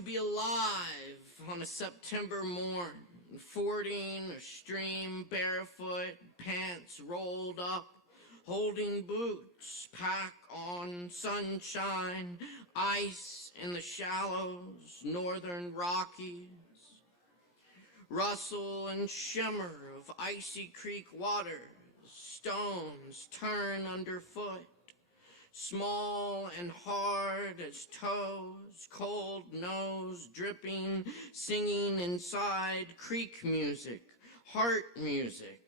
to be alive on a September morn, fording a stream barefoot, pants rolled up, holding boots, pack on sunshine, ice in the shallows, northern Rockies, rustle and shimmer of icy creek waters, stones turn underfoot, small and hard as toes, cold nose dripping, singing inside, creek music, heart music,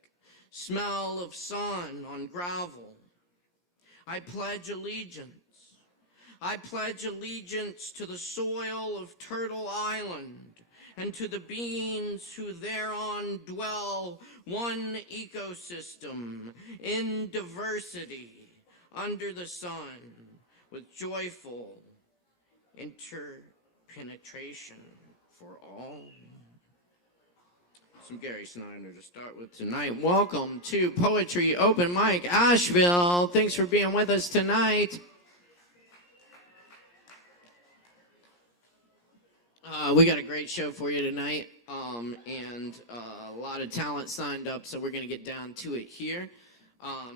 smell of sun on gravel. I pledge allegiance. I pledge allegiance to the soil of Turtle Island and to the beings who thereon dwell, one ecosystem in diversity under the sun with joyful interpenetration for all. Some Gary Snyder to start with tonight. Welcome to Poetry Open Mic Asheville. Thanks for being with us tonight. We got a great show for you tonight, and a lot of talent signed up, so we're going to get down to it here.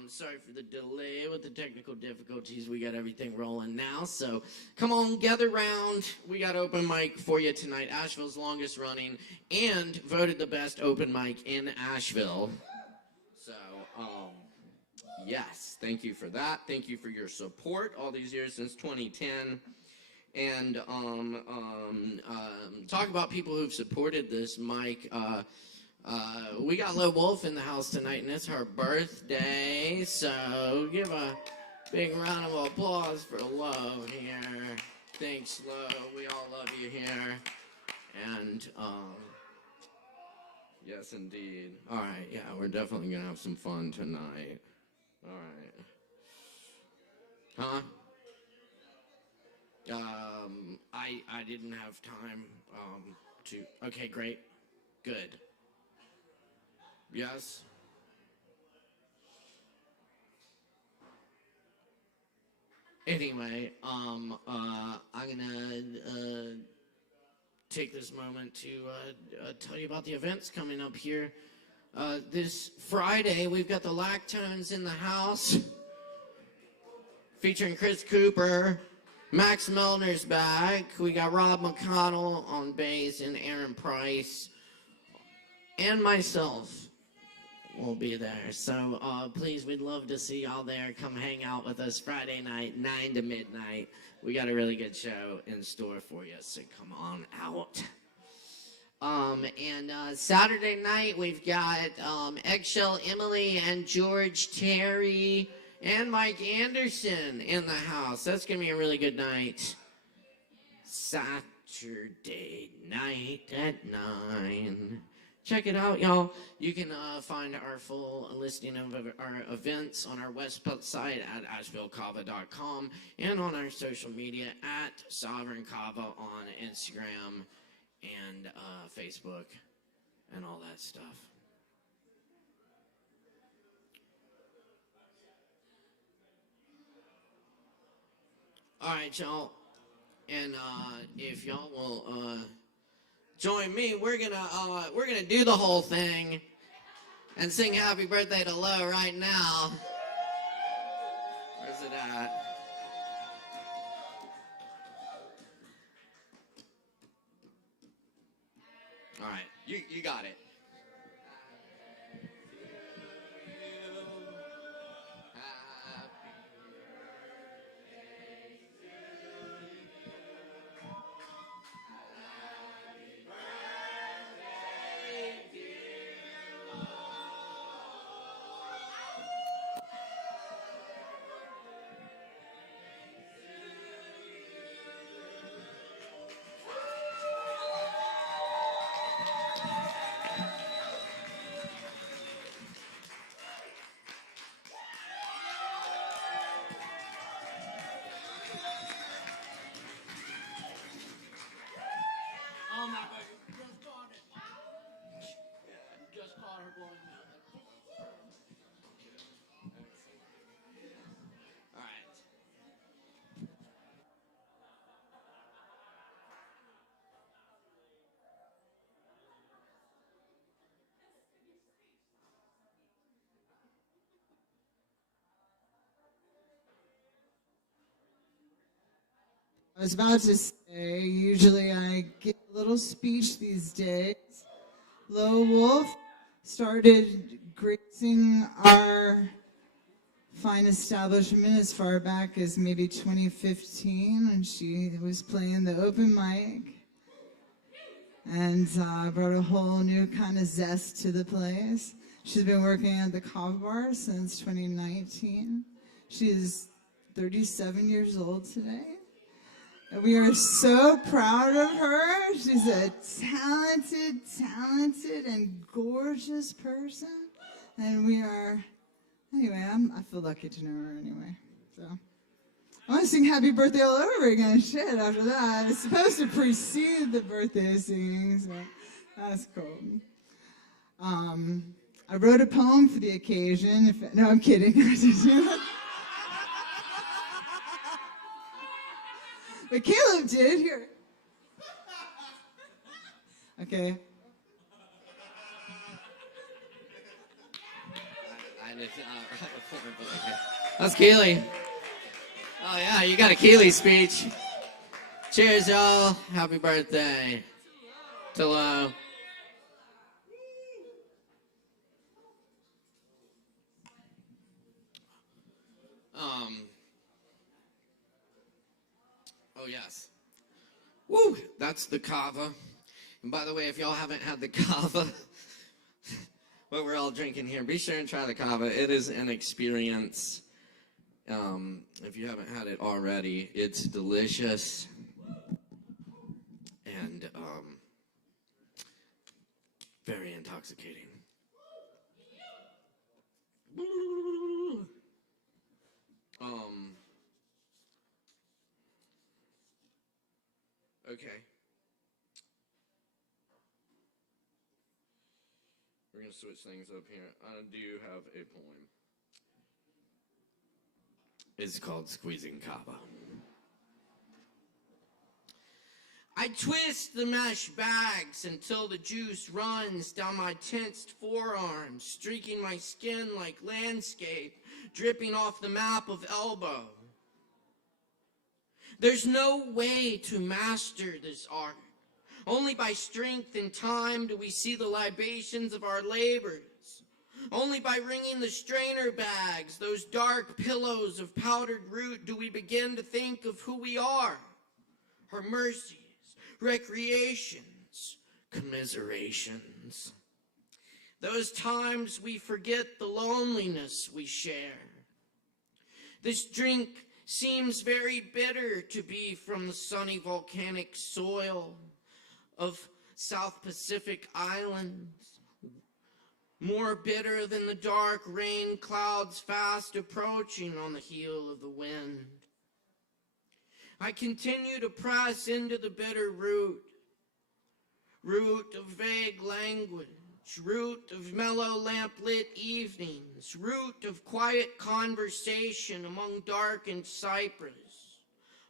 Sorry for the delay with the technical difficulties. We got everything rolling now, so come on, gather round. We got open mic for you tonight, Asheville's longest running, and voted the best open mic in Asheville. So, yes, thank you for that. Thank you for your support all these years since 2010. And talk about people who've supported this mic. We got Lo Wolf in the house tonight, and it's her birthday. So give a big round of applause for Lo here. Thanks, Lo. We all love you here. And yes, indeed. All right, yeah, we're definitely gonna have some fun tonight. All right. Huh? I didn't have time to. Okay, great, good. Yes. Anyway, I'm gonna take this moment to tell you about the events coming up here. This Friday, we've got the Lactones in the house, featuring Chris Cooper. Max Melner's back. We got Rob McConnell on bass and Aaron Price. And myself will be there. So please, we'd love to see y'all there. Come hang out with us Friday night, 9 to midnight. We got a really good show in store for you, so come on out. And Saturday night, we've got Eggshell Emily and George Terry and Mike Anderson in the house. That's going to be a really good night. Saturday night at 9. Check it out, y'all. You can find our full listing of our events on our website at AshevilleKava.com and on our social media at Sovereign Kava on Instagram and Facebook and all that stuff. All right, y'all, and if y'all will join me, we're gonna do the whole thing and sing "Happy Birthday" to Lo right now. Where's it at? All right, you got it. I was about to say, usually I give a little speech these days. Lo Wolf started gracing our fine establishment as far back as maybe 2015 when she was playing the open mic and brought a whole new kind of zest to the place. She's been working at the Kava Bar since 2019. She is 37 years old today. And we are so proud of her. She's a talented, and gorgeous person. And we are, anyway, I feel lucky to know her anyway. So I want to sing happy birthday all over again. Shit, after that. It's supposed to precede the birthday singing, so that's cool. I wrote a poem for the occasion. No, I'm kidding. But Caleb did. Here. Okay. That's Keely. Oh yeah, you got a Keely speech. Cheers, y'all. Happy birthday to Lo. Oh yes. Woo! That's the kava. And by the way, if y'all haven't had the kava, what we're all drinking here, be sure and try the kava. It is an experience. If you haven't had it already, it's delicious. And very intoxicating. Okay. We're going to switch things up here. I do have a poem. It's called Squeezing Kava. I twist the mesh bags until the juice runs down my tensed forearms, streaking my skin like landscape, dripping off the map of elbow. There's no way to master this art. Only by strength and time do we see the libations of our labors. Only by wringing the strainer bags, those dark pillows of powdered root, do we begin to think of who we are. Her mercies, recreations, commiserations. Those times we forget the loneliness we share. This drink seems very bitter to be from the sunny volcanic soil of South Pacific Islands, more bitter than the dark rain clouds fast approaching on the heel of the wind. I continue to press into the bitter root of vague language, root of mellow lamp-lit evenings, root of quiet conversation among darkened cypress,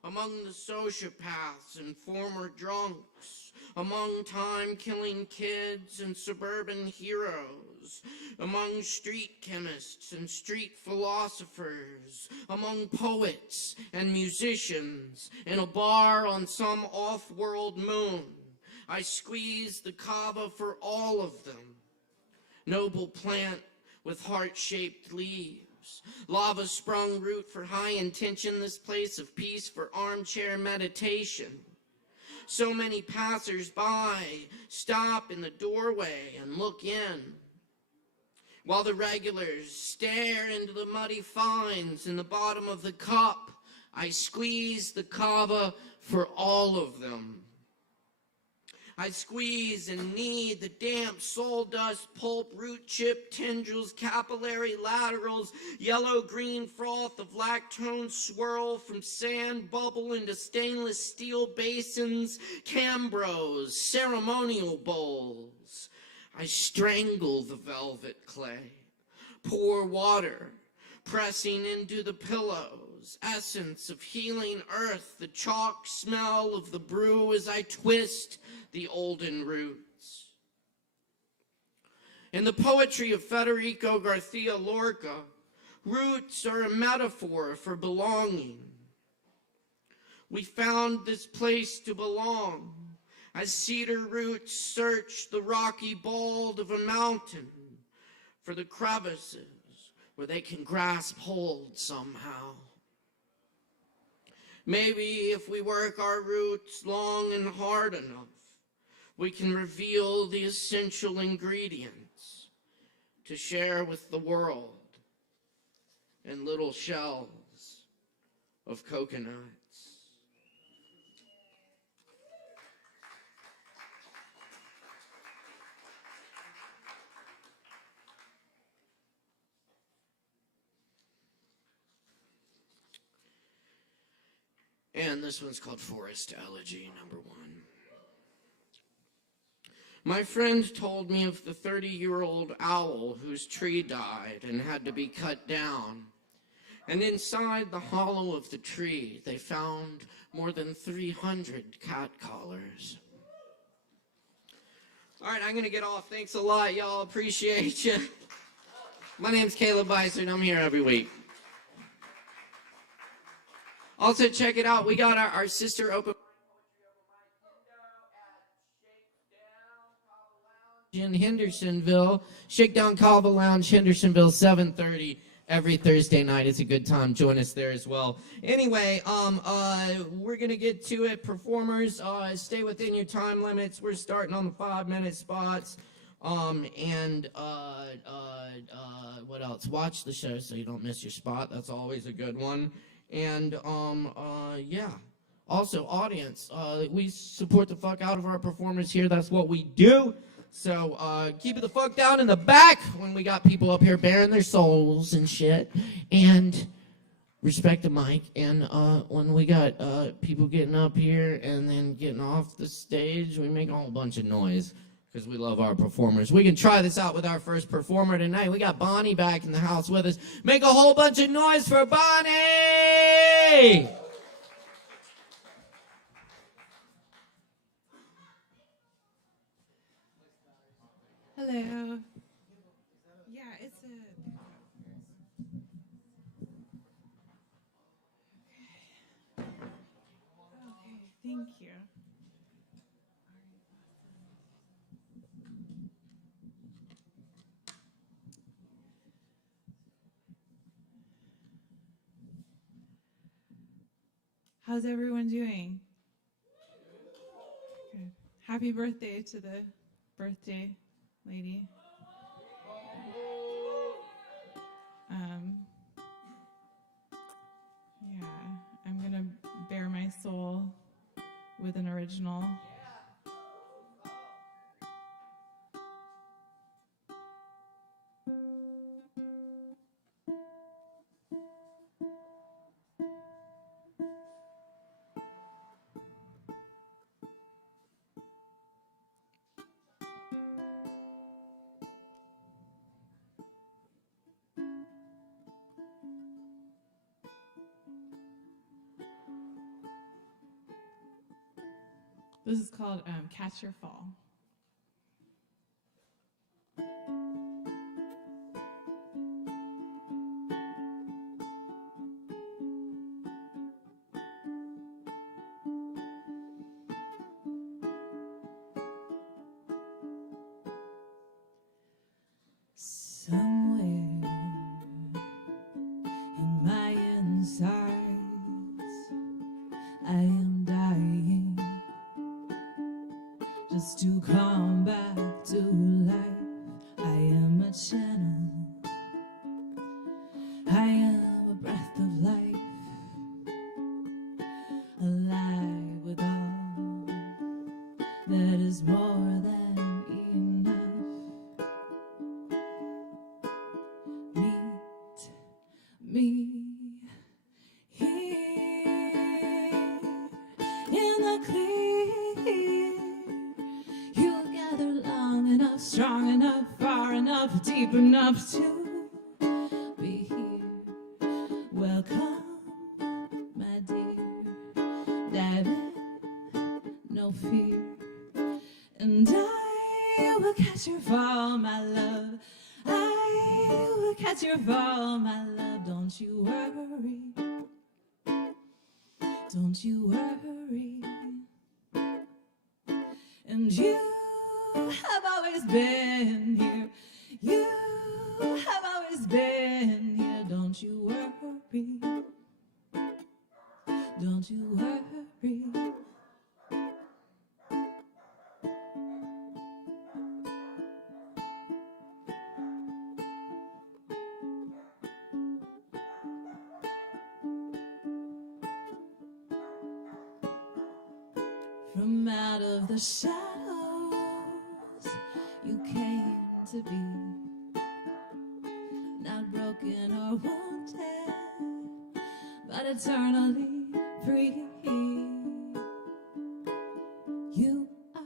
among the sociopaths and former drunks, among time-killing kids and suburban heroes, among street chemists and street philosophers, among poets and musicians, in a bar on some off-world moon. I squeeze the kava for all of them. Noble plant with heart-shaped leaves, lava-sprung root for high intention, this place of peace for armchair meditation. So many passers-by stop in the doorway and look in, while the regulars stare into the muddy finds in the bottom of the cup. I squeeze the kava for all of them. I squeeze and knead the damp sawdust, pulp, root chip, tendrils, capillary laterals, yellow-green froth of lactone swirl from sand bubble into stainless steel basins, cambros, ceremonial bowls. I strangle the velvet clay, pour water, pressing into the pillows, essence of healing earth, the chalk smell of the brew as I twist the olden roots. In the poetry of Federico Garcia Lorca, roots are a metaphor for belonging. We found this place to belong, as cedar roots search the rocky bald of a mountain for the crevices where they can grasp hold somehow. Maybe if we work our roots long and hard enough, we can reveal the essential ingredients to share with the world in little shells of coconuts. And this one's called Forest Elegy #1. My friend told me of the 30-year-old owl whose tree died and had to be cut down. And inside the hollow of the tree, they found more than 300 cat collars. All right, I'm going to get off. Thanks a lot, y'all. Appreciate you. My name's Caleb Beissert, and I'm here every week. Also, check it out. We got our sister open in Hendersonville. Shakedown Kava Lounge, Hendersonville, 7:30 every Thursday night. It's a good time. Join us there as well. Anyway, we're going to get to it. Performers, stay within your time limits. We're starting on the 5-minute spots. What else? Watch the show so you don't miss your spot. That's always a good one. And, yeah. Also, audience, we support the fuck out of our performers here. That's what we do. So, keep it the fuck down in the back when we got people up here bearing their souls and shit. And respect the mic. And, when we got, people getting up here and then getting off the stage, we make a whole bunch of noise because we love our performers. We can try this out with our first performer tonight. We got Bonnie back in the house with us. Make a whole bunch of noise for Bonnie! Hello. Yeah, it's a... Okay, thank you. How's everyone doing? Good. Happy birthday to the birthday lady. Yeah, I'm gonna bare my soul with an original. This is called Catch Your Fall. Somewhere in my insides, I am dying just to come back to life. I am a channel, I am a breath of life, alive with all that is more than enough. Meet me here in the clear. You'll gather long enough, strong enough, far enough, deep enough to be here. Welcome, my dear. Dive in, no fear. And I will catch your fall, my love. I will catch your fall, my love. Don't you worry. Don't don't you worry. And you have always been here. You have always been here. Don't you worry. Don't you worry. From out of the shadows you came to be, not broken or wounded, but eternally free. You are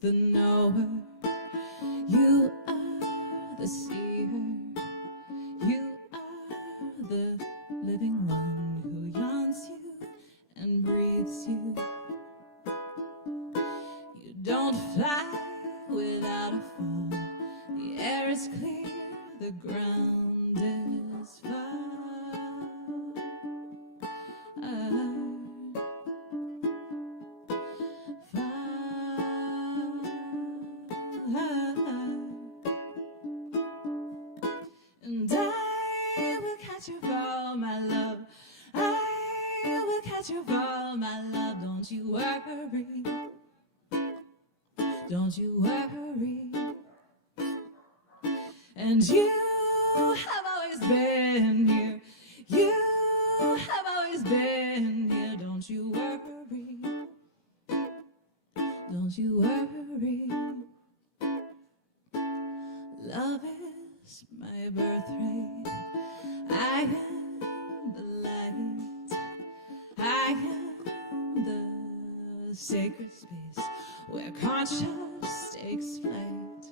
the knower, you are the seer, you are the living one who yawns you and breathes you. You don't fly without a fall. The air is clear, the ground is far. And I will catch your fall, my love. I will catch your fall, my love. Don't you worry. Don't you worry. And you have always been here. You have always been here. Don't you worry. Don't you worry. Love is my birthright. I am the light. I am the sacred space where conscience takes flight.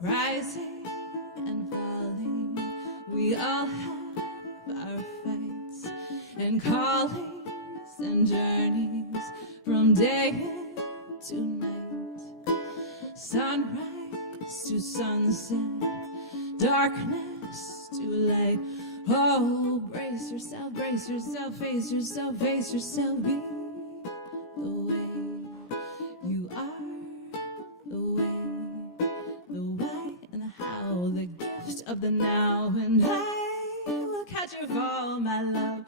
Rising and falling, we all have our fights and callings and journeys from day to night. Sunrise to sunset, darkness to light. Oh, brace yourself, face yourself, face yourself, be the way you are, the way, the why and the how, the gift of the now. And I will catch your fall, my love.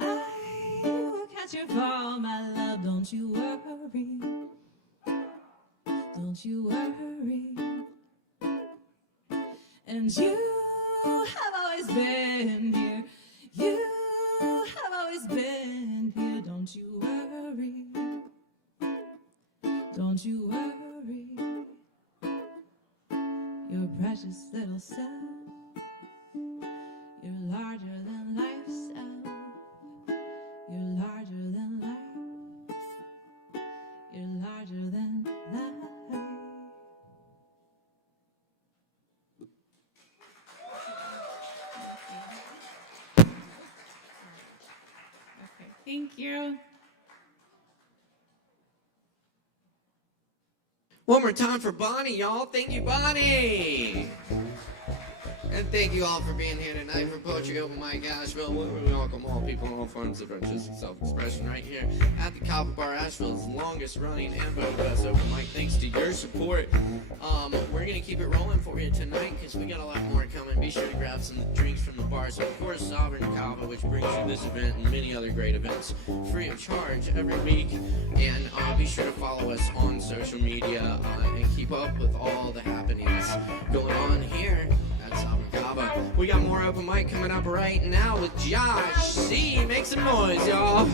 I will catch your fall, my love. Don't you worry. Don't you worry. And you have always been here. You have always been here. Don't you worry. Don't you worry. Your precious little self. You're larger than life self. You're larger than life. You're larger than life. Thank you. One more time for Bonnie, y'all. Thank you, Bonnie. And thank you all for being here tonight for Poetry Open Mic Asheville. We welcome all people in all forms of artistic self-expression right here at the Kava Bar, Asheville's longest running and voted best open mic. Thanks to your support. We're going to keep it rolling for you tonight because we got a lot more coming. Be sure to grab some drinks from the bar. So, of course, Sovereign Kava, which brings you this event and many other great events free of charge every week. And be sure to follow us on social media and keep up with all the happenings going on here at Sovereign Kava. We got more open mic coming up right now with Josh C. Make some noise, y'all.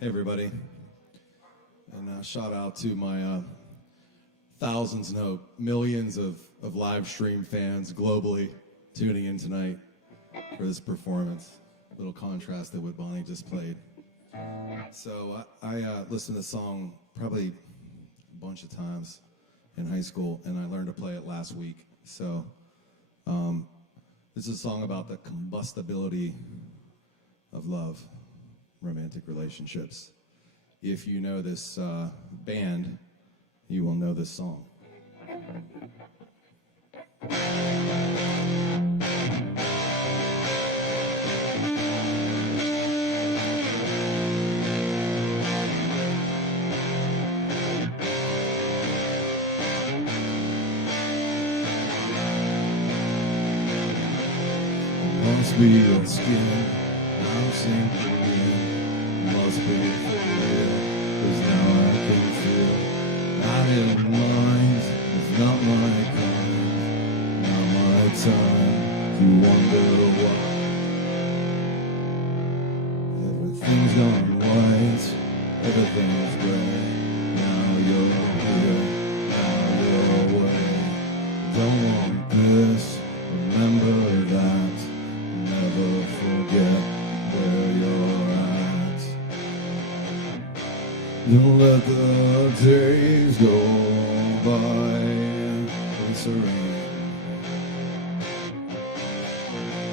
Hey, everybody. And shout out to my thousands, no, millions of live stream fans globally tuning in tonight for this performance. A little contrast to what Bonnie just played. So I listened to this song probably a bunch of times in high school, and I learned to play it last week. So this is a song about the combustibility of love. Romantic relationships. If you know this band, you will know this song. Must be your skin, I'm sinking in. Must be for real, 'cause now I can feel I didn't mind, it's not my kind, not my time to wonder why. Everything's gone white, everything's gray. Now you're here, now you're away. Don't want this, remember that. Never forget where you're at. Don't let the days go by glycerine,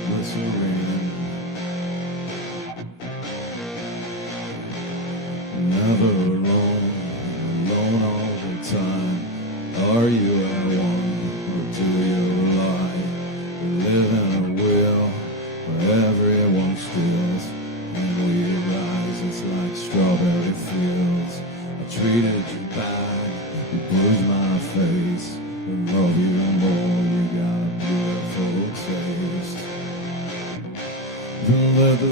glycerine. Never alone, alone all the time. Are you at one or do you lie? We live in a wheel where everyone steals, and we rise, it's like strawberry fields. I treated you bad, you bruised my face, I love you more, you got a beautiful taste. Don't let the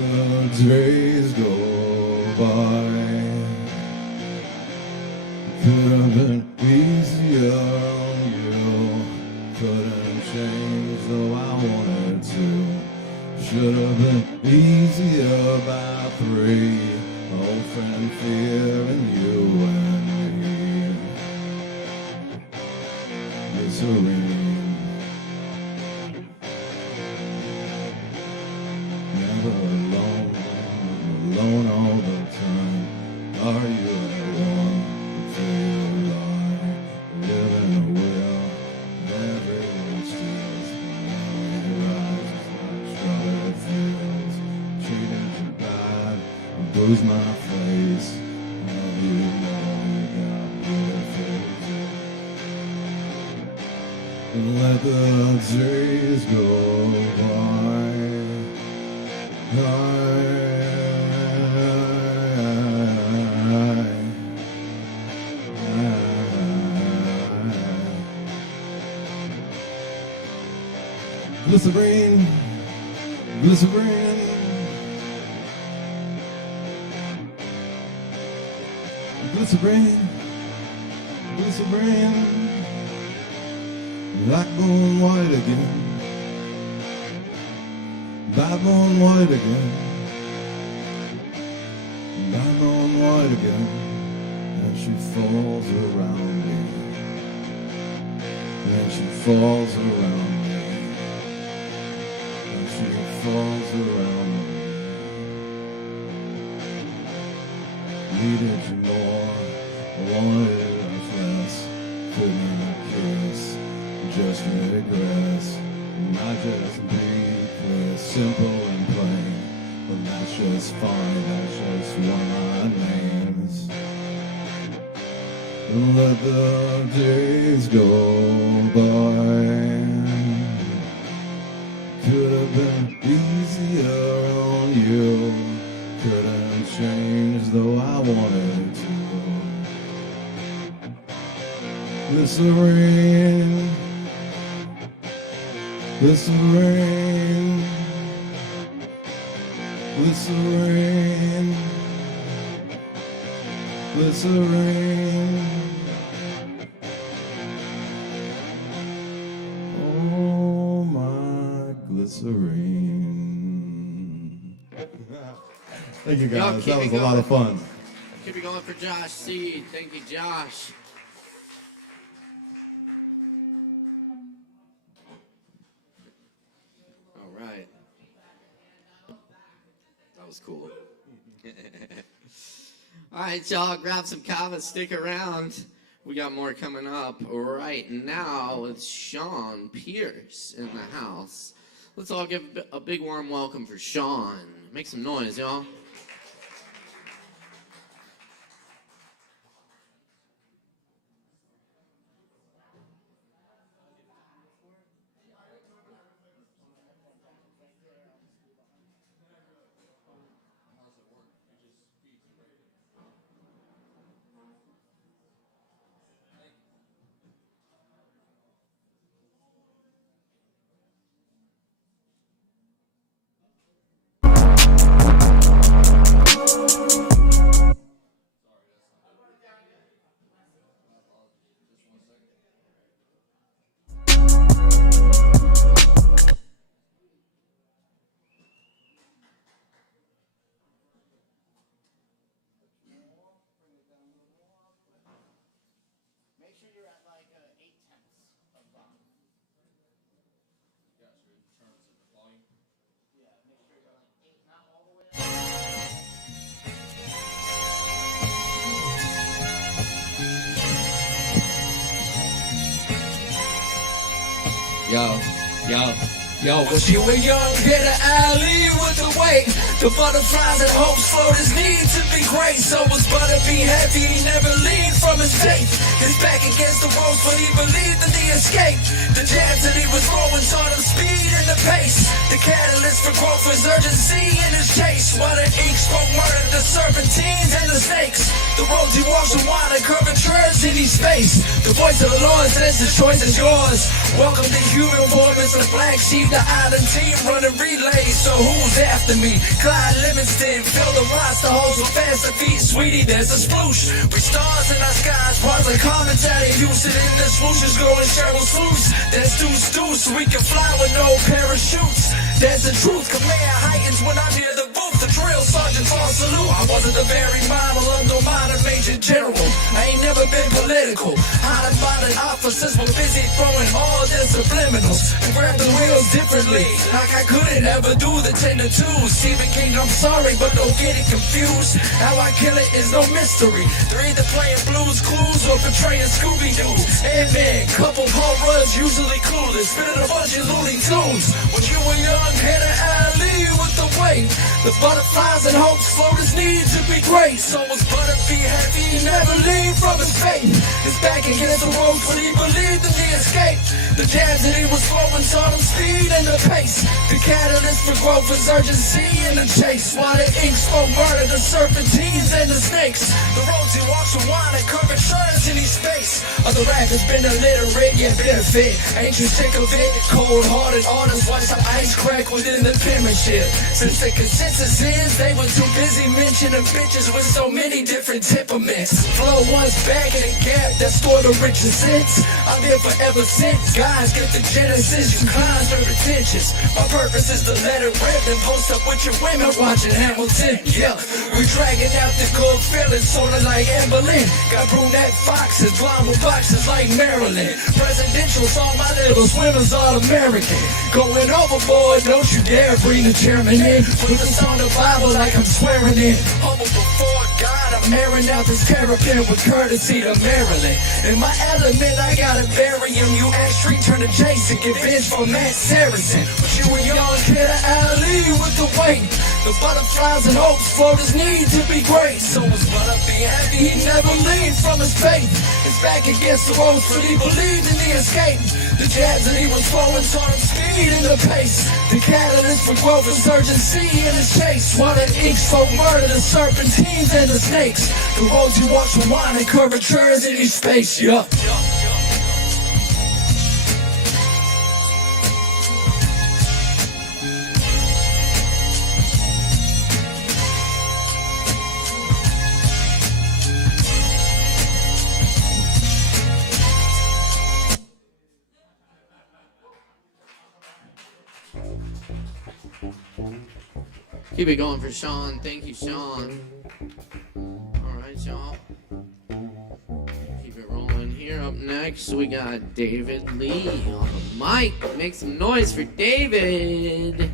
days go by. Could have been easier on you, couldn't change though I wanted to. Should have been easier by 3. Old friend fear and you and me. Glycerine. Never alone, alone all the time. Are you at one until you lie? Live in a wheel, everyone steals. Now you rise, it's like strawberry fields. Treated you bad, bruised my face. Love you more, you got beautiful teeth. And let the days go by. Glycerine, glycerine. Glycerine, glycerine. Like going white again. Back on white again. Back on white again. And she falls around me. And she falls around me. And she falls around me. Needed you more, wanted us less. Couldn't have kiss, just regress. Not just be clear, simple and plain. But that's just fine, that's just one of my names. Don't let the days go by. Could have been easier on you. Couldn't change though I wanted to. Glycerine, glycerine, glycerine, glycerine. Oh my glycerine. Thank you guys, that was a lot of fun. Keep it going for Josh Seed. Thank you, Josh. All right. That was cool. All right, y'all, grab some kava, stick around. We got more coming up right now with Sean Pierce in the house. Let's all give a big warm welcome for Sean. Make some noise, y'all. Make sure you're at like 8/10 of volume. Yeah, so in terms of the volume? Yeah, make sure you're like 8, not all the way Yo, was you a young hit the alley with the weight? The butterflies and hopes float his need to be great. So was Butter be heavy, he never leaned from his faith. His back against the ropes, but he believed in the escape. The jabs that he was throwing taught him speed and the pace. The catalyst for growth was urgency in his chase. While the ink spoke murder, the serpentines and the snakes. The roads he walks with wide and curvatures in each space. The voice of the Lord says the choice is yours. Welcome to human form, it's the black sheep, the island team running relays. So who's after me? Clyde Livingston, fill the roster, holds with faster feet. Sweetie, there's a sploosh. We stars in our skies, parts like commentary. Houston in the swooshes, going Cheryl Swoosh. That's deuce, we can fly with no parachutes. That's the truth, command heightens when I'm near the booth. The drill sergeant falls salute. I wasn't the very model of no minor major general. I ain't never been political. Hot and bothered officers were busy throwing all their subliminals and grab the wheels differently, like I couldn't ever do the 10 to 2. Stephen King, I'm sorry, but don't get it confused. How I kill it is no mystery. They're either playing Blues Clues or portraying Scooby-Doo. Amen, couple horrors, usually clueless, spitting a bunch of Looney Tunes. When you were young, had an alley with the weight. The butterflies and hopes float his need to be great. So was Butter be heavy, he never leaned from his faith. His back against the ropes, but he believed in the escape. The jabs that he was throwing taught him speed and the pace. The catalyst for growth was urgency in the chase. While the ink spoke murder, the serpentines and the snakes. The roads he walks with wine and curvatures in his face. Other rappers been illiterate, yet benefit. Ain't you sick of it? Cold-hearted artists watch the ice crack within the penmanship. Since the consensus is they were too busy mentioning bitches with so many different temperaments. Flow once back in the gap that store the richest sense. I'm here forever since. Guys get the genesis, you clowns are pretentious. My purpose is to let it rip and post up with your women watching Hamilton. Yeah, we dragging out the good feelings, sorta like Amber Lynn. Got brunette foxes, blonde with boxes like Maryland. Presidential saw my little swimmers all American. Going overboard, don't you dare bring the chairman in. Put this on the Bible like I'm swearing in. Humble before God, I'm airing out this terrapin with courtesy to Maryland. In my element, I gotta bury him. You act street, turn to Jason, get bitch for Matt Saracen. But you a young kid of alley with the weight. The butterflies and hopes float his need to be great. So was Butter be happy, he never leaned from his faith. His back against the ropes, but he believed in the escape. The jabs that he was throwing taught him speed and the pace. The catalyst for growth is urgency in his chase. While the ink spoke murder, the serpentines and the snakes. The roads he walks with wine and curvatures in his space, yeah. Keep it going for Sean. Thank you, Sean. All right, Up next, we got David Lee on the mic. Make some noise for David.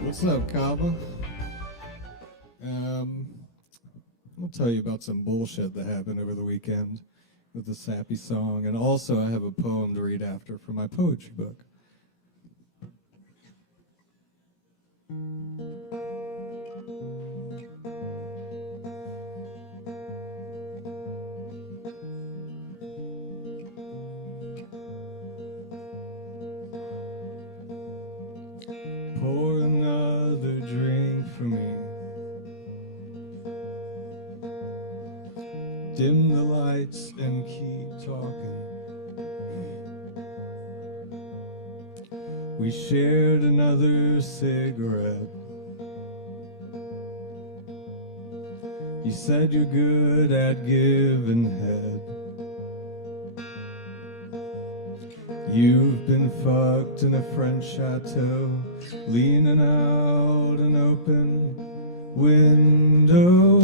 What's up, Kava? I'll tell you about some bullshit that happened over the weekend with the sappy song, and also I have a poem to read after from my poetry book. Pour another drink for me. Dim the lights and keep talking. We shared another cigarette. You said you're good at giving head. You've been fucked in a French chateau, leaning out an open window.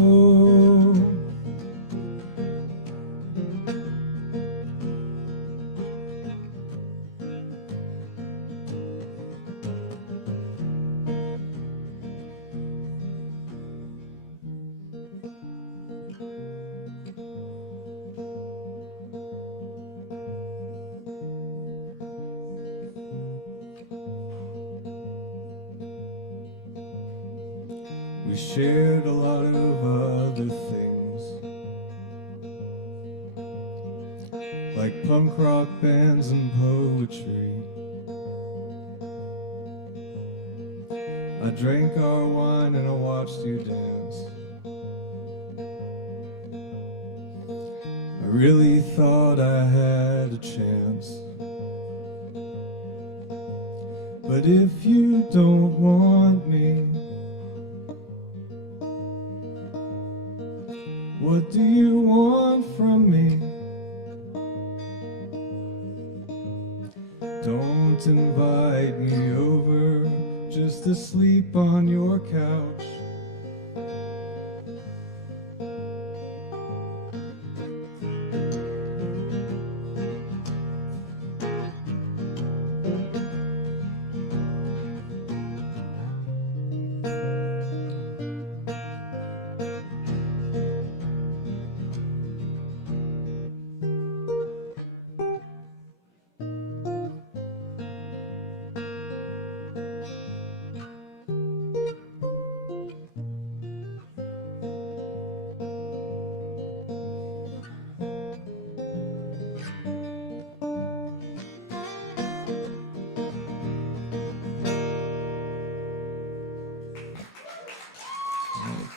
We shared a lot of other things, like punk rock bands and poetry. I drank our wine and I watched you dance. I really thought I had a chance. But if you don't want me, what do you want from me? Don't invite me over just to sleep on your couch.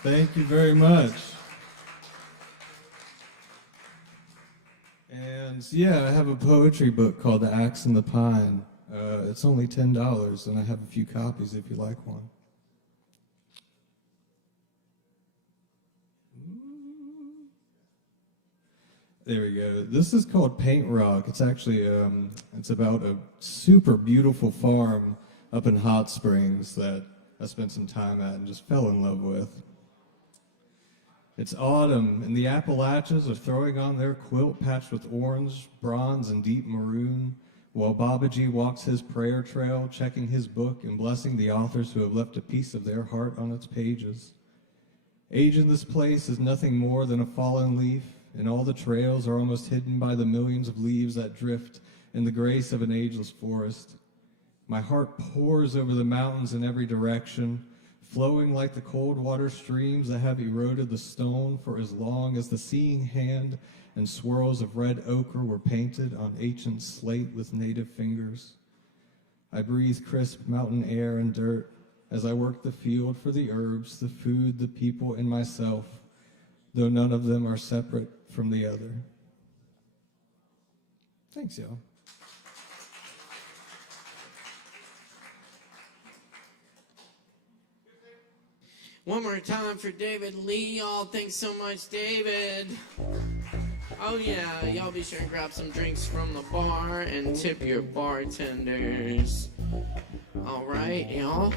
Thank you very much. And yeah, I have a poetry book called The Axe and the Pine. It's only $10, and I have a few copies if you like one. There we go. This is called Paint Rock. It's actually, it's about a super beautiful farm up in Hot Springs that I spent some time at and just fell in love with. It's autumn, and the Appalachians are throwing on their quilt patched with orange, bronze, and deep maroon, while Babaji walks his prayer trail, checking his book and blessing the authors who have left a piece of their heart on its pages. Age in this place is nothing more than a fallen leaf, and all the trails are almost hidden by the millions of leaves that drift in the grace of an ageless forest. My heart pours over the mountains in every direction, flowing like the cold water streams that have eroded the stone for as long as the seeing hand and swirls of red ochre were painted on ancient slate with native fingers. I breathe crisp mountain air and dirt as I work the field for the herbs, the food, the people, and myself, though none of them are separate from the other. Thanks, y'all. One more time for David Lee, y'all. Thanks so much, David. Oh yeah, y'all be sure to grab some drinks from the bar and tip your bartenders. All right, y'all.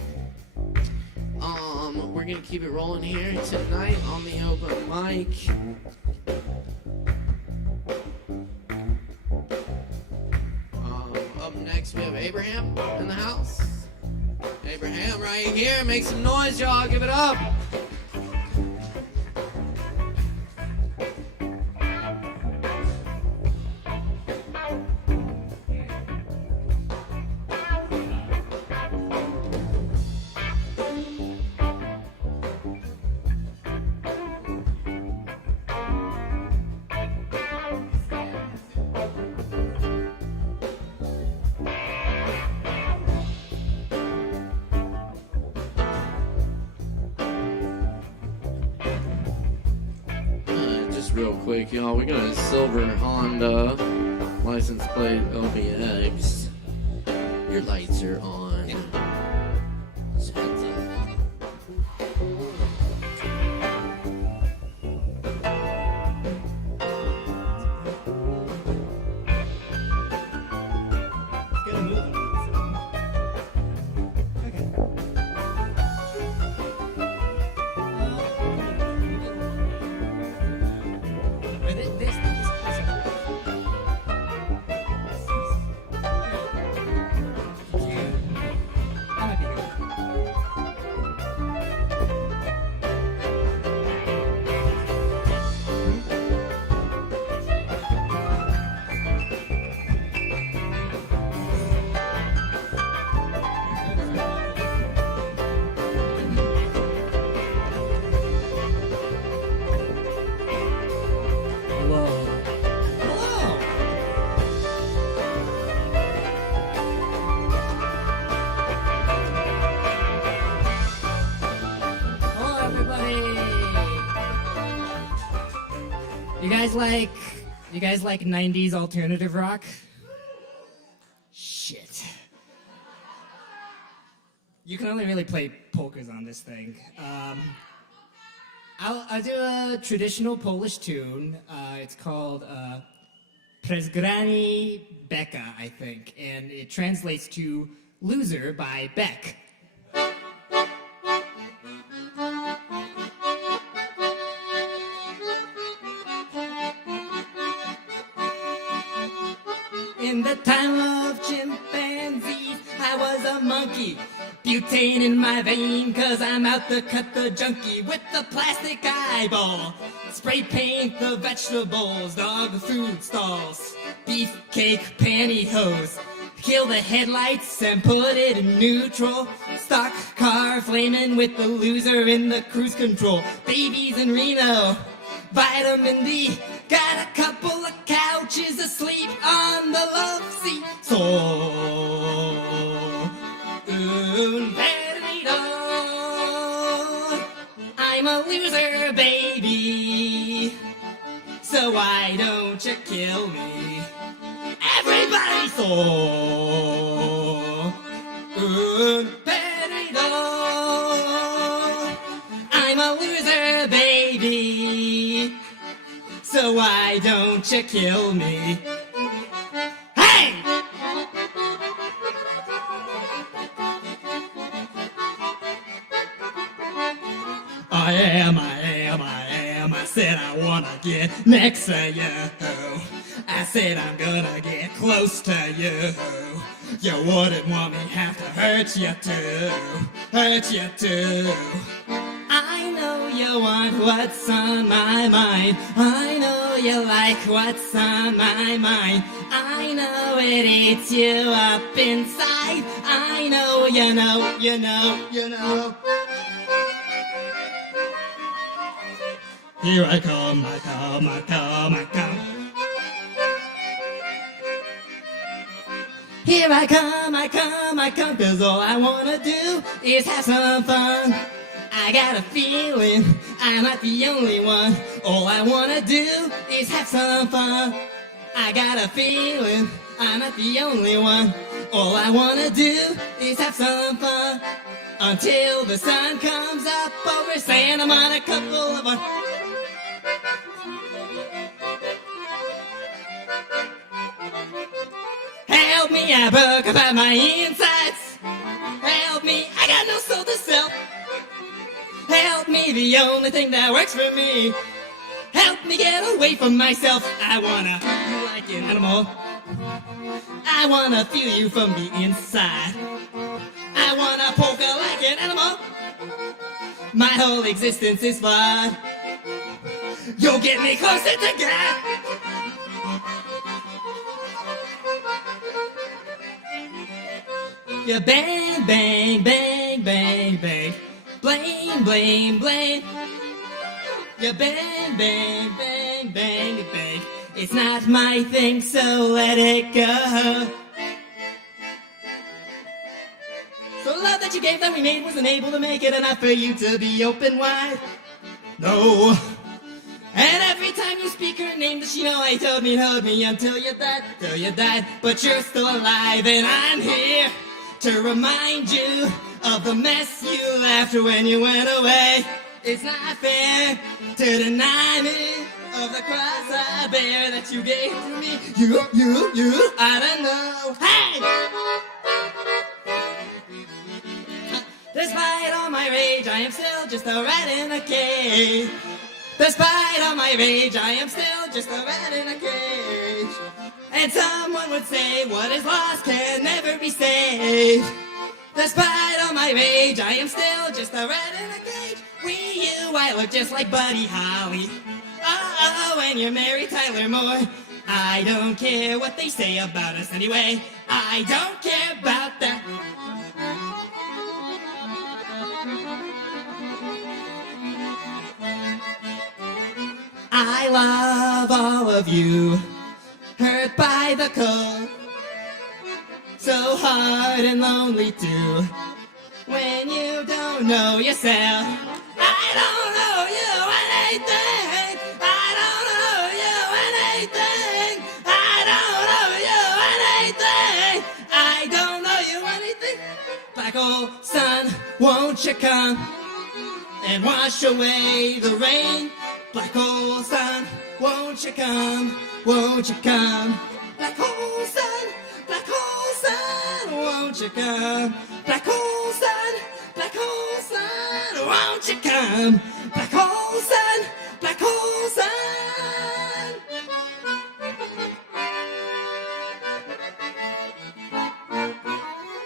We're gonna keep it rolling here tonight on the open mic. Up next we have Abraham in the house. Abraham right here, make some noise, y'all. Give it up. Real quick, y'all, we got a silver Honda license plate LBX. Your lights are on. Just heads up. You guys like 90s alternative rock? Shit. You can only really play polkas on this thing. I'll do a traditional Polish tune. It's called Przezgrani Beka, I think, and it translates to Loser by Beck. In the time of chimpanzees, I was a monkey. Butane in my vein, cause I'm out to cut the junkie with the plastic eyeball. Spray paint the vegetables, dog food stalls, beefcake pantyhose. Kill the headlights and put it in neutral. Stock car flaming with the loser in the cruise control. Babies in Reno, vitamin D. Got a couple of couches asleep on the love seat. So, un perdido. I'm a loser, baby. So why don't you kill me? Everybody so. you kill me? Hey! I said I wanna get next to you. I said I'm gonna get close to you. You wouldn't want me have to hurt you too. Hurt you too. I know you want what's on my mind. I know you like what's on my mind. I know it eats you up inside. I know you know, you know, you know. Here I come, I come, I come, I come. Here I come, I come, I come, 'cause all I wanna do is have some fun. I got a feeling I'm not the only one. All I wanna do is have some fun. I got a feeling I'm not the only one. All I wanna do is have some fun. Until the sun comes up over Santa Monica Boulevard. Help me, I broke about my insides. Help me, I got no soul to sell. Help me, the only thing that works for me. Help me get away from myself. I wanna feel like an animal. I wanna feel you from the inside. I wanna polka like an animal. My whole existence is flawed. You'll get me closer to God. You bang, bang, bang, bang, bang. Blame, blame, blame. You bang, bang, bang, bang, bang. It's not my thing, so let it go. So love that you gave that we made wasn't able to make it enough for you to be open wide. No. And every time you speak her name, does she know I told me, hold me until you died, but you're still alive and I'm here to remind you of the mess you left when you went away. It's not fair to deny me of the cross I bear that you gave to me. You, I don't know. Hey! Despite all my rage, I am still just a rat in a cage. Despite all my rage, I am still just a rat in a cage. And someone would say, what is lost can never be saved. Despite all my rage, I am still just a rat in a cage. I look just like Buddy Holly. Oh, and you're Mary Tyler Moore. I don't care what they say about us anyway. I don't care about that. I love all of you, hurt by the cold, so hard and lonely too. When you don't know yourself, I don't know you anything. I don't know you anything. I don't know you anything. I don't know you anything. Black old sun, won't you come and wash away the rain? Black hole sun, won't you come? Won't you come? Black hole sun, won't you come? Black hole sun, won't you come? Black hole sun,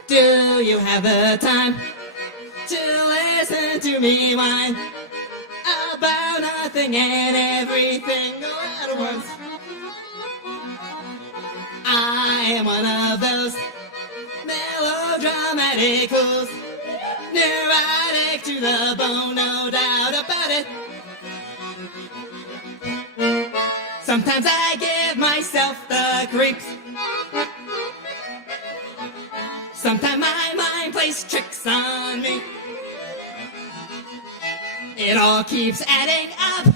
Do you have the time to listen to me whine about nothing and everything all at once? I am one of those melodramatic fools, neurotic to the bone, no doubt about it. Sometimes I give myself the creeps. Sometimes my mind plays tricks on me. It all keeps adding up.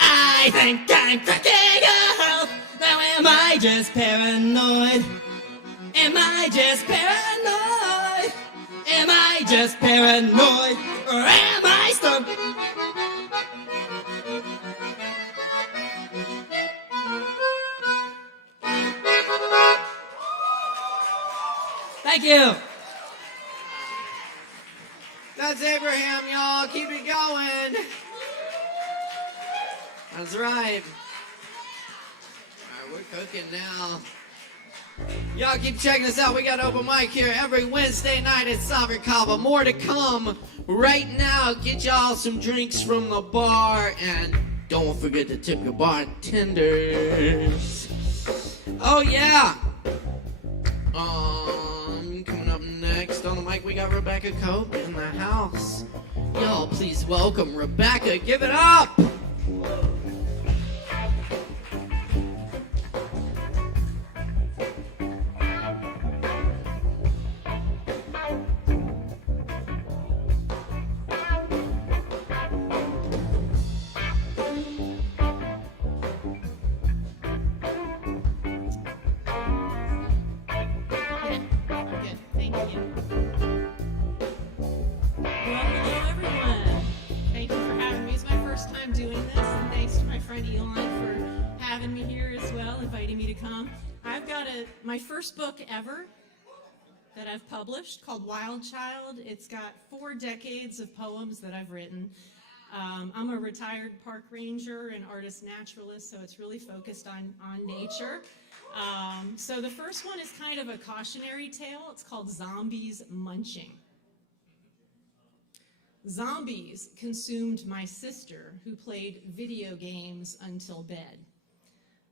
I think I'm cracking up. Now am I just paranoid? Am I just paranoid? Am I just paranoid? Or am I stoned? Thank you. That's Abraham, y'all. Keep it going. That's right. All right, we're cooking now. Y'all keep checking us out. We got open mic here every Wednesday night at Sovereign Kava. More to come right now. Get y'all some drinks from the bar. And don't forget to tip your bartenders. Oh, yeah. Coming up next on the mic, we got Rebecca Cope in the house. Y'all, please welcome Rebecca. Give it up. My first book ever that I've published called Wild Child. It's got 4 decades of poems that I've written. I'm a retired park ranger and artist naturalist, so it's really focused on nature. So the first one is kind of a cautionary tale. It's called Zombies Munching. Zombies consumed my sister, who played video games until bed.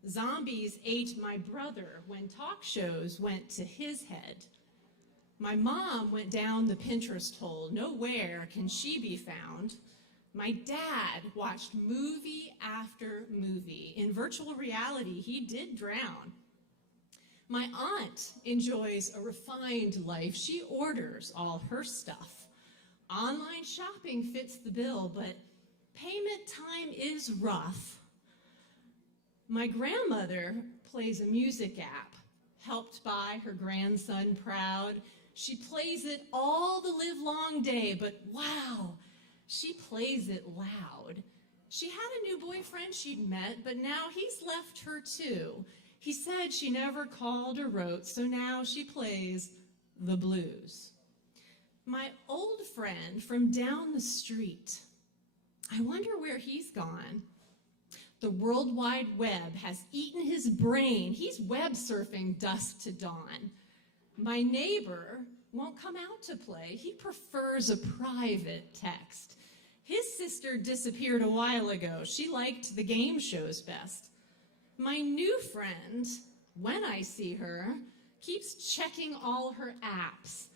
Zombies ate my brother when talk shows went to his head. My mom went down the Pinterest hole. Nowhere can she be found. My dad watched movie after movie. In virtual reality, he did drown. My aunt enjoys a refined life. She orders all her stuff. Online shopping fits the bill, but payment time is rough. My grandmother plays a music app, helped by her grandson Proud. She plays it all the livelong day, but wow, she plays it loud. She had a new boyfriend she'd met, but now he's left her too. He said she never called or wrote, so now she plays the blues. My old friend from down the street, I wonder where he's gone. The World Wide Web has eaten his brain. He's web surfing dusk to dawn. My neighbor won't come out to play. He prefers a private text. His sister disappeared a while ago. She liked the game shows best. My new friend, when I see her, keeps checking all her apps.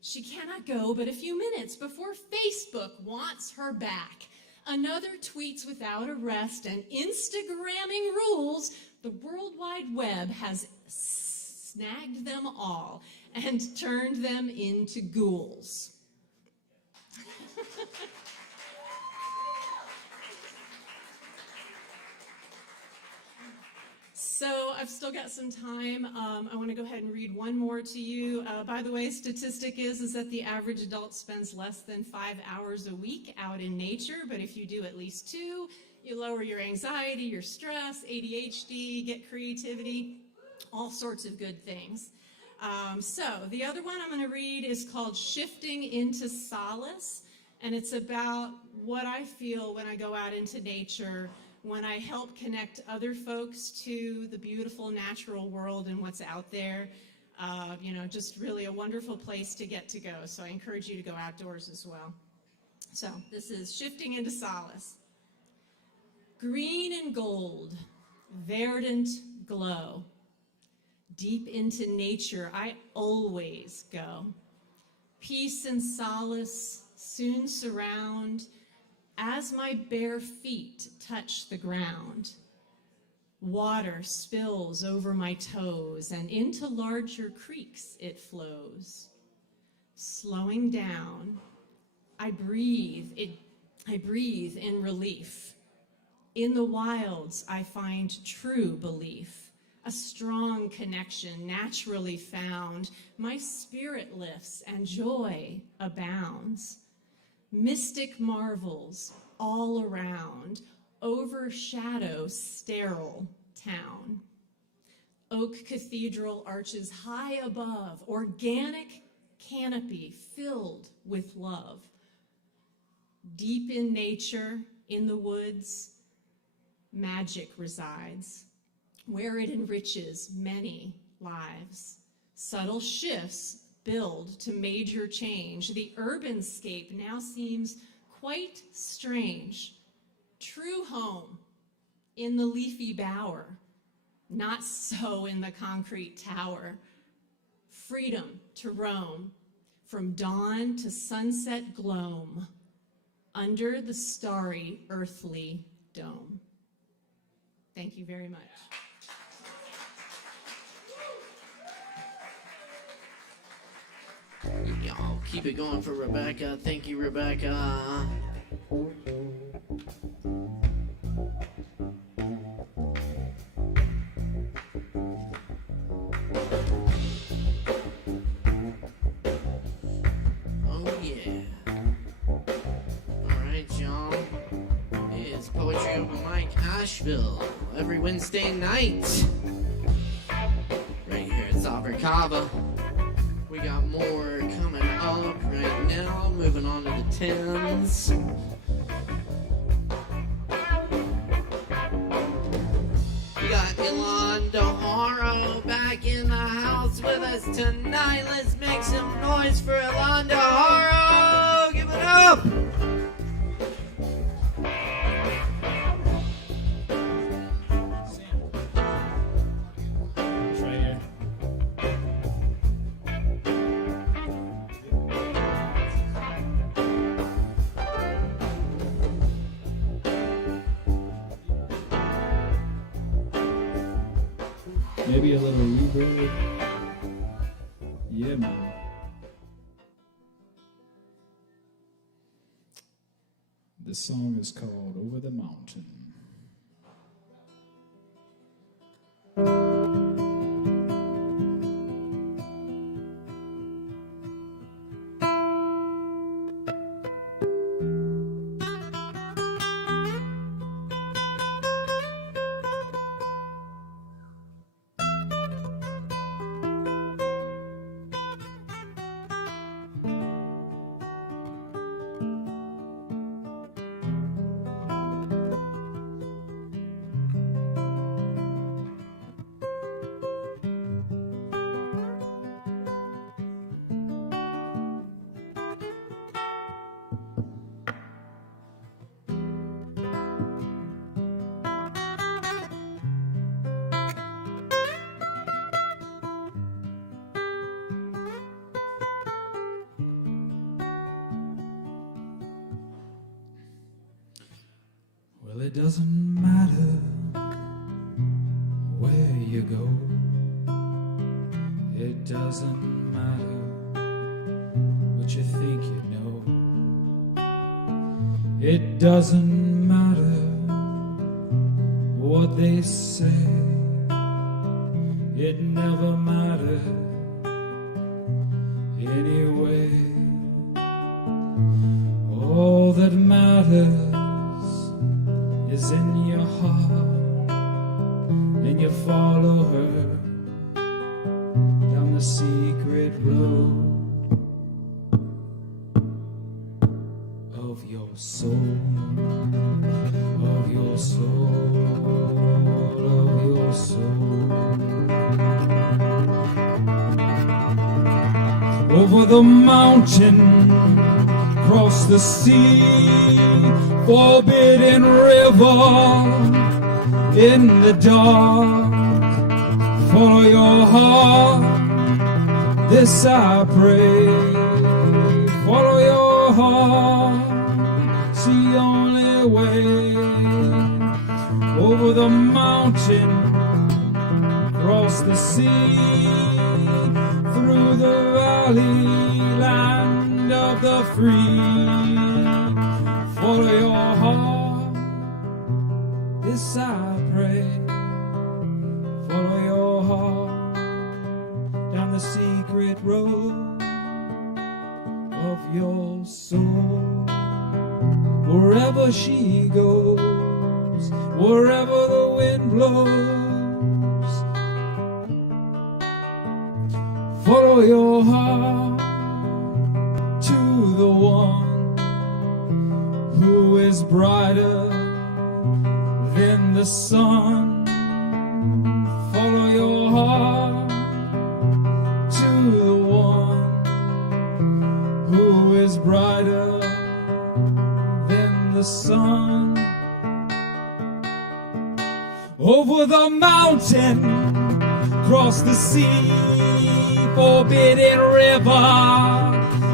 She cannot go but a few minutes before Facebook wants her back. Another tweets without arrest and Instagramming rules. The World Wide Web has snagged them all and turned them into ghouls. So I've still got some time. I want to go ahead and read one more to you. By the way, statistic is that the average adult spends less than 5 hours a week out in nature, but if you do at least 2, you lower your anxiety, your stress, ADHD, get creativity, all sorts of good things. So the other one I'm going to read is called Shifting into Solace, and it's about what I feel when I go out into nature, when I help connect other folks to the beautiful natural world and what's out there. Just really a wonderful place to get to go. So I encourage you to go outdoors as well. So this is Shifting into Solace. Green and gold, verdant glow. Deep into nature, I always go. Peace and solace soon surround as my bare feet touch the ground. Water spills over my toes, and into larger creeks it flows. Slowing down, I breathe in relief. In the wilds, I find true belief, a strong connection naturally found. My spirit lifts and joy abounds. Mystic marvels all around overshadow sterile town. Oak cathedral arches high above, organic canopy filled with love. Deep in nature, in the woods, magic resides, where it enriches many lives. Subtle shifts build to major change. The urban scape now seems quite strange. True home in the leafy bower, not so in the concrete tower. Freedom to roam from dawn to sunset gloam under the starry earthly dome. Thank you very much. Y'all keep it going for Rebecca. Thank you, Rebecca. Oh yeah. Alright, y'all. It's Poetry Open Mic Asheville every Wednesday night. Right here at Sovereign Kava. We got more coming up right now. Moving on to the 10s. We got Yolanda Haro back in the house with us tonight. Let's make some noise for Yolanda Haro. Give it up. Maybe a little reverb. Yeah, man. This song is called Over the Mountain. Well, it doesn't matter where you go. It doesn't matter what you think you know. It doesn't matter what they say. It never mattered anyway. All that matters is in your heart, and you follow her down the secret road of your soul, of your soul, of your soul. Over the mountain, across the sea, forbidden river, in the dark, follow your heart, this I pray. Follow your heart, it's the only way. Over the mountain, across the sea, through the valley, land of the free. Follow your heart, this I pray. Follow your heart down the secret road of your soul. Wherever she goes, wherever the wind blows, Follow your heart to the one who is brighter than the sun. Follow your heart to the one who is brighter than the sun. Over the mountain, across the sea, forbidden river,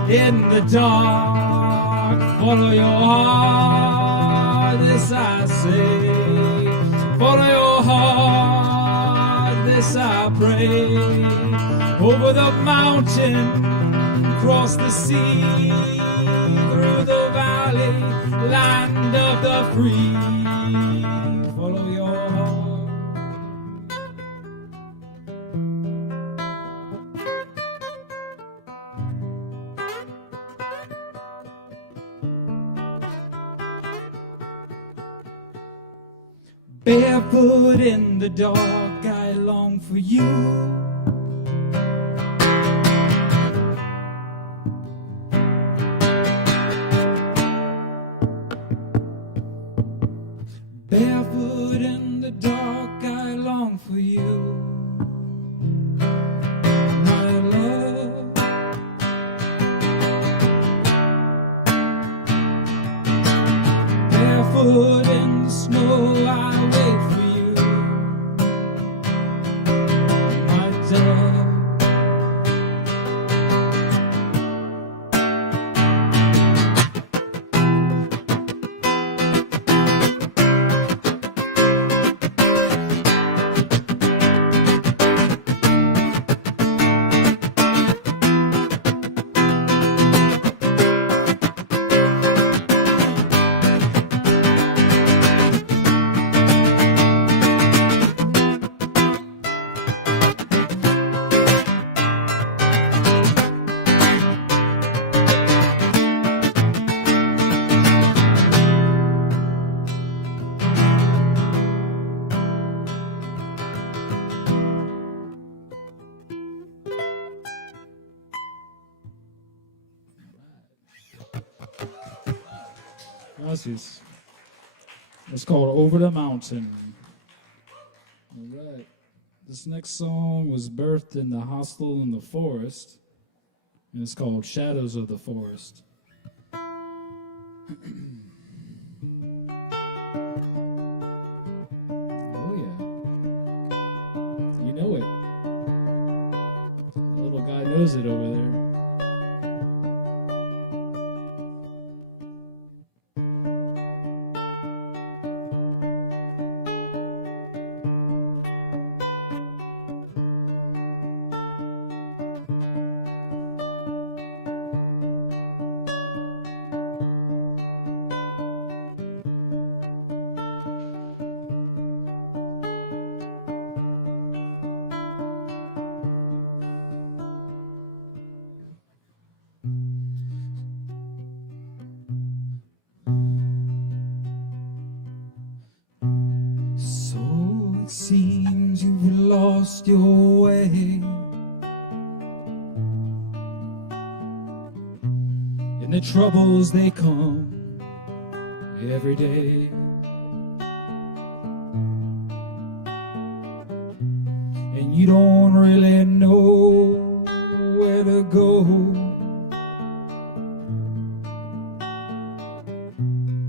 in the dark, follow your heart, this I say. Follow your heart, this I pray. Over the mountain, across the sea, through the valley, land of the free. Follow your heart. Barefoot in the dark, I long for you. Barefoot in the dark, I long for you. My love. Barefoot in the snow, I wait for you. My dove. Gracias. It's called Over the Mountain. All right. This next song was birthed in the hostel in the forest, and it's called Shadows of the Forest. Oh, yeah. You know it. The little guy knows it over there. Seems you've lost your way, and the troubles they come every day, and you don't really know where to go,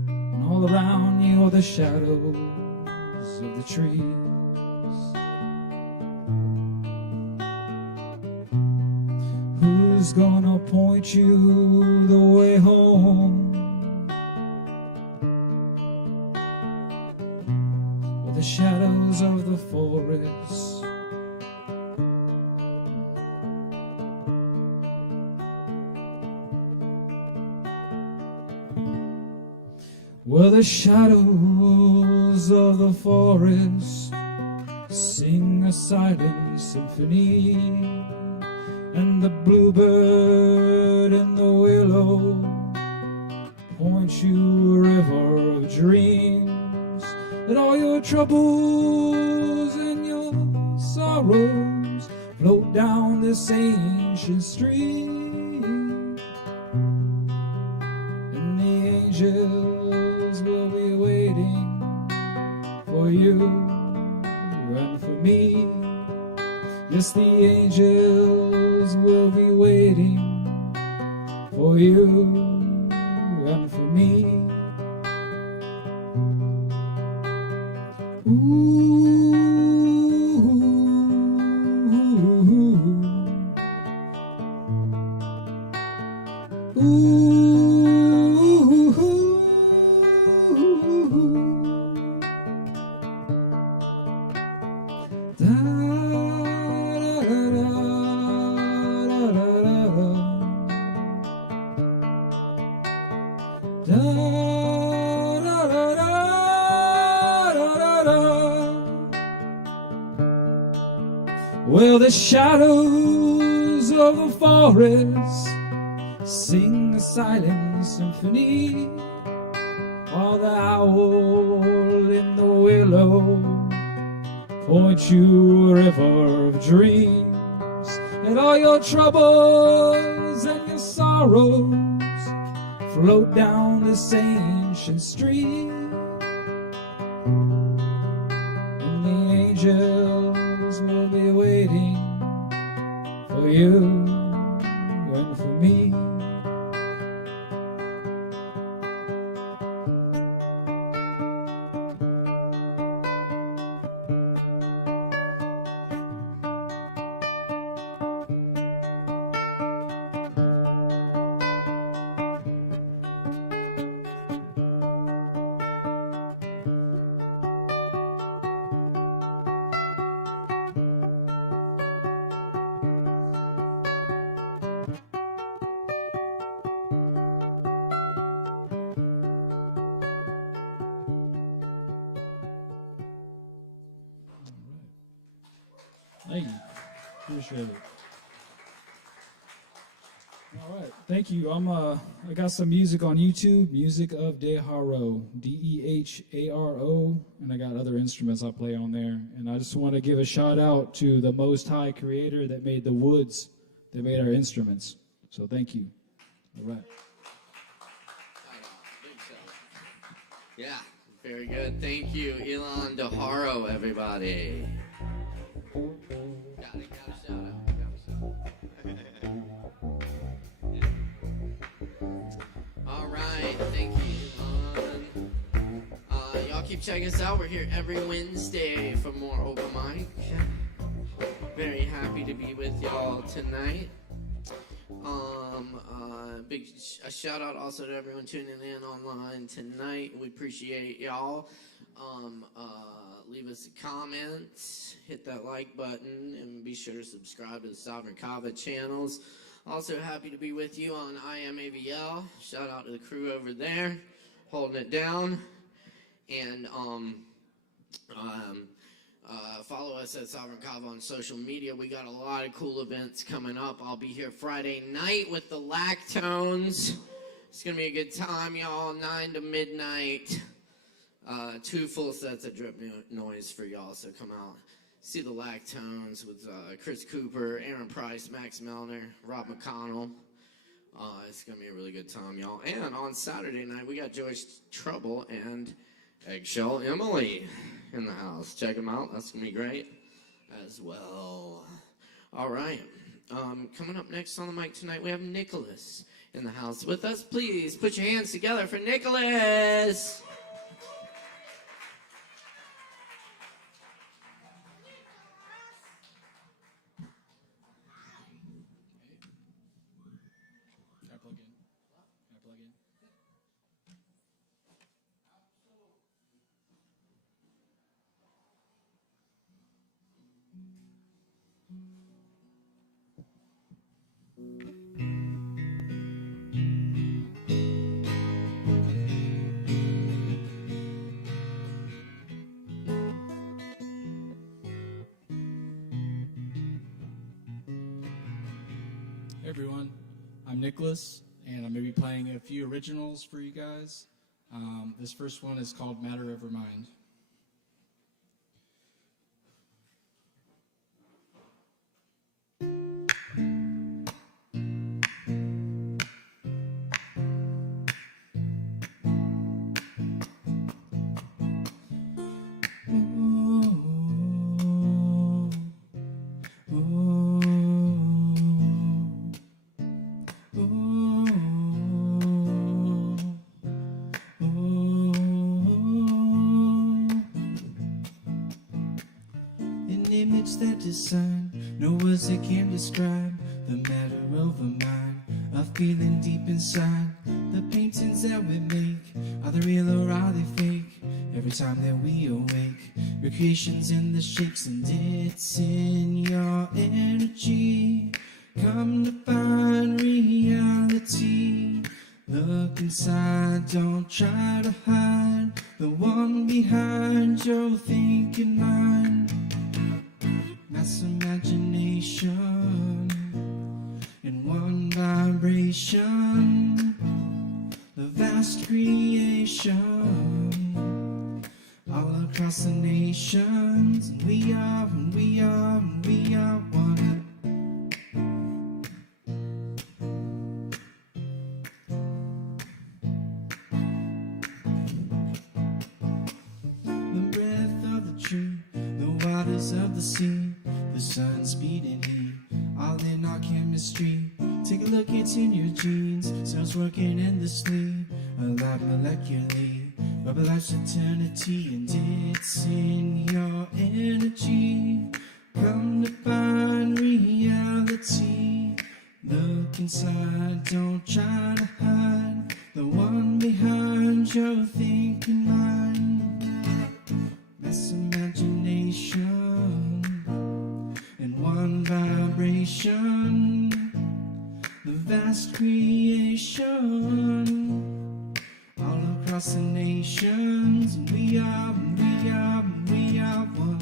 and all around you are the shadows of the trees. Who's gonna point you the way home? Or the shadows of the forest? Well, the shadows of the forest sing a silent symphony, and the bluebird and the willow point you a river of dreams. Let all your troubles and your sorrows float down this ancient street, and the angels will be waiting for you and for me. Yes, the angels will be waiting for you and for me. Well, the shadows of the forest sing a silent symphony, while the owl in the willow points you a river of dreams. And all your troubles and your sorrows float down this ancient stream, and the angels will be waiting for you and for me. Thank you. Appreciate it. All right. Thank you. I got some music on YouTube, Music of Deharo, Deharo, and I got other instruments I play on there. And I just want to give a shout out to the Most High Creator that made the woods, that made our instruments. So thank you. All right. Yeah, very good. Thank you, Elon Deharo, everybody. Got a shout out. All right, thank you, Elon. Y'all keep checking us out. We're here every Wednesday for more open mic. Very happy to be with y'all tonight. Big shout out also to everyone tuning in online tonight. We appreciate y'all. Leave us a comment, hit that like button, and be sure to subscribe to the Sovereign Kava channels. Also happy to be with you on IMAVL. Shout out to the crew over there, holding it down. And follow us at Sovereign Kava on social media. We got a lot of cool events coming up. I'll be here Friday night with the Lactones. It's going to be a good time, y'all, 9 to midnight. 2 full sets of drip noise for y'all, so come out. See the Lactones with Chris Cooper, Aaron Price, Max Melner, Rob McConnell. It's going to be a really good time, y'all. And on Saturday night, we got Joyce Trouble and Eggshell Emily in the house. Check them out. That's going to be great as well. All right. Coming up next on the mic tonight, we have Nicholas in the house with us. Please put your hands together for Nicholas. Hey everyone, I'm Nicholas, and I'm going to be playing a few originals for you guys. This first one is called Matter Over Mind. sun. No words that can describe the matter of a mind, a feeling deep inside. The paintings that we make, are they real or are they fake? Every time that we awake, recreations in the shapes, and it's in your energy. Come to find reality. Look inside, don't try to hide the one behind your thinking mind. Mass imagination in one vibration, the vast creation all across the nations. And we are, and we are, and we are one. The breath of the tree, the waters of the sea, the sun's beating heat, all in our chemistry. Take a look, it's in your genes, cells working endlessly, alive molecularly, rubber life's eternity, and it's in your energy. Come to find reality. Look inside, don't try to hide the one behind your thinking mind. Mass imagination in one vibration, the vast creation all across the nations. And we are, and we are, and we are one.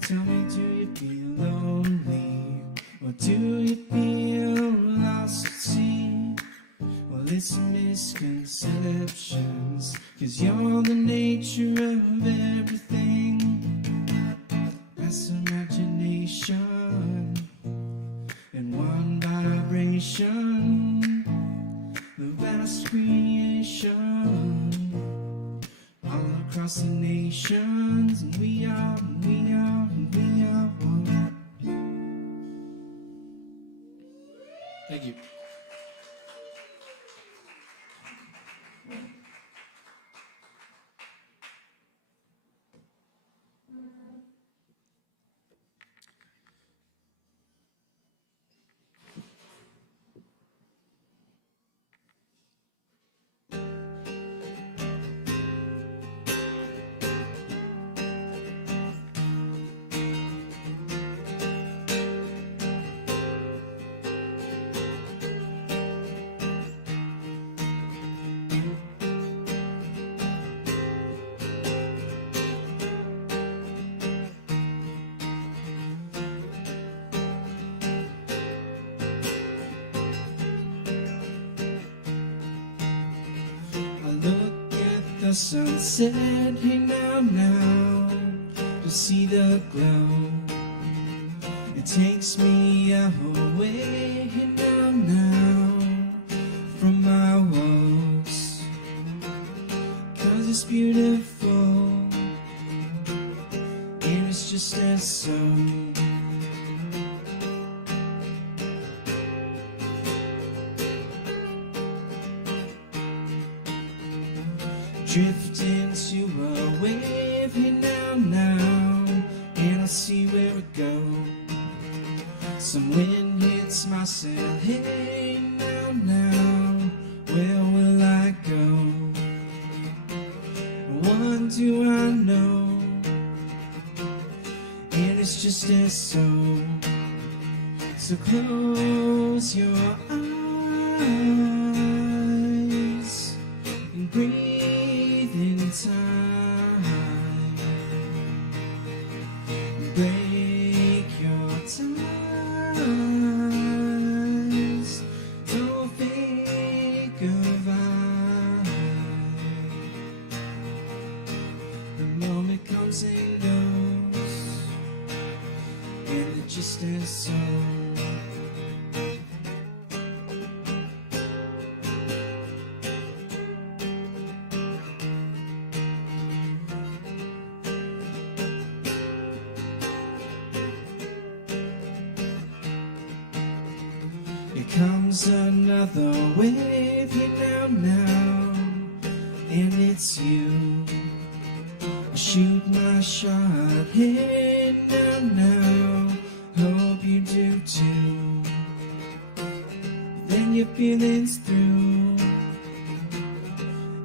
Tell me, do you feel lonely, or do you feel lost at sea? Well, it's misconceptions, 'cause you're the nature of everything. Mass imagination in one vibration, the vast creation all across the nations. And we are, and we are, and we are one. Thank you. The sunset, hey now, now, to see the glow. It takes me away, hey now, now, from my woes. 'Cause it's beautiful, and it's just as so. Drift into a wave, hey now, now, and I'll see where it goes. Some wind hits my sail, hey now, now, where will I go? One do I know, and it's just as so. So close your eyes and breathe in time, break your ties, don't think of I. The moment comes and goes, and it just is so. Comes another wave, hey now, now, and it's you. I shoot my shot, hey now, now, your feelings through,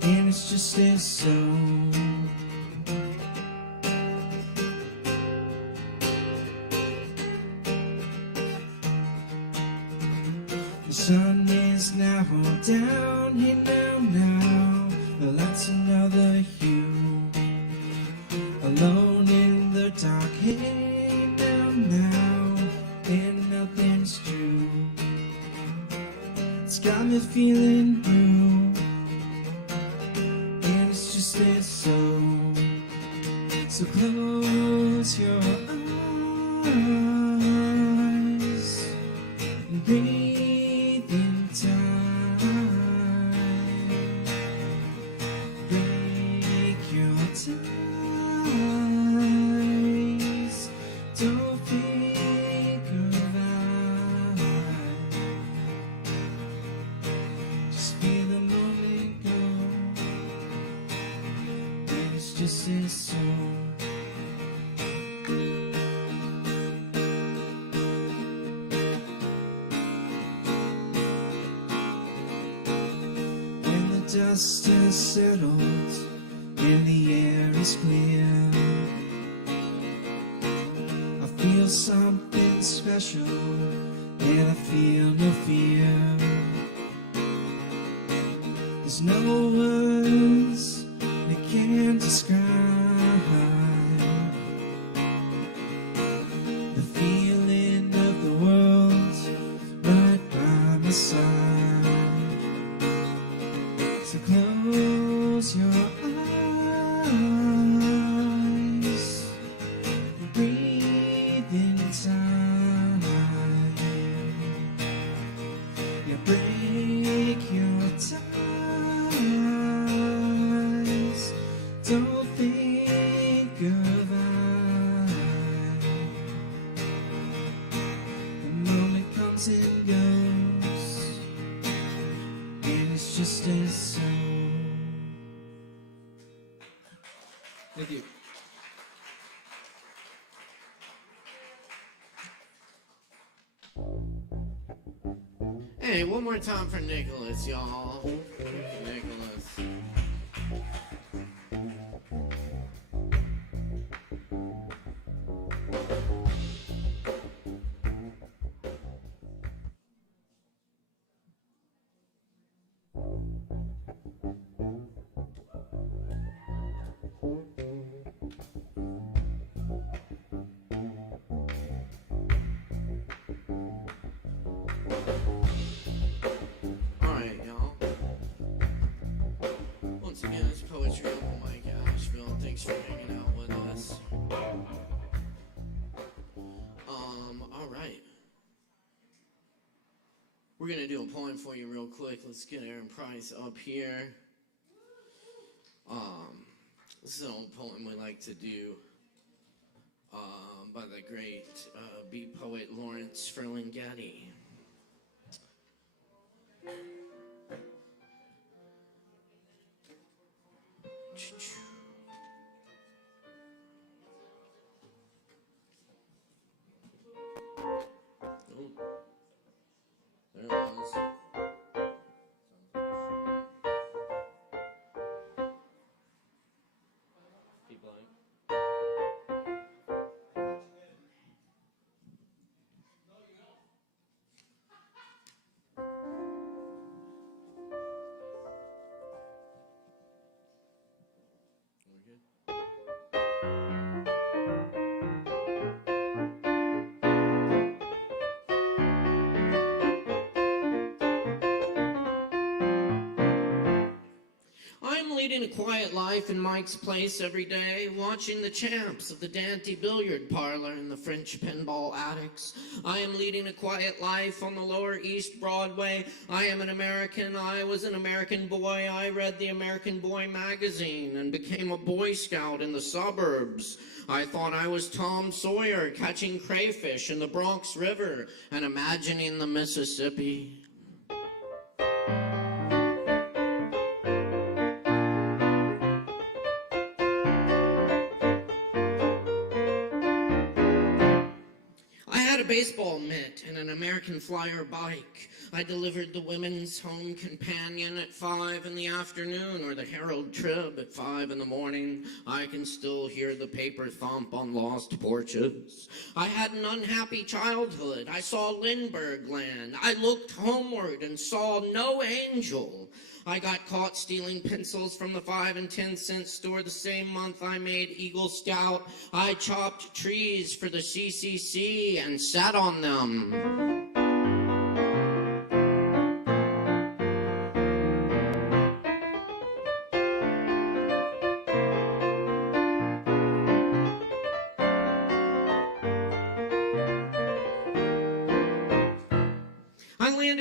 and it's just as so. The sun is now down, hey now, the light's another hue. Alone in the dark, hey now, and nothing's true. It's got me feeling blue, and it's just as so. So close your eyes and breathe in time. Break your ties. Don't think of I. Just feel the moment go, and it's just as so. When the dust has settled and the air is clear, I feel something special and I feel no fear. There's no words that can describe the feeling of the world right by my side. So close your eyes, breathe in time. Yeah, break your ties. Don't think of I. The moment comes and goes, and it's just as so. Thank you. Hey, one more time for Nicholas, y'all. Thank you, Nicholas. Alright, y'all. Once again, it's Poetry Open Mic Asheville. Thanks for hanging out with us. Alright. We're gonna do a poem for you real quick. Let's get Aaron Price up here. This is an old poem we like to do by the great beat poet Lawrence Ferlinghetti. Oh, there it was. Keep going. We're good. I'm leading a quiet life in Mike's place every day, watching the champs of the Dante billiard parlor and the French pinball addicts. I am leading a quiet life on the Lower East Broadway. I am an American. I was an American boy. I read the American Boy magazine and became a Boy Scout in the suburbs. I thought I was Tom Sawyer catching crayfish in the Bronx River and imagining the Mississippi. baseball mitt and an American Flyer bike. I delivered the Women's Home Companion at 5 in the afternoon, or the Herald Trib at 5 in the morning. I can still hear the paper thump on lost porches. I had an unhappy childhood. I saw Lindbergh land. I looked homeward and saw no angel. I got caught stealing pencils from the 5 and 10 cent store the same month I made Eagle Scout. I chopped trees for the CCC and sat on them.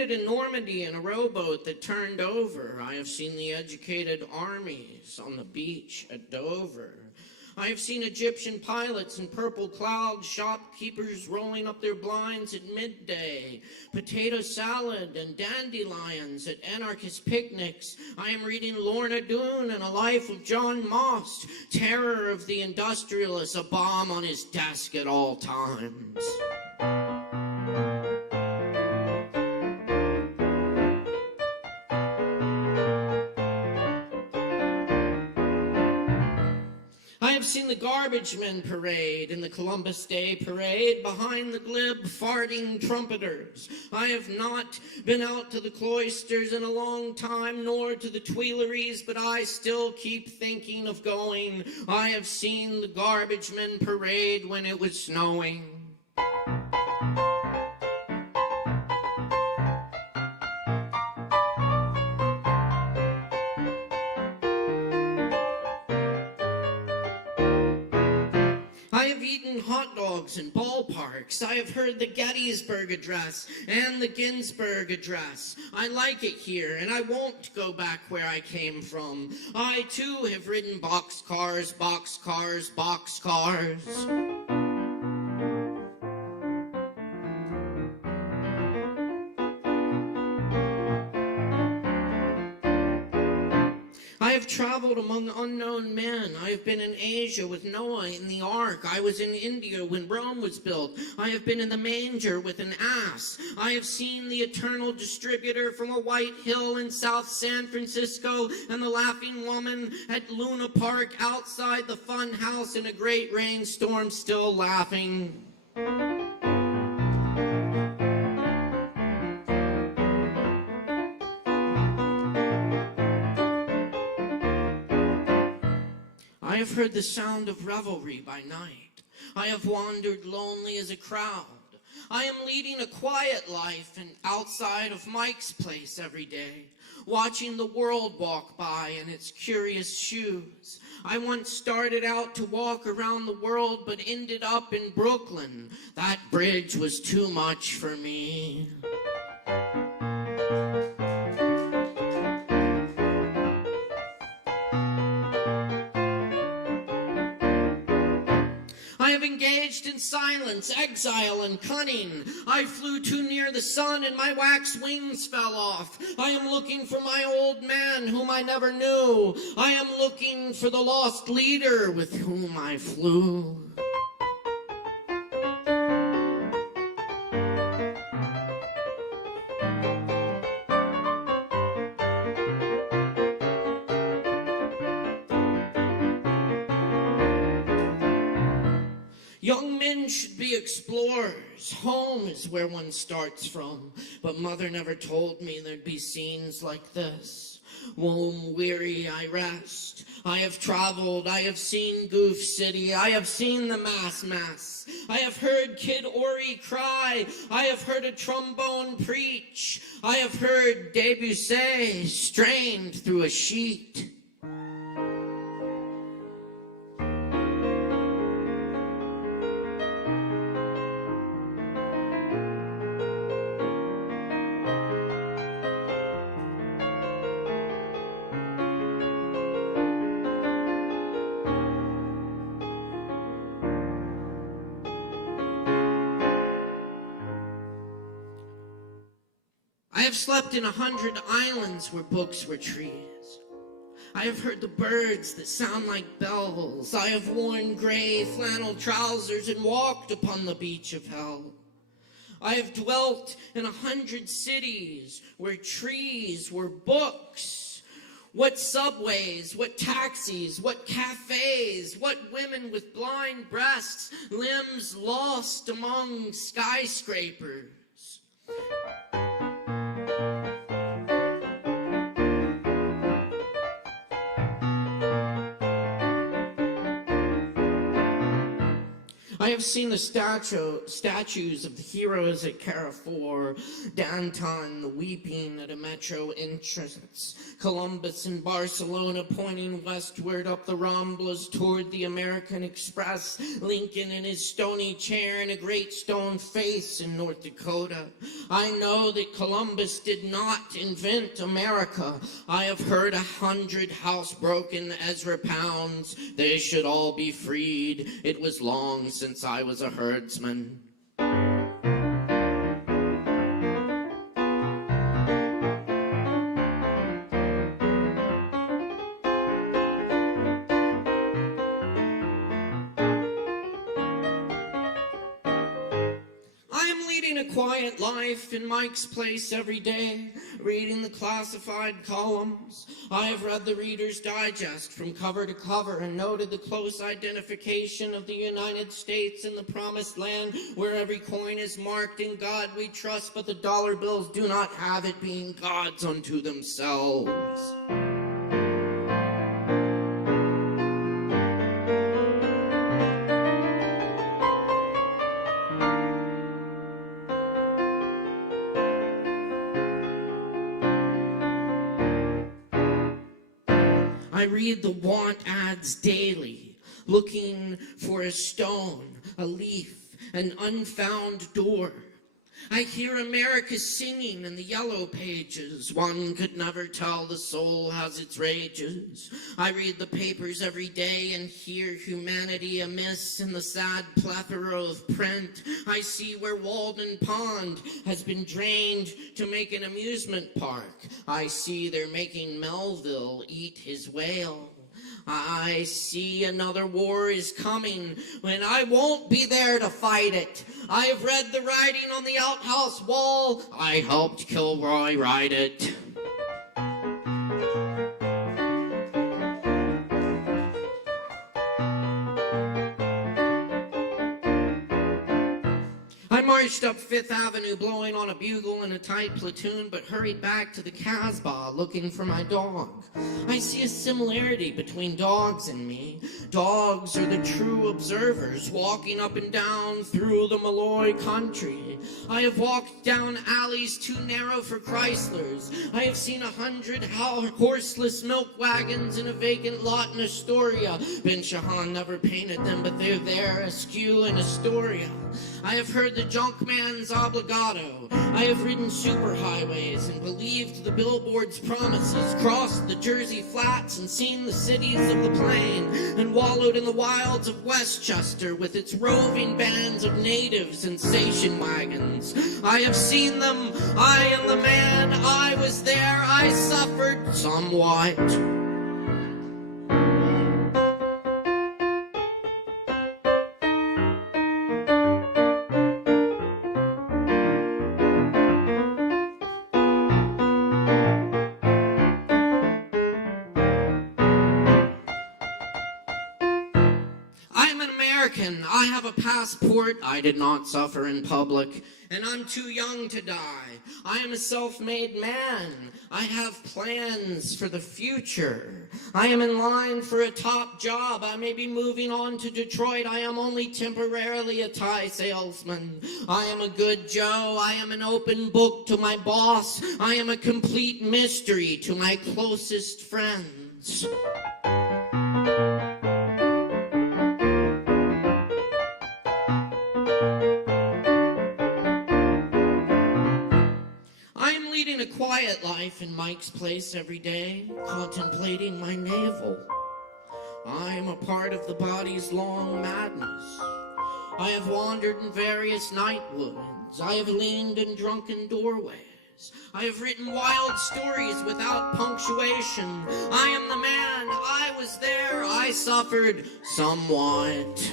In Normandy in a rowboat that turned over. I have seen the educated armies on the beach at Dover. I have seen Egyptian pilots in purple clouds, shopkeepers rolling up their blinds at midday, potato salad and dandelions at anarchist picnics. I am reading Lorna Doone and A Life of John Moss, terror of the industrialist, a bomb on his desk at all times. I have seen the garbage men parade and the Columbus Day parade behind the glib farting trumpeters. I have not been out to the cloisters in a long time, nor to the Tuileries, but I still keep thinking of going. I have seen the garbage men parade when it was snowing. I have eaten hot dogs in ballparks. I have heard the Gettysburg Address and the Ginsburg Address. I like it here, and I won't go back where I came from. I, too, have ridden boxcars, boxcars, boxcars. I have traveled among unknown men. I have been in Asia with Noah in the ark. I was in India when Rome was built. I have been in the manger with an ass. I have seen the eternal distributor from a white hill in South San Francisco and the laughing woman at Luna Park outside the fun house in a great rainstorm still laughing. I have heard the sound of revelry by night. I have wandered lonely as a crowd. I am leading a quiet life and outside of Mike's place every day, watching the world walk by in its curious shoes. I once started out to walk around the world, but ended up in Brooklyn. That bridge was too much for me. I have engaged in silence, exile, and cunning. I flew too near the sun and my wax wings fell off. I am looking for my old man whom I never knew. I am looking for the lost leader with whom I flew. Young men should be explorers. Home is where one starts from. But mother never told me there'd be scenes like this. Womb weary, I rest. I have traveled. I have seen Goof City. I have seen the mass. I have heard Kid Ory cry. I have heard a trombone preach. I have heard Debussy strained through a sheet. I have slept in 100 islands where books were trees. I have heard the birds that sound like bells. I have worn gray flannel trousers and walked upon the beach of hell. I have dwelt in 100 cities where trees were books. What subways, what taxis, what cafes, what women with blind breasts, limbs lost among skyscrapers. I have seen the statues of the heroes at Carrefour, Danton, the weeping at a metro entrance, Columbus and Barcelona pointing westward up the Ramblas toward the American Express, Lincoln in his stony chair and a great stone face in North Dakota. I know that Columbus did not invent America. I have heard 100 housebroken Ezra Pounds. They should all be freed. It was long since I was a herdsman. I am leading a quiet life in Mike's place every day, reading the classified columns. I have read the Reader's Digest from cover to cover and noted the close identification of the United States in the Promised Land, where every coin is marked "In God We Trust," but the dollar bills do not have it, being gods unto themselves. I read the want ads daily, looking for a stone, a leaf, an unfound door. I hear America singing in the yellow pages. One could never tell the soul has its rages. I read the papers every day and hear humanity amiss in the sad plethora of print. I see where Walden Pond has been drained to make an amusement park. I see they're making Melville eat his whale. I see another war is coming when I won't be there to fight it. I have read the writing on the outhouse wall. I helped Kilroy write it. I marched up Fifth Avenue blowing on a bugle in a tight platoon, but hurried back to the Casbah looking for my dog. I see a similarity between dogs and me. Dogs are the true observers, walking up and down through the Malloy country. I have walked down alleys too narrow for Chryslers. I have seen 100 horseless milk wagons in a vacant lot in Astoria. Ben Shahan never painted them, but they're there askew in Astoria. I have heard the junk man's obligato. I have ridden superhighways and believed the billboard's promises, crossed the Jersey Flats and seen the cities of the plain, and wallowed in the wilds of Westchester with its roving bands of natives and station wagons. I have seen them. I am the man. I was there. I suffered somewhat. I have a passport. I did not suffer in public, and I'm too young to die. I am a self-made man. I have plans for the future. I am in line for a top job. I may be moving on to Detroit. I am only temporarily a tie salesman. I am a good Joe. I am an open book to my boss. I am a complete mystery to my closest friends. A quiet life in Mike's place every day, contemplating my navel. I am a part of the body's long madness. I have wandered in various night woods. I have leaned in drunken doorways. I have written wild stories without punctuation. I am the man. I was there. I suffered somewhat.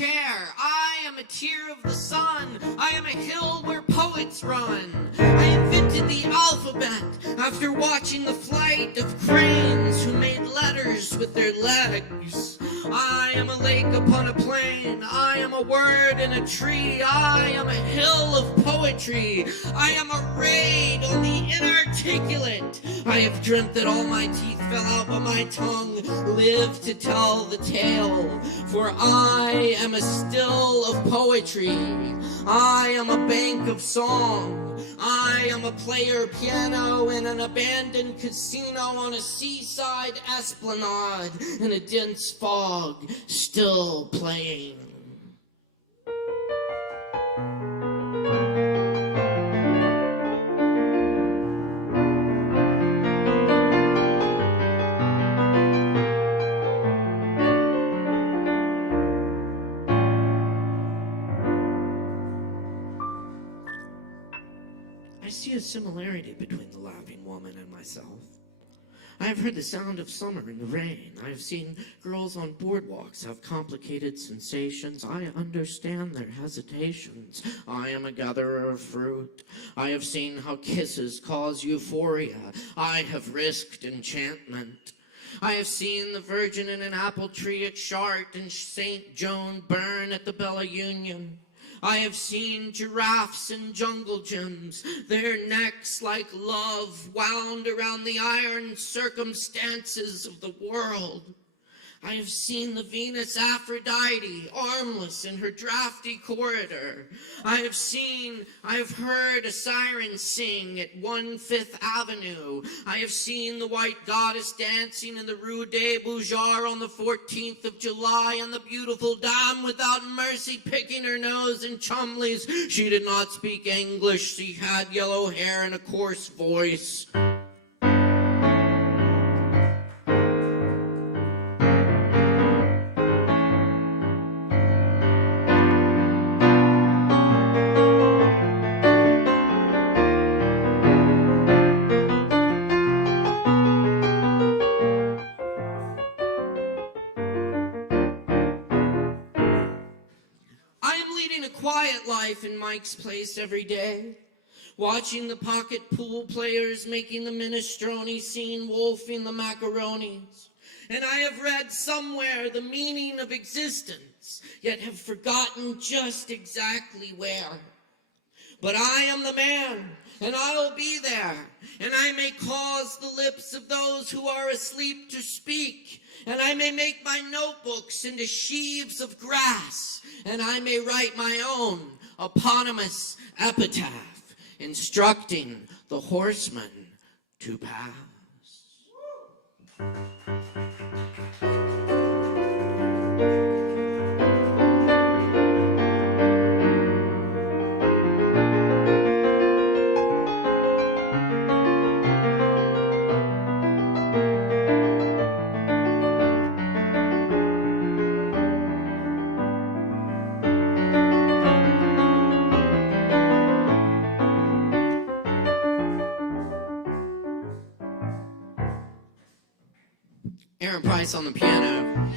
chair. I am a tear of the sun. I am a hill where poets run. I invented the alphabet after watching the flight of cranes who made letters with their legs. I am a lake upon a plain. I am a word in a tree. I am a hill of poetry. I am a raid on the inarticulate. I have dreamt that all my teeth fell out, but my tongue lived to tell the tale. For I am a still of poetry. I am a bank of song. I am a player piano in an abandoned casino on a seaside esplanade in a dense fog, still playing. I see a similarity between the laughing woman and myself. I have heard the sound of summer in the rain. I have seen girls on boardwalks have complicated sensations. I understand their hesitations. I am a gatherer of fruit. I have seen how kisses cause euphoria. I have risked enchantment. I have seen the Virgin in an apple tree at Chartres and St. Joan burn at the Bella Union. I have seen giraffes in jungle gyms, their necks like love wound around the iron circumstances of the world. I have seen the Venus Aphrodite, armless in her drafty corridor. I have heard a siren sing at 1/5 Avenue. I have seen the white goddess dancing in the Rue des Bougeards on the 14th of July, and the beautiful dame without mercy picking her nose in Chumley's. She did not speak English. She had yellow hair and a coarse voice. Quiet life in Mike's place every day, watching the pocket pool players making the minestrone scene, wolfing the macaronis. And I have read somewhere the meaning of existence, yet have forgotten just exactly where. But I am the man, and I will be there, and I may cause the lips of those who are asleep to speak, and I may make my notebooks into sheaves of grass, and I may write my own eponymous epitaph, instructing the horsemen to pass. Aaron Price on the piano.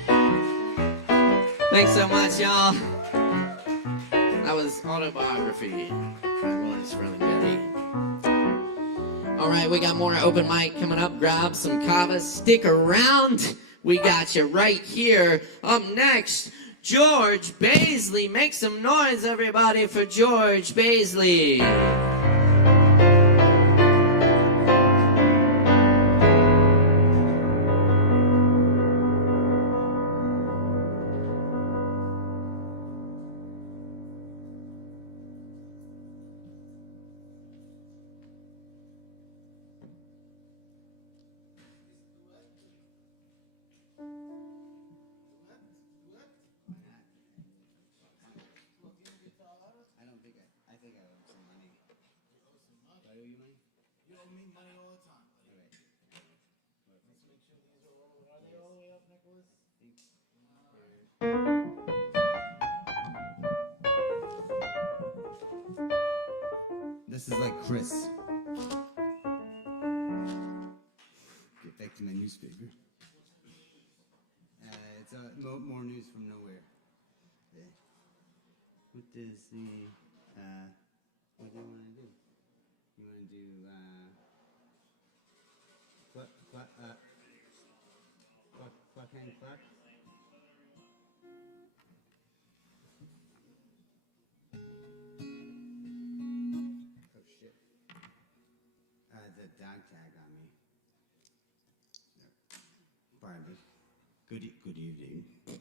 Thanks so much, y'all. That was Autobiography by Lawrence Ferlinghetti. All right, we got more open mic coming up. Grab some kava. Stick around. We got you right here. Up next, George Baisley. Make some noise, everybody, for George Baisley. This is like Chris. Get back to my newspaper. It's more news from nowhere. What is the, what do you want to do? You want to do, quack and quack? Oh shit. The dog tag on me. Pardon me. Good evening. Is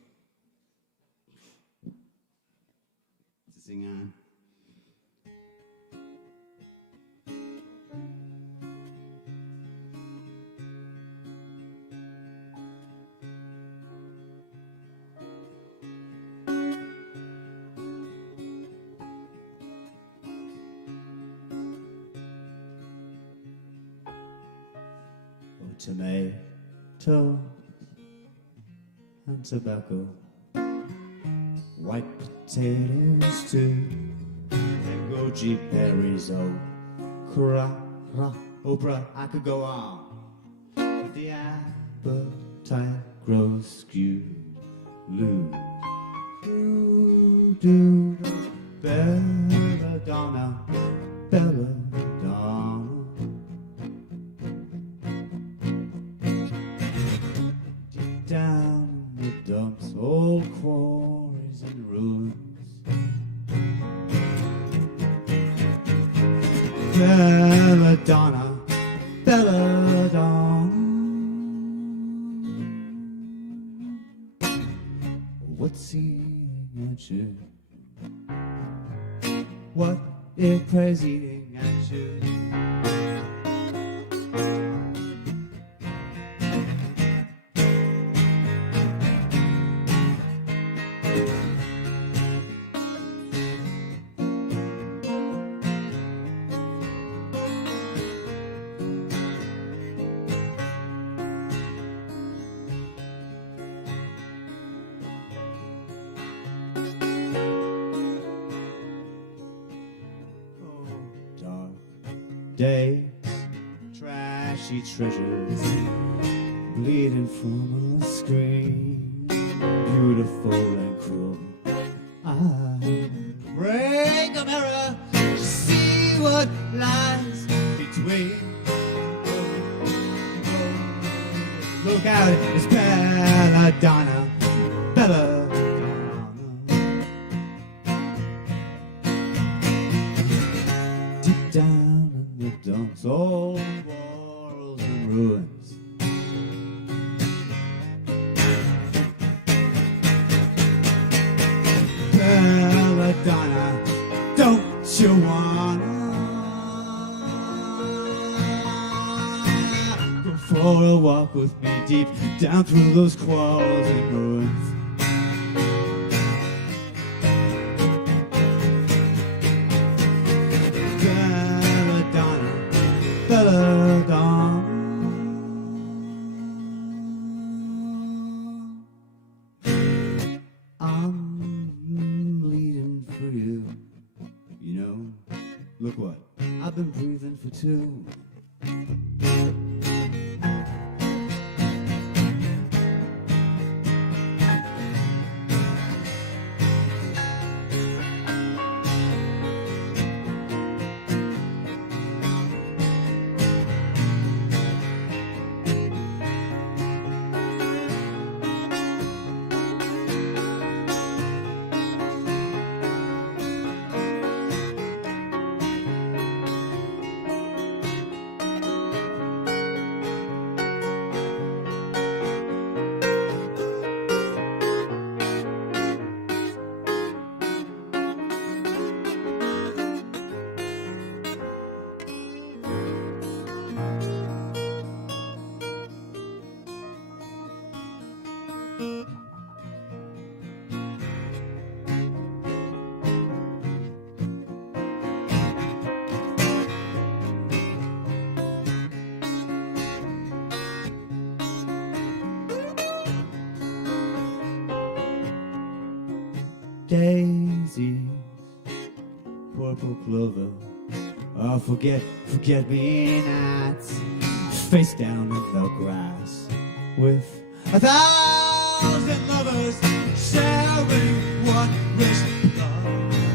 this thing on? Tomato and tobacco, white potatoes too, and goji berries, Oprah, I could go on. but the appetite grows skew. Do belladonna, belladonna. Deep down in the dumps, old quarries and ruins. Belladonna, belladonna. What's he at you? What it prays eating at you? Days, trashy treasures, bleeding from a screen, beautiful and cruel. I break a mirror to see what lies between. Look out, it's belladonna, belladonna. Deep down in the dumps, old walls and ruins. Belladonna, don't you wanna go for a walk with me deep down through those quarries and ruins? Belladonna. I'm bleeding for you. You know, look what I've been breathing for two. Daisies, purple clover, oh forget me nots, face down in the grass with 1,000 lovers sharing one rich blood.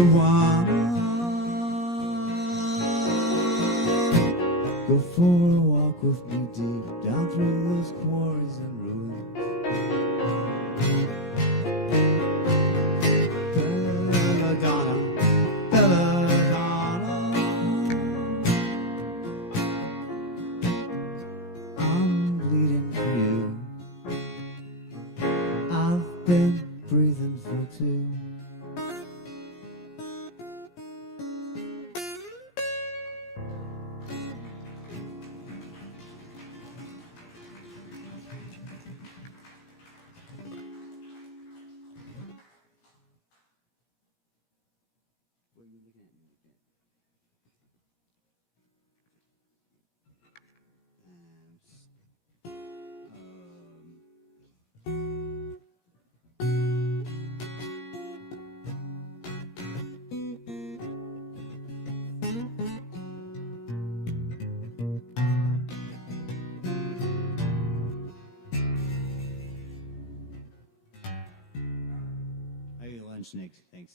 you wanna go for a walk with me deep down through those quarries and ruins? Belladonna, Belladonna, I'm bleeding for you. I've been breathing for two. I get lunch next, thanks.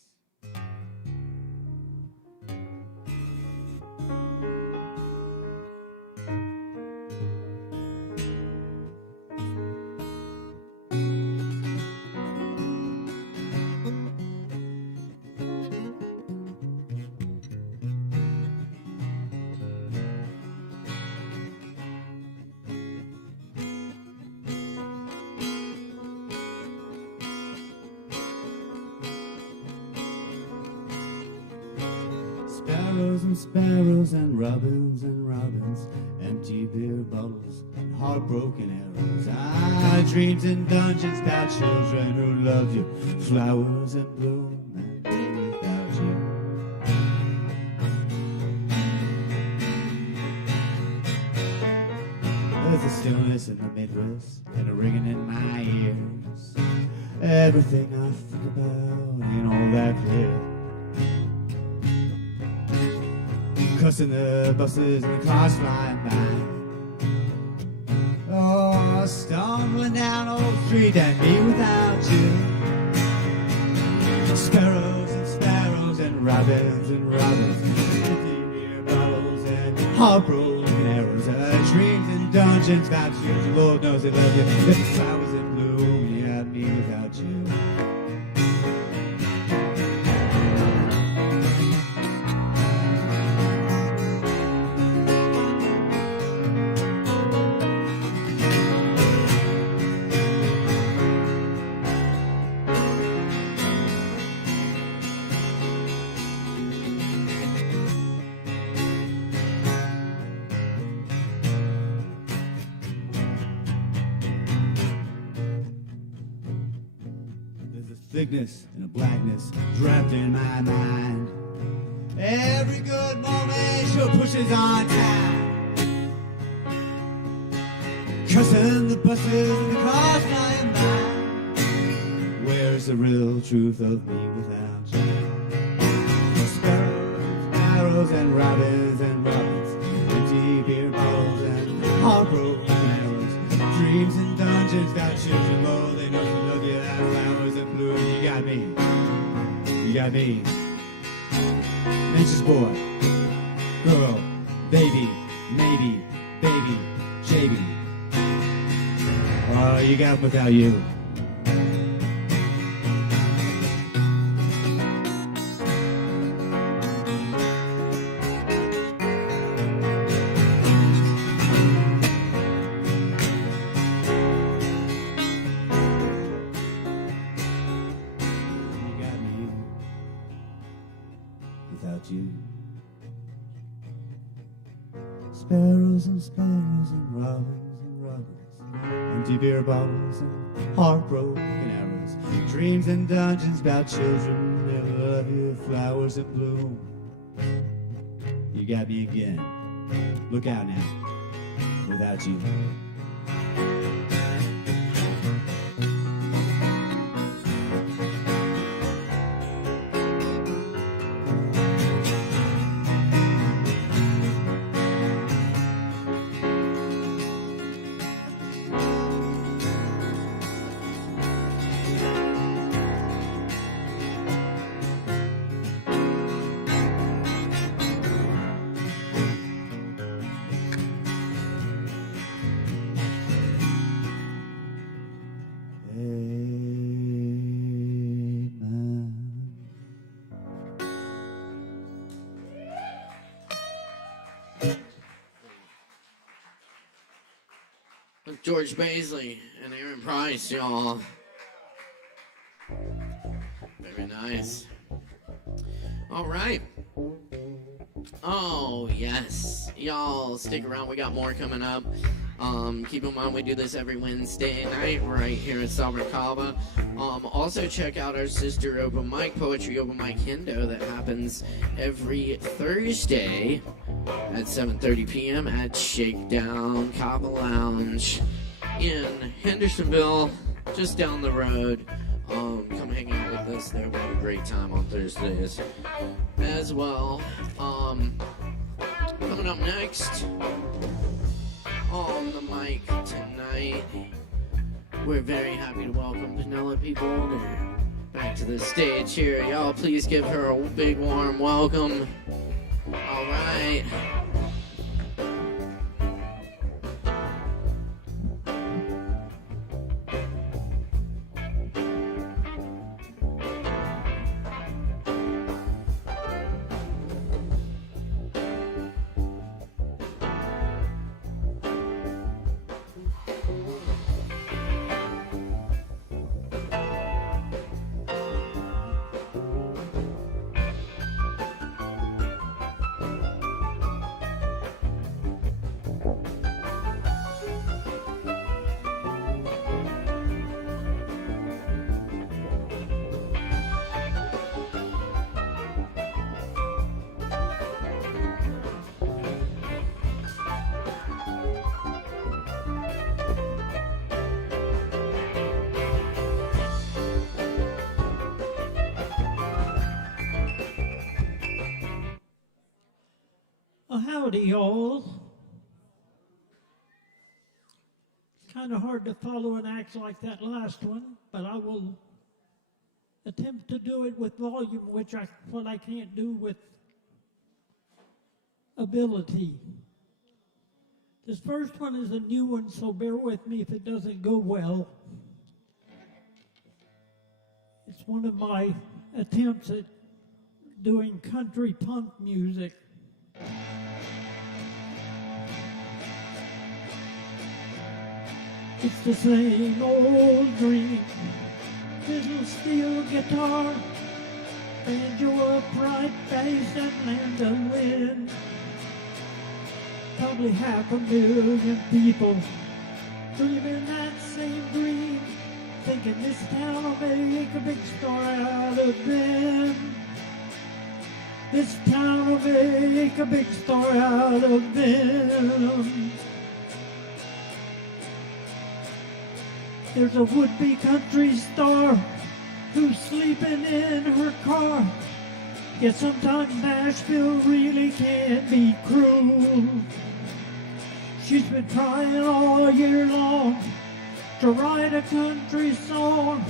Sparrows and robins, empty beer bottles and heartbroken arrows. I dreamed in dungeons about children who love you, flowers in bloom and me without you. There's a stillness in the Midwest and a ringing in my ears. Everything I think about ain't all that clear. Cussing the buses and the cars flying by. Oh, stumbling down Old Street and me without you. Sparrows and robins, empty beer bottles and heartbroken arrows. Dreams and dungeons about you. Lord knows they love you. If the flowers in bloom, you had me without you. Thickness and a blackness trapped in my mind. Every good moment sure pushes on time. Cussing the buses and the cars flying by. Where's the real truth of me without you? Sparrows and robins, empty beer bottles and heartbroken arrows. Dreams and dungeons got children low, they know to love you as flowers in bloom. You got me, you got me. Nature's boy, girl, baby, maybe, baby, JB. Oh, you got without you. You. Sparrows and robins, empty beer bottles and heartbroken arrows. Dreams and dungeons about children, never love you, flowers in bloom. You got me again. Look out now, without you. with George Baisley and Aaron Price, y'all. Very nice. All right. Oh, yes. Y'all, stick around. We got more coming up. Keep in mind, we do this every Wednesday night right here at Sovereign Kava. Also, check out our sister open mic, Poetry Open Mic Hendo, that happens every Thursday at 7:30 p.m. at Shakedown Kava Lounge in Hendersonville, just down the road. Come hang out with us there. We have a great time on Thursdays as well. Coming up next on the mic tonight, we're very happy to welcome Penelope Boulder back to the stage here. Y'all, please give her a big warm welcome. All right. Howdy, y'all. It's kind of hard to follow an act like that last one, but I will attempt to do it with volume, what I can't do with ability. This first one is a new one, so bear with me if it doesn't go well. It's one of my attempts at doing country punk music. It's the same old dream, fiddle, steel, guitar, banjo, upright bass, and mandolin. Probably 500,000 people dreaming that same dream, thinking this town will make a big star out of them. This town will make a big star out of them. There's a would-be country star who's sleeping in her car. Yet sometimes Nashville really can be cruel. She's been trying all year long to write a country song,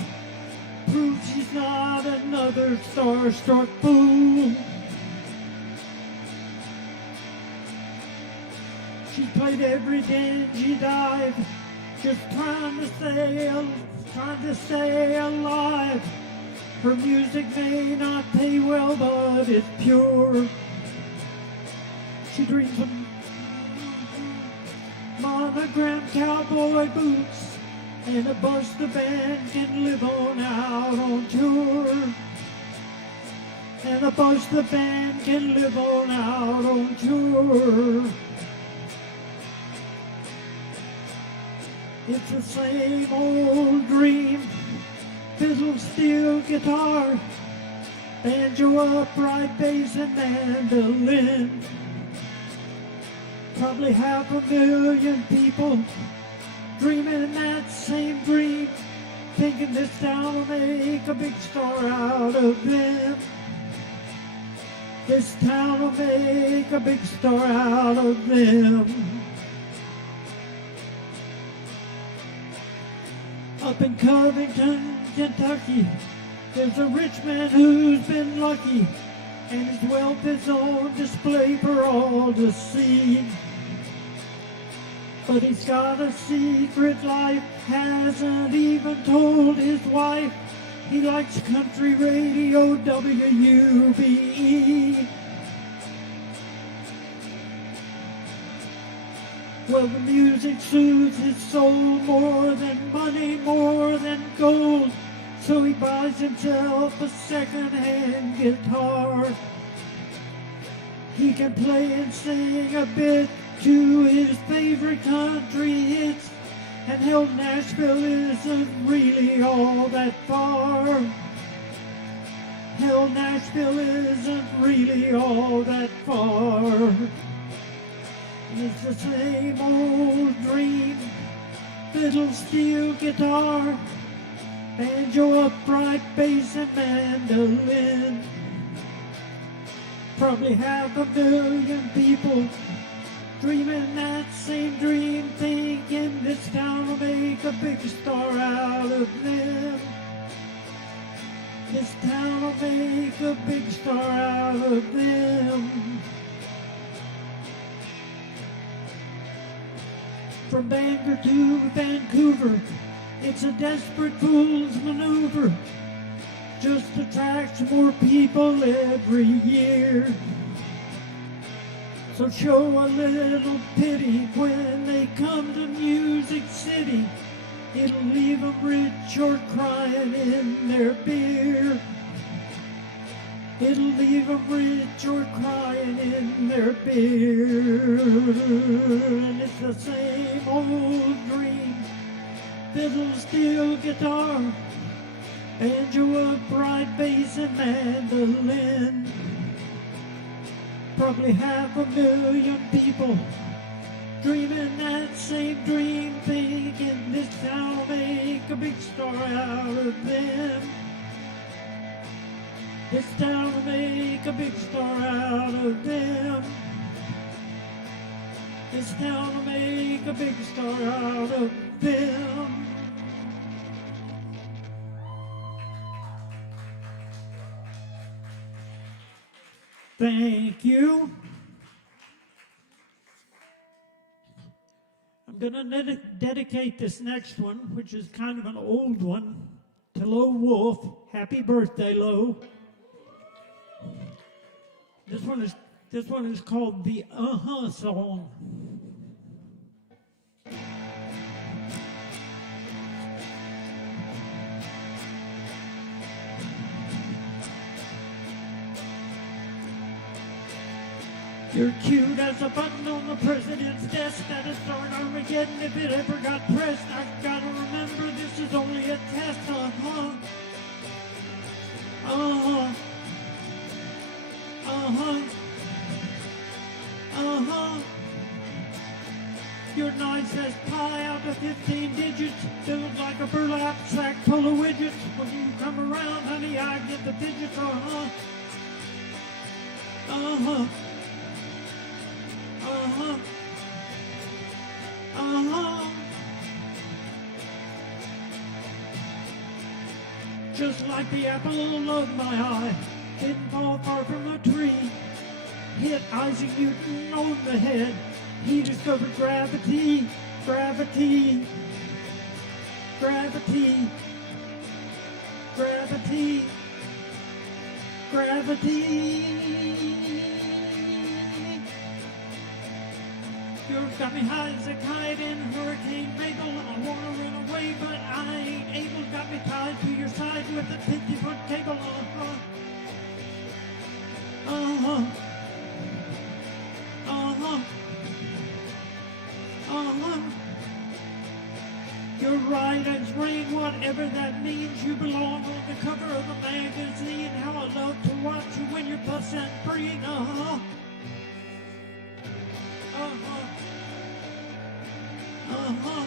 prove she's not another star-struck fool. She played every dingy dive, just trying to stay alive. Her music may not pay well, but it's pure. She dreams of monogram cowboy boots and a bus the band can live on out on tour. And a bus the band can live on out on tour. It's the same old dream, fiddle, steel, guitar, banjo, upright bass, and mandolin. Probably 500,000 people dreaming that same dream, thinking this town will make a big star out of them. This town will make a big star out of them. Up in Covington, Kentucky, there's a rich man who's been lucky, and his wealth is on display for all to see. But he's got a secret life, hasn't even told his wife. He likes country radio, WUBE. Well, the music soothes his soul more than money, more than gold. So he buys himself a second-hand guitar. He can play and sing a bit to his favorite country hits. And hell, Nashville isn't really all that far. Hell, Nashville isn't really all that far. It's the same old dream, fiddle, steel, guitar, banjo, upright bass, and mandolin. Probably 500,000 people dreaming that same dream, thinking this town will make a big star out of them. This town will make a big star out of them. From Bangor to Vancouver, it's a desperate fool's maneuver. Just attracts more people every year. So show a little pity when they come to Music City. It'll leave them rich or crying in their beer. It'll leave them rich or crying in their beer. And it's the same old dream. Fiddle, steel, guitar, banjo, upright bass, and mandolin. Probably 500,000 people dreaming that same dream, thinking this town will make a big star out of them. This town will make a big star out of them. This town will make a big star out of them. Thank you. I'm going to dedicate this next one, which is kind of an old one, to Lo Wolf. Happy birthday, Lo. This one is called the Uh-huh song. You're cute as a button on the president's desk. That'd start Armageddon if it ever got pressed. I gotta remember this is only a test. Uh-huh. Uh-huh. Uh-huh. Uh-huh. You're nice as pie out of 15 digits. Built like a burlap sack full of widgets. When you come around, honey, I get the digits. Uh-huh. Uh-huh. Uh-huh. Uh-huh. Just like the apple of my eye, didn't fall far from a tree. Hit Isaac Newton on the head. He discovered gravity, gravity, gravity, gravity, gravity. You've got me high as a kite in Hurricane Mabel. I wanna run away, but I ain't able. Got me tied to your side with a 50-foot cable. Uh-huh. Uh-huh. Uh-huh. Uh-huh. You're right as rain, whatever that means. You belong on the cover of the magazine. How I love to watch you when you're puss and preen. Uh-huh. Uh-huh. Uh-huh.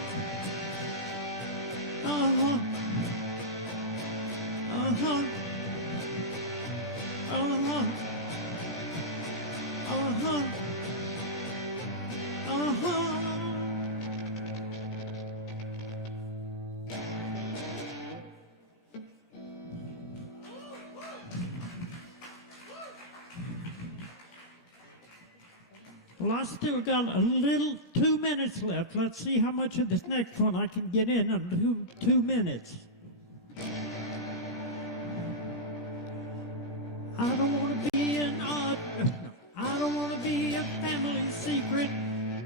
Uh-huh. Uh-huh. Uh-huh. Uh-huh. Uh-huh. Well, I still got a little 2 minutes left. Let's see how much of this next one I can get in under 2 minutes. I don't want to be a family secret.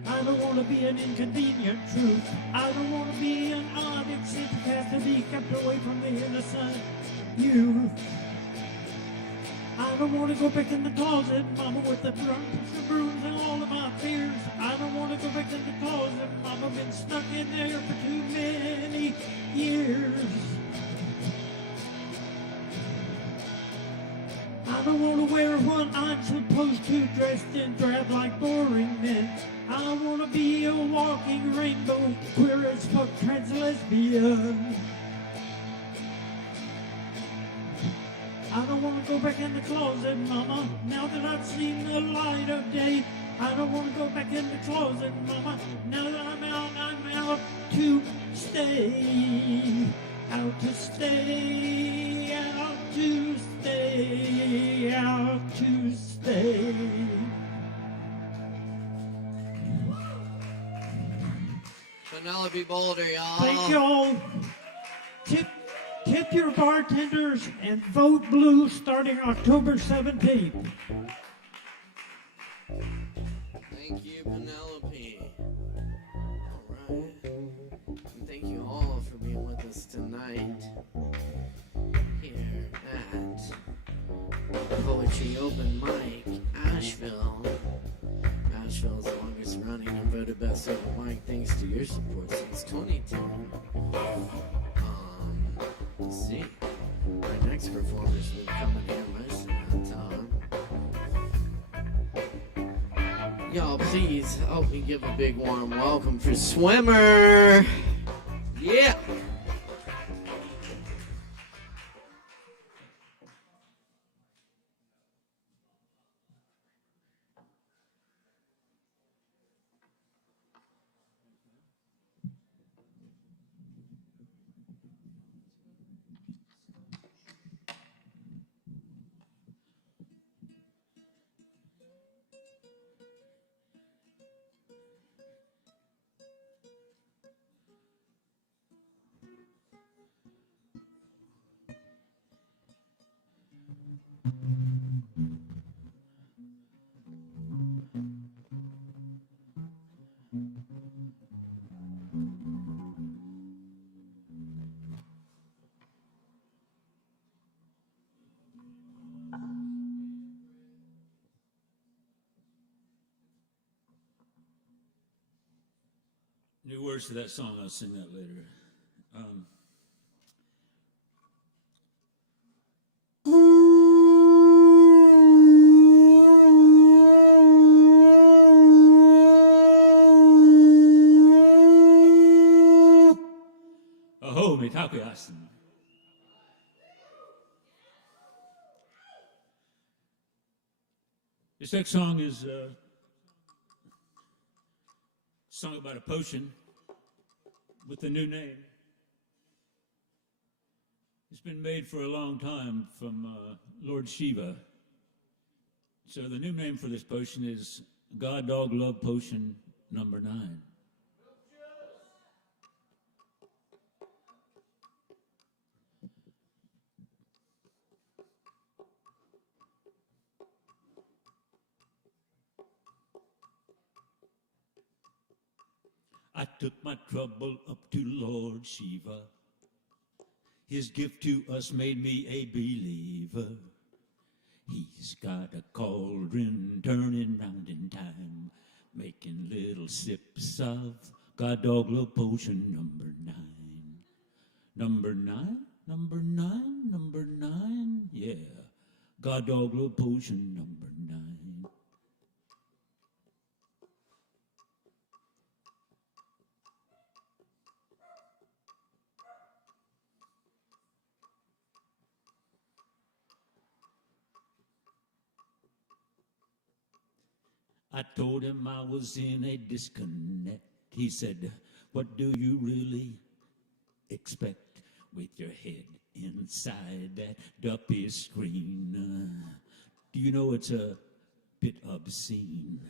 I don't want to be an inconvenient truth. I don't want to be an object that has to be kept away from the innocent youth. I don't want to go back in the closet, mama, with the brooms and all of my fears. I don't want to go back in the closet, mama, been stuck in there for too many years. I don't want to wear what I'm supposed to, dressed in drab like boring men. I want to be a walking rainbow, queer as fuck, trans lesbian. I don't want to go back in the closet, mama, now that I've seen the light of day. I don't want to go back in the closet, mama, now that I'm out to stay. Out to stay, out to stay, out to stay. Penelope Boulder, y'all. Thank y'all. Tip your bartenders and vote blue starting October 17th. Thank you, Penelope. All right. And thank you all for being with us tonight here at Poetry Open Mic, Asheville. Asheville is the longest running and voted best open mic thanks to your support since 2010. Let's see. Our next performers will be coming here most of that time. Y'all, please help me give a big warm welcome for Swimmer. Yeah. New words to that song, I'll sing that later. Aho, me takuyasin. This next song is a song about a potion with a new name. It's been made for a long time from Lord Shiva. So the new name for this potion is God Dog Love Potion number 9. I took my trouble up to Lord Shiva. His gift to us made me a believer. He's got a cauldron turning round in time, making little sips of God Dog Love Potion number 9. Number 9? Number 9? Number 9? Yeah. God Dog Love Potion number 9. I told him I was in a disconnect. He said, what do you really expect with your head inside that duppy screen? Do you know it's a bit obscene?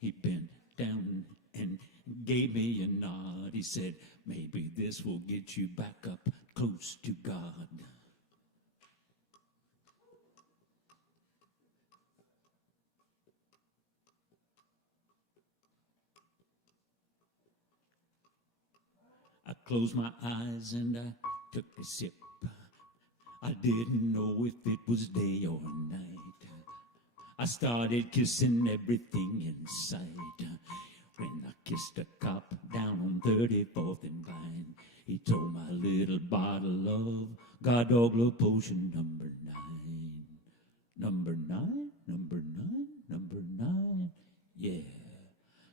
He bent down and gave me a nod. He said, maybe this will get you back up close to God. closed my eyes and I took a sip. I didn't know if it was day or night. I started kissing everything in sight. When I kissed a cop down on 34th and Vine, he told my little bottle of God Dog Potion number 9. Number 9, number 9, number 9, yeah.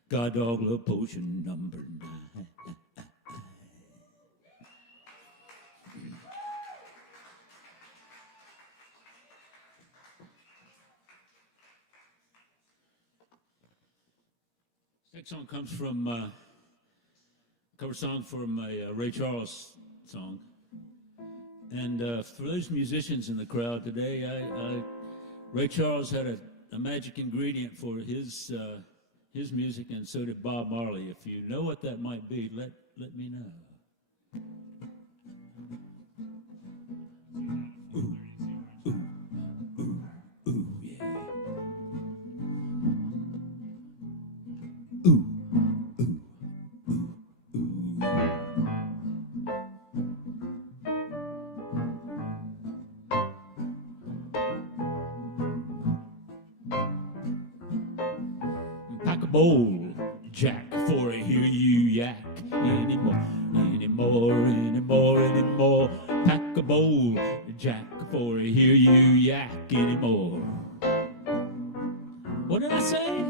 God Dog Potion number 9. Next song comes from a cover song from a Ray Charles song. And for those musicians in the crowd today, Ray Charles had a magic ingredient for his music, and so did Bob Marley. If you know what that might be, let me know. Ooh, ooh, ooh, ooh, yeah. Ooh, ooh, ooh, ooh. Pack a bowl, Jack, for I hear you yak anymore, anymore, anymore, anymore. Pack a bowl, Jack, for I hear you yak anymore. What did I say?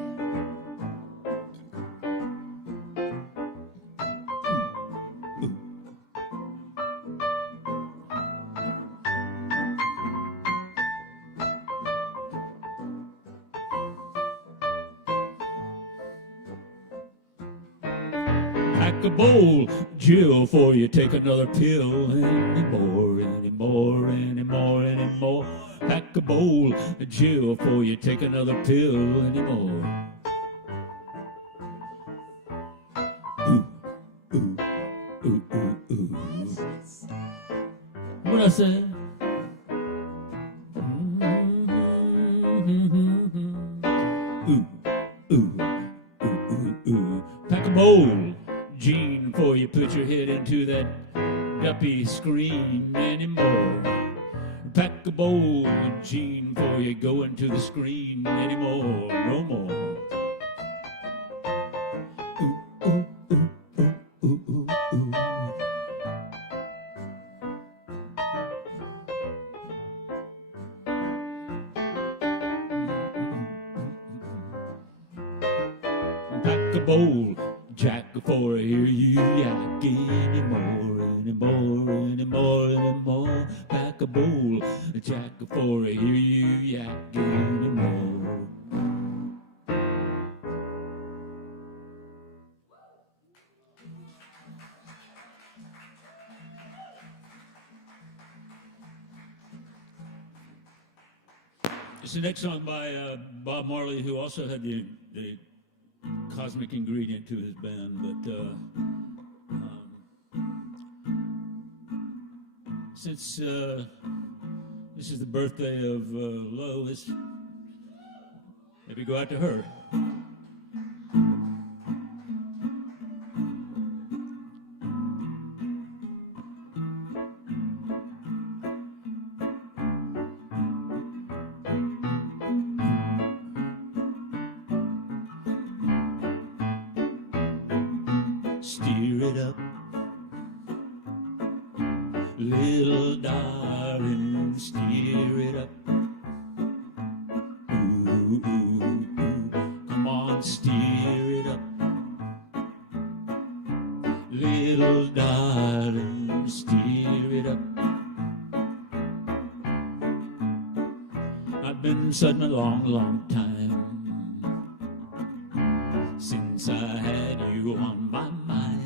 Pack a bowl, Jill, for you take another pill. Anymore, anymore, anymore, anymore. Pack a bowl, Jill, for you take another pill. Anymore. Ooh, ooh, ooh, ooh, ooh. What I say? Ooh, ooh, ooh, ooh, ooh. Pack a bowl, Gene, before you put your head into that guppy screen anymore. Pack a bowl, Gene, before you go into the screen anymore. No more. Ooh, ooh, ooh, ooh, ooh, ooh, ooh. Pack a bowl, Jack, before I hear you yak anymore, anymore, anymore, anymore. Pack a bowl, Jack, before I hear you yak anymore. It's the next song by Bob Marley, who also had the cosmic ingredient to his band, but since this is the birthday of Lois, maybe go out to her. Steer it up, little darling, steer it up. Ooh, ooh, ooh, come on, steer it up. Little darling, steer it up. I've been sudden a long, long time since I had you on my mind.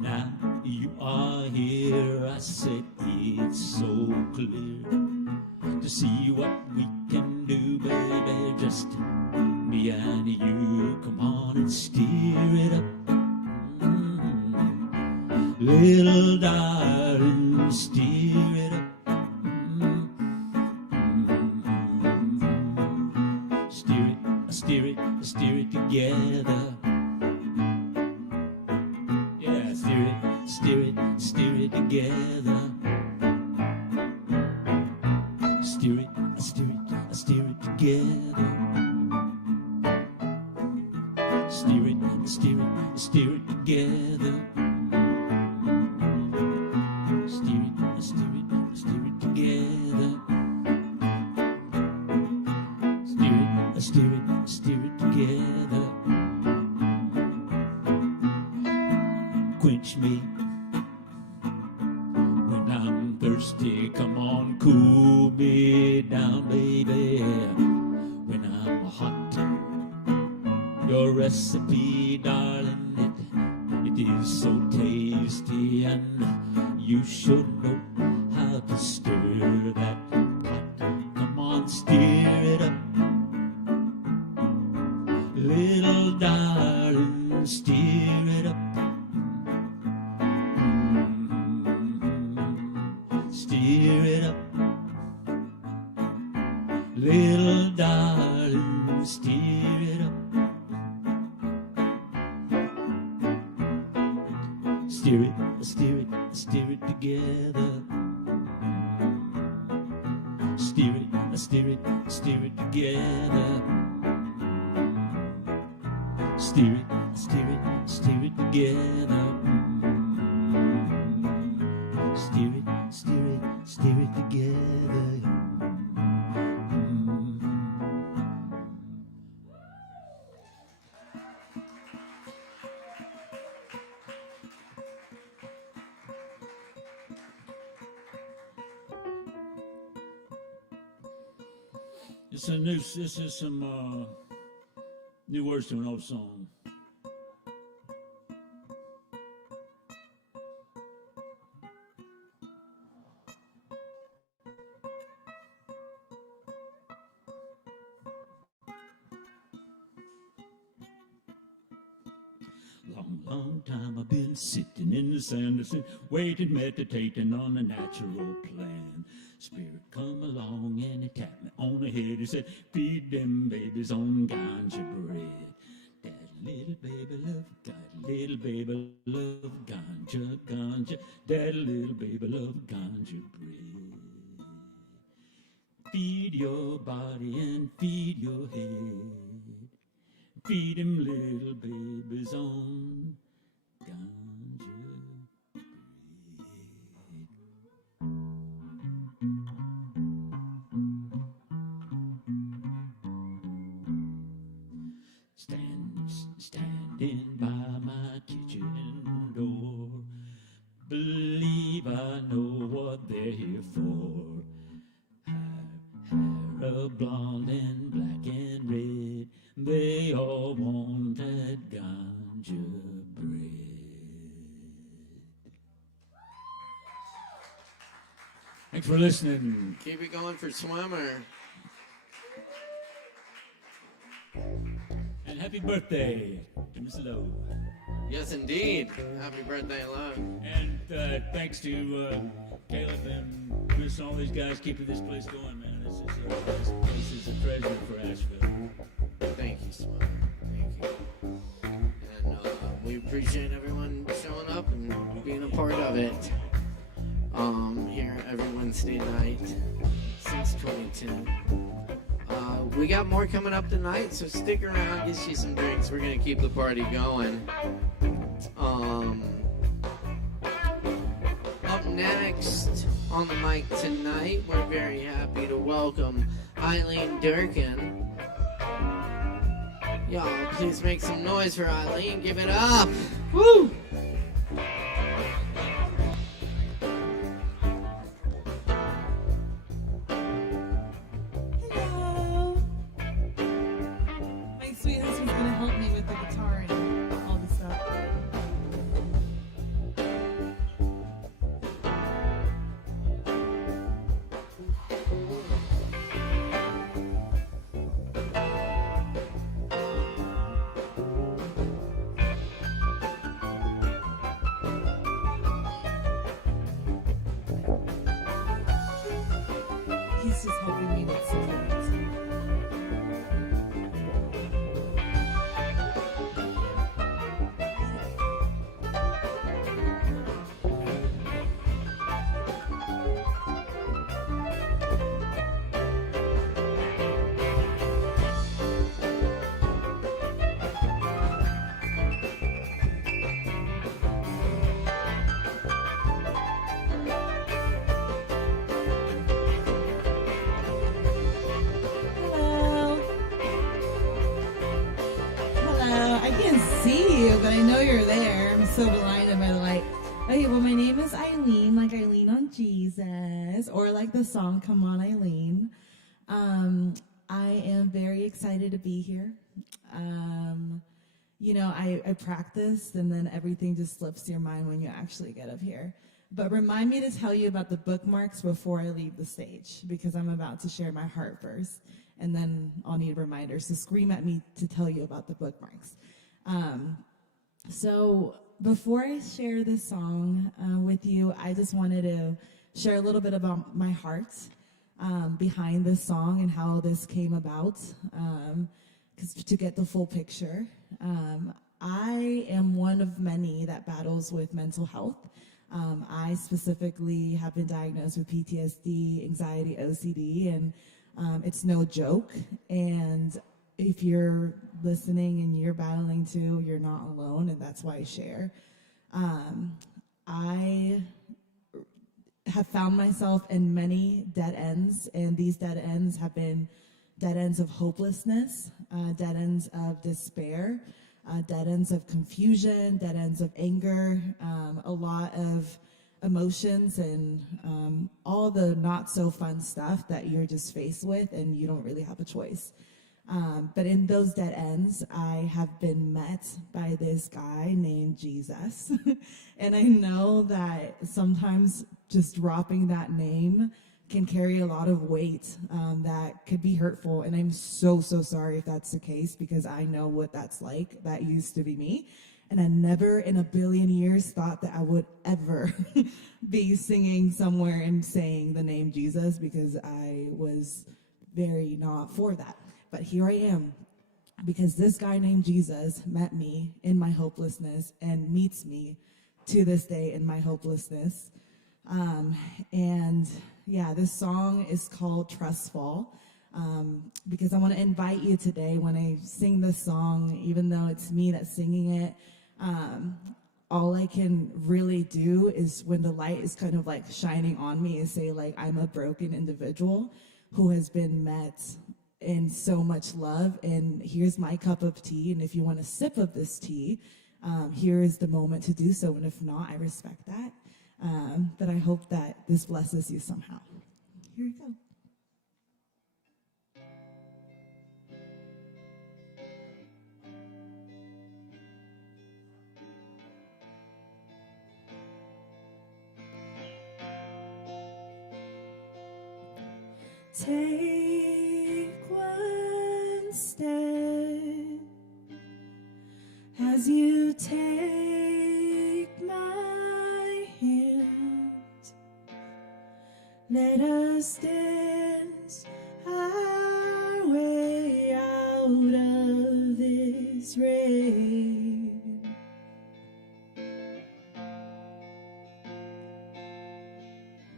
Now you are here, I said it's so clear to see what we can do, baby, just me and you. Come on and steer it up. Little darling, steer it up. Steer it, steer it, steer it, it together. Yeah, steer it together. Steer it together. Steer it, together. Steer it together. Steer it, together. Steer it together. Quench me when I'm thirsty. Come on, cool me down, baby. When I'm hot, your recipe, darling, it is so tasty, and you should know how to stir that pot. Come on, stir it up, little darling, stir it up. Stir it up, little darling, stir it up. Steer it together. Steer it together. Steer it together. Steer it together. This is some new words to an old song. Long time I've been sitting in the sand, waiting, meditating on a natural plan. Spirit come along and he tapped me on the head. He said, feed them babies on ganja bread. That little baby love, that little baby love ganja, ganja. That little baby love ganja bread. Feed your body and feed your head. Feed them little babies on ganja bread. Standing by my kitchen door, believe I know what they're here for. Hair of blonde and black and red, they all want that ganja bread. Thanks for listening. Keep it going for Swimmer. And happy birthday to Miss Lowe. Yes, indeed. Happy birthday, Lowe. And thanks to Caleb and Chris and all these guys keeping this place going, man. This place is a treasure for Asheville. Thank you, Swimmer. Thank you. And we appreciate everyone showing up and being a part of it. Here every Wednesday night since 2010. We got more coming up tonight, so stick around, get you some drinks. We're gonna keep the party going. Up next on the mic tonight, we're very happy to welcome Eileen Durkin. Y'all, please make some noise for Eileen. Give it up. Woo! Hello. My sweet husband's gonna help me with the guitar and all this stuff. He's just helping me with some words. but I know you're there. I'm so blinded by the light. Okay, well, my name is Eileen, like Eileen on Jesus, or like the song Come On Eileen. I am very excited to be here. You know, I practiced, and then everything just slips your mind when you actually get up here. But remind me to tell you about the bookmarks before I leave the stage, because I'm about to share my heart first, and then I'll need reminders. So scream at me to tell you about the bookmarks. So before I share this song with you, I just wanted to share a little bit about my heart behind this song and how this came about, because to get the full picture. I am one of many that battles with mental health. I specifically have been diagnosed with PTSD, anxiety, OCD, and it's no joke. And if you're listening and you're battling too, you're not alone, and that's why I share. I have found myself in many dead ends, and these dead ends have been dead ends of hopelessness, dead ends of despair, dead ends of confusion, dead ends of anger, a lot of emotions and all the not so fun stuff that you're just faced with and you don't really have a choice. But in those dead ends, I have been met by this guy named Jesus. And I know that sometimes just dropping that name can carry a lot of weight that could be hurtful. And I'm so sorry if that's the case, because I know what that's like. That used to be me. And I never in a billion years thought that I would ever be singing somewhere and saying the name Jesus, because I was very not for that. But here I am, because this guy named Jesus met me in my hopelessness and meets me to this day in my hopelessness. And yeah, this song is called Trust Fall, because I want to invite you today when I sing this song, even though it's me that's singing it, all I can really do is when the light is kind of like shining on me is say like, I'm a broken individual who has been met in so much love, and here's my cup of tea, and if you want a sip of this tea, here is the moment to do so, and if not, I respect that. But I hope that this blesses you somehow. Here you go. Take one step as you take my hand. Let us dance our way out of this rain.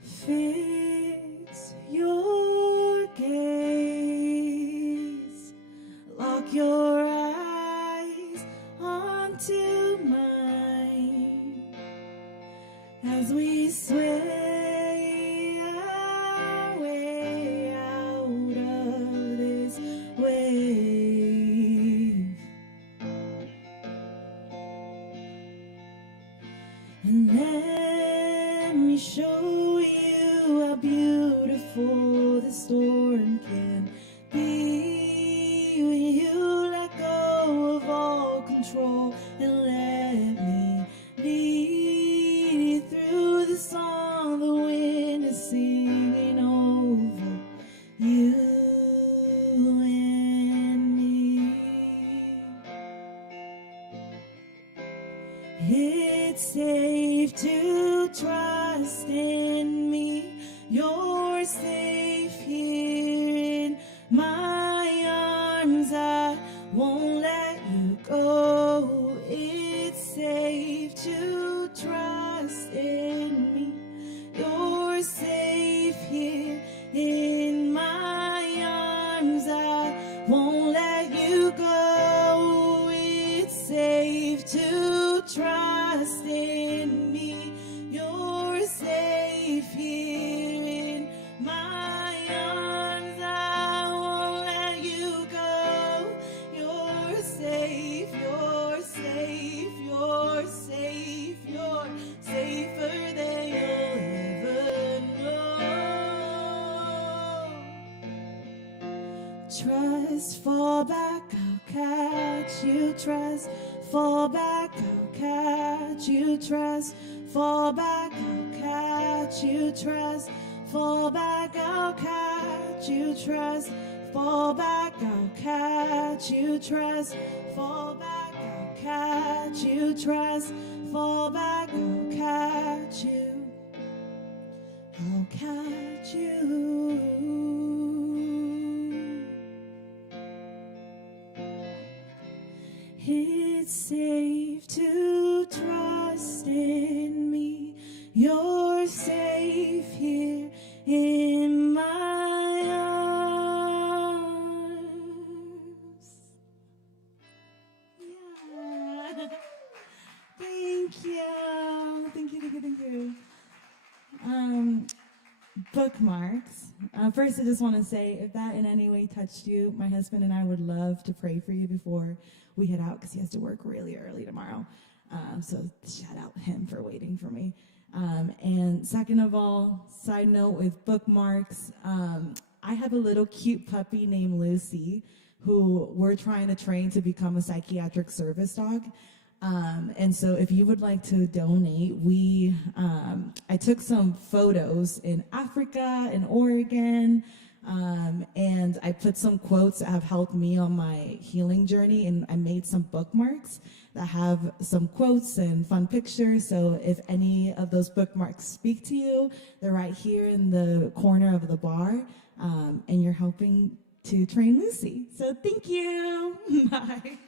Fix your gaze, lock your eyes onto mine as we sway our way out of this wave. And let me show you how beautiful the storm can be when you let go of all control and let me lead you through the song the wind is singing over you and me. It's safe to trust in me. You're safe here in my arms. I won't let you go. It's safe to trust in me. You're safe here in my arms. I won't let you go. It's safe to trust in me. You're safe here in my arms. I won't let you go. You're trust, fall back, I'll catch you, trust, fall back, I'll catch you, trust, fall back, I'll catch you, trust, fall back, I'll catch you, trust, fall back, I'll catch you, trust, fall back, I'll catch you, trust, fall back, I'll catch you, I'll catch you. It's safe to trust in me. You're safe here in my arms. Yeah. Thank you. Thank you, thank you, thank you. Bookmarks. First, I just want to say, if that in any way touched you, my husband and I would love to pray for you before we head out because he has to work really early tomorrow. So shout out him for waiting for me. And second of all, side note with bookmarks, I have a little cute puppy named Lucy who we're trying to train to become a psychiatric service dog. And so if you would like to donate, I took some photos in Africa, in Oregon, and I put some quotes that have helped me on my healing journey, and I made some bookmarks that have some quotes and fun pictures. So if any of those bookmarks speak to you, they're right here in the corner of the bar, and you're helping to train Lucy. So thank you. Bye.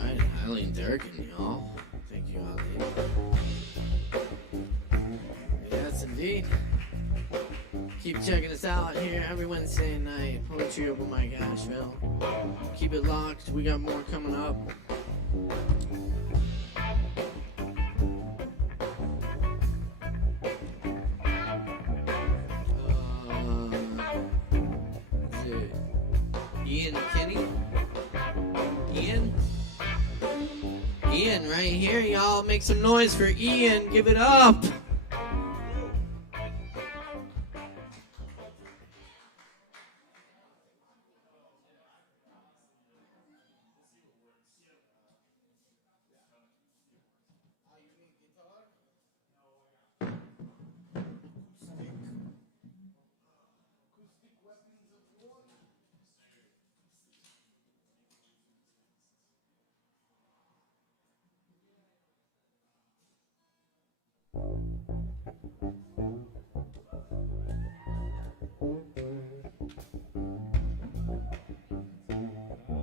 Alright, Eileen Durkin, y'all. Thank you, Eileen. Yes, indeed. Keep checking us out here every Wednesday night. Poetry Open Mic Asheville. Keep it locked. We got more coming up. Ian Kenny. Ian right here, y'all. Make some noise for Ian. Give it up.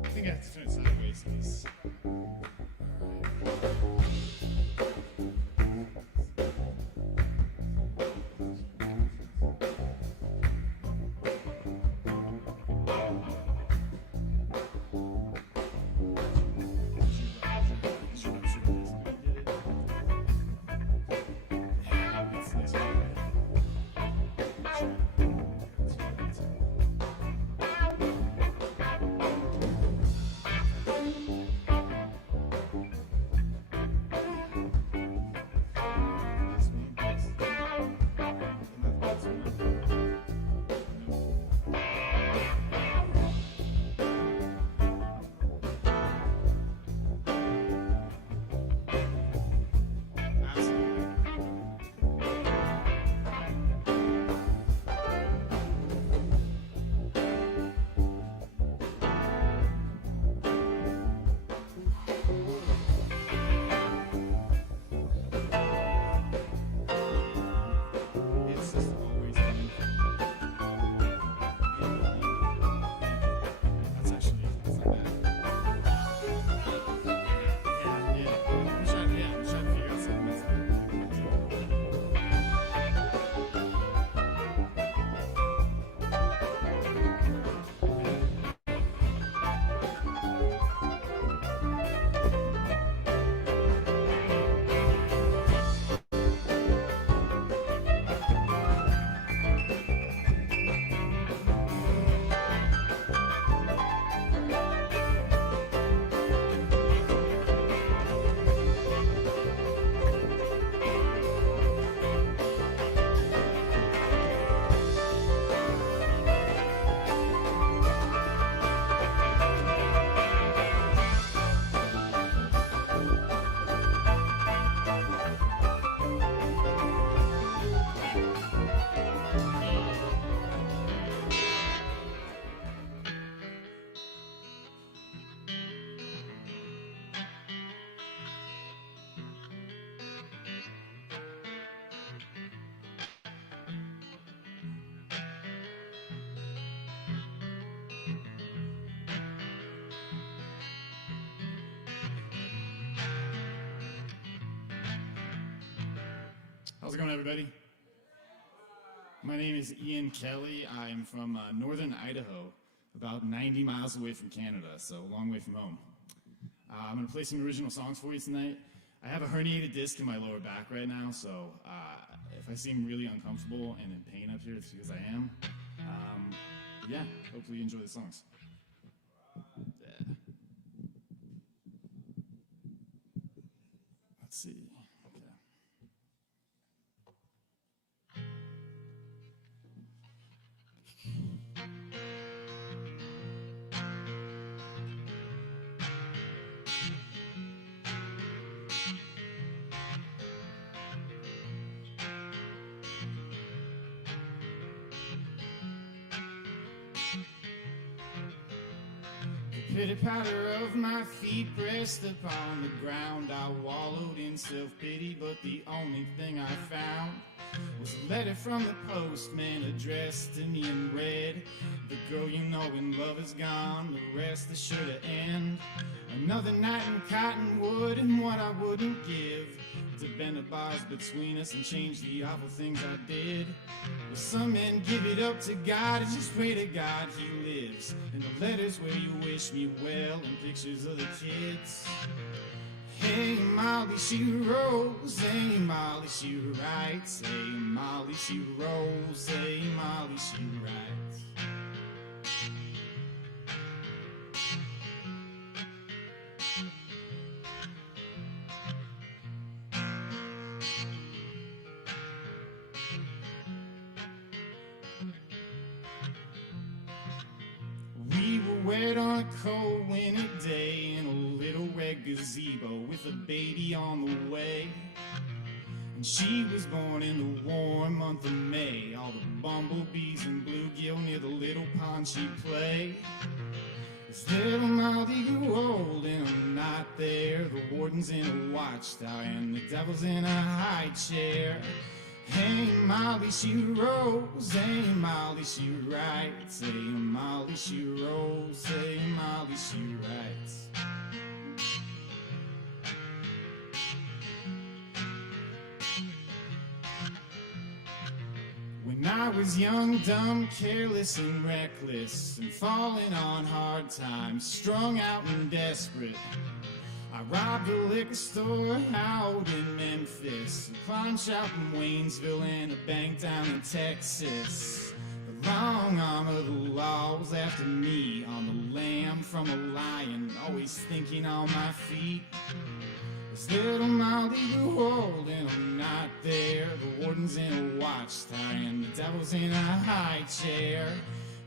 I think I have to turn it sideways because. How's it going, everybody? My name is Ian Kelly. I'm from northern Idaho, about 90 miles away from Canada, so a long way from home. I'm going to play some original songs for you tonight. I have a herniated disc in my lower back right now, so if I seem really uncomfortable and in pain up here, it's because I am. Yeah, hopefully you enjoy the songs. Yeah. Let's see. Okay. Pitter-patter of my feet pressed upon the ground. I wallowed in self-pity, but the only thing I found was a letter from the postman addressed to me in red. The girl you know when love is gone, the rest is sure to end. Another night in Cottonwood, and what I wouldn't give to bend the bars between us and change the awful things I did. Well, some men give it up to God and just pray to God he lives. And the letters where you wish me well and pictures of the kids. Hey Molly, she rose. Hey Molly, she writes. Hey Molly, she rose. Hey Molly, she writes. We were wed on a cold winter day in a little red gazebo with a baby on the way. And she was born in the warm month of May. All the bumblebees and bluegill near the little pond she'd play. This little Molly grew old and I'm not there. The warden's in a watchtower and the devil's in a high chair. Hey Molly, she rose. Hey Molly, she writes. Hey Molly, she rose. Hey Molly, she writes. When I was young, dumb, careless, and reckless, and falling on hard times, strung out and desperate, I robbed a liquor store out in Memphis, a pawn shop in Waynesville, and a bank down in Texas. The long arm of the law was after me, on the lam from a lion, always thinking on my feet. This little Molly grew old and I'm not there. The warden's in a watchtower and the devil's in a high chair.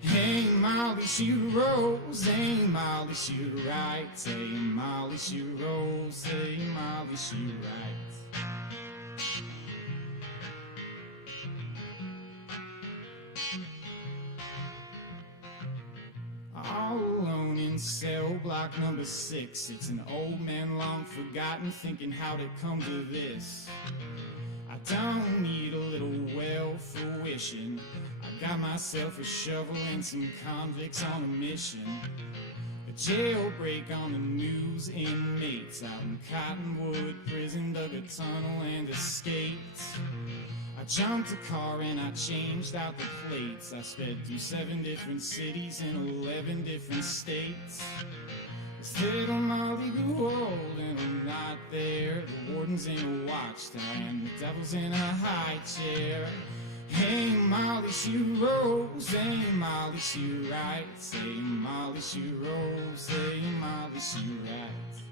Hey Molly, she rose. Hey Molly, she writes. Hey Molly, she rose. Hey Molly, she writes. All alone in cell block number 6. It's an old man long forgotten, thinking how'd it come to this. I don't need a little well for wishing. I got myself a shovel and some convicts on a mission. A jailbreak on the news, inmates out in Cottonwood prison dug a tunnel and escaped. I jumped a car and I changed out the plates. I sped through 7 different cities in 11 different states. This little Molly grew old and I'm not there. The warden's in a watchtower and the devil's in a high chair. Hey Molly, she rose. Hey Molly, she writes. Hey Molly, she rose. Hey Molly, she writes.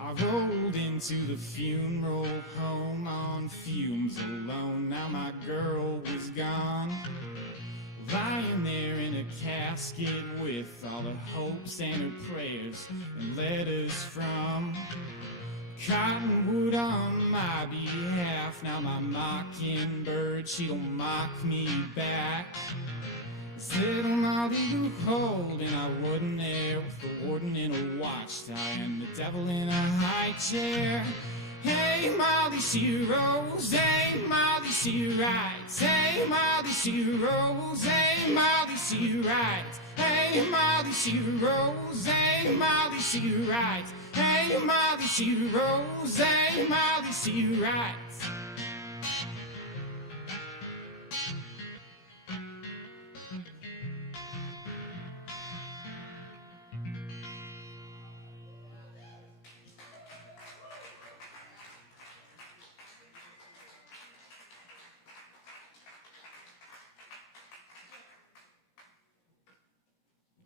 I rolled into the funeral home on fumes alone. Now my girl was gone, lying there in a casket with all her hopes and her prayers and letters from Cottonwood on my behalf. Now my mockingbird, she'll mock me back. This little Molly grew cold and I wasn't there, with the warden in a watchtower and the devil in a high chair. Hey Molly, she rose. Hey Molly, she writes. Hey Molly, she rose. Hey Molly, she writes. Hey, Molly, she the rose. Hey, Molly, she the right. Hey, Molly, she the rose. Hey, Molly, she the right.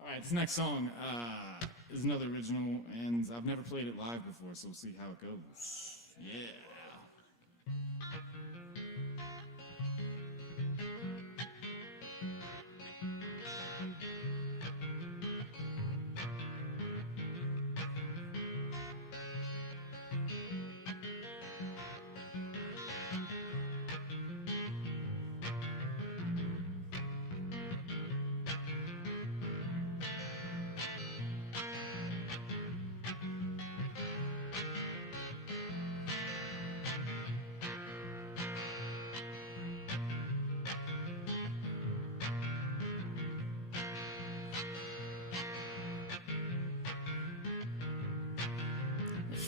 All right, this next song is another original, and I've never played it live before, so we'll see how it goes. Yeah.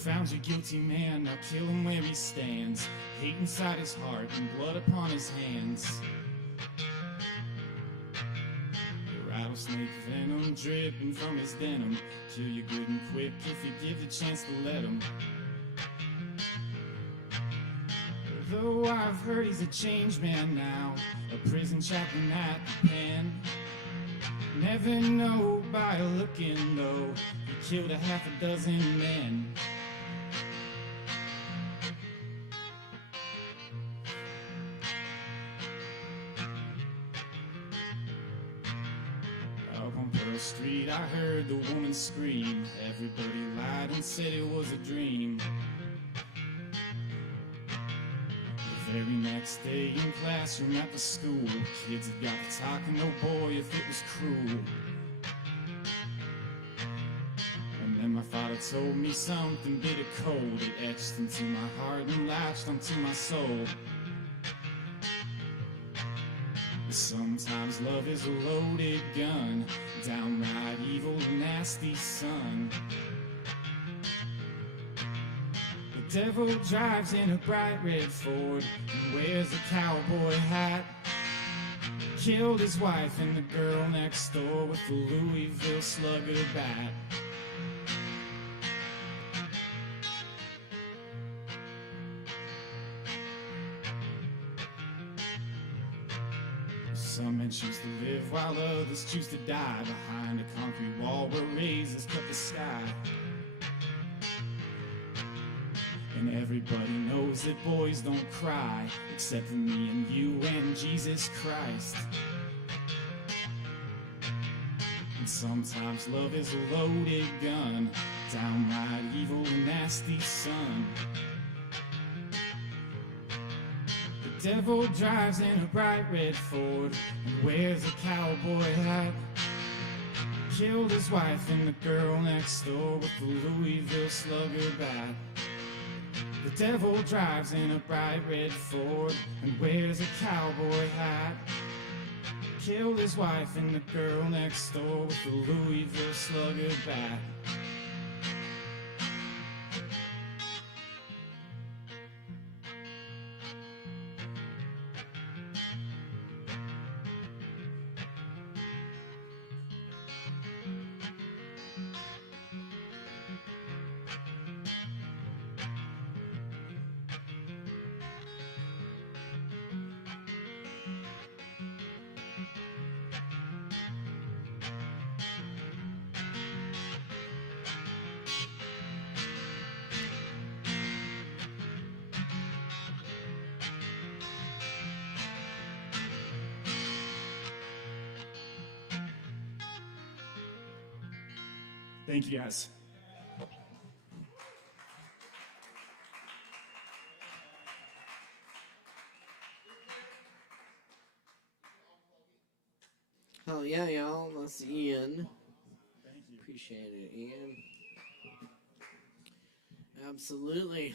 Found your guilty man, now kill him where he stands. Hate inside his heart and blood upon his hands. The rattlesnake venom dripping from his denim. Kill you good and quick if you give the chance to let him. Though I've heard he's a changed man now, a prison chaplain at the pen. Never know by looking though, he killed a half a dozen men. Street, I heard the woman scream. Everybody lied and said it was a dream. The very next day in classroom at the school, kids had got to talking, oh boy, if it was cruel. And then my father told me something bitter cold. It etched into my heart and latched onto my soul. Sometimes love is a loaded gun, downright evil, nasty son. The devil drives in a bright red Ford and wears a cowboy hat. Killed his wife and the girl next door with a Louisville Slugger bat. Some men choose to live while others choose to die behind a concrete wall where razors cut the sky. And everybody knows that boys don't cry, except for me and you and Jesus Christ. And sometimes love is a loaded gun, downright evil and nasty son. The devil drives in a bright red Ford and wears a cowboy hat. Killed his wife and the girl next door with the Louisville Slugger bat. The devil drives in a bright red Ford and wears a cowboy hat. Killed his wife and the girl next door with the Louisville Slugger bat. Thank you, guys. Hell yeah, y'all. That's Ian. Thank you. Appreciate it, Ian. Absolutely.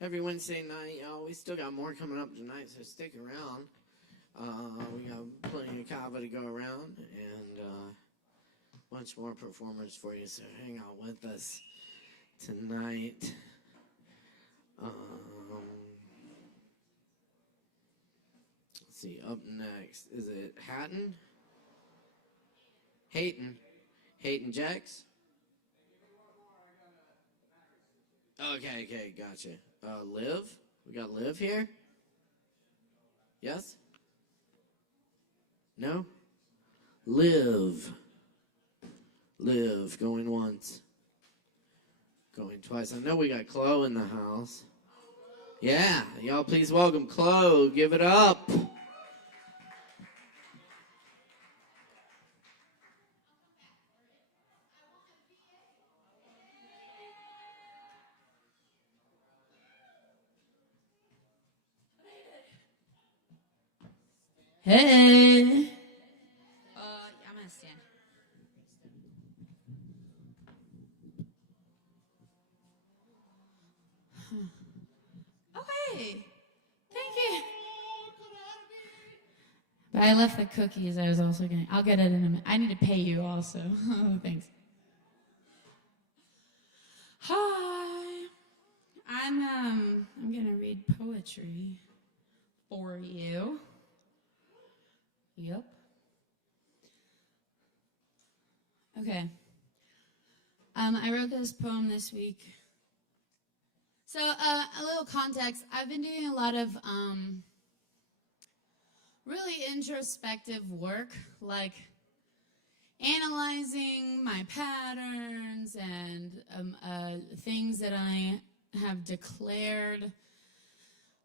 Every Wednesday night, y'all. We still got more coming up tonight, so stick around. We got plenty of kava to go around and a bunch more performers for you, so hang out with us tonight. Let's see, up next, is it Hatton? Hayton Jacks? Okay, gotcha. Liv? We got Liv here? Yes? No? Liv, going once. Going twice. I know we got Chloe in the house. Yeah, y'all please welcome Chloe. Give it up. Hey. I'm gonna stand. Oh, hey. Thank you. But I left the cookies. I was also gonna. I'll get it in a minute. I need to pay you also. Thanks. Hi. I'm gonna read poetry for you. Yep. Okay. I wrote this poem this week. So, a little context. I've been doing a lot of really introspective work, like analyzing my patterns and things that I have declared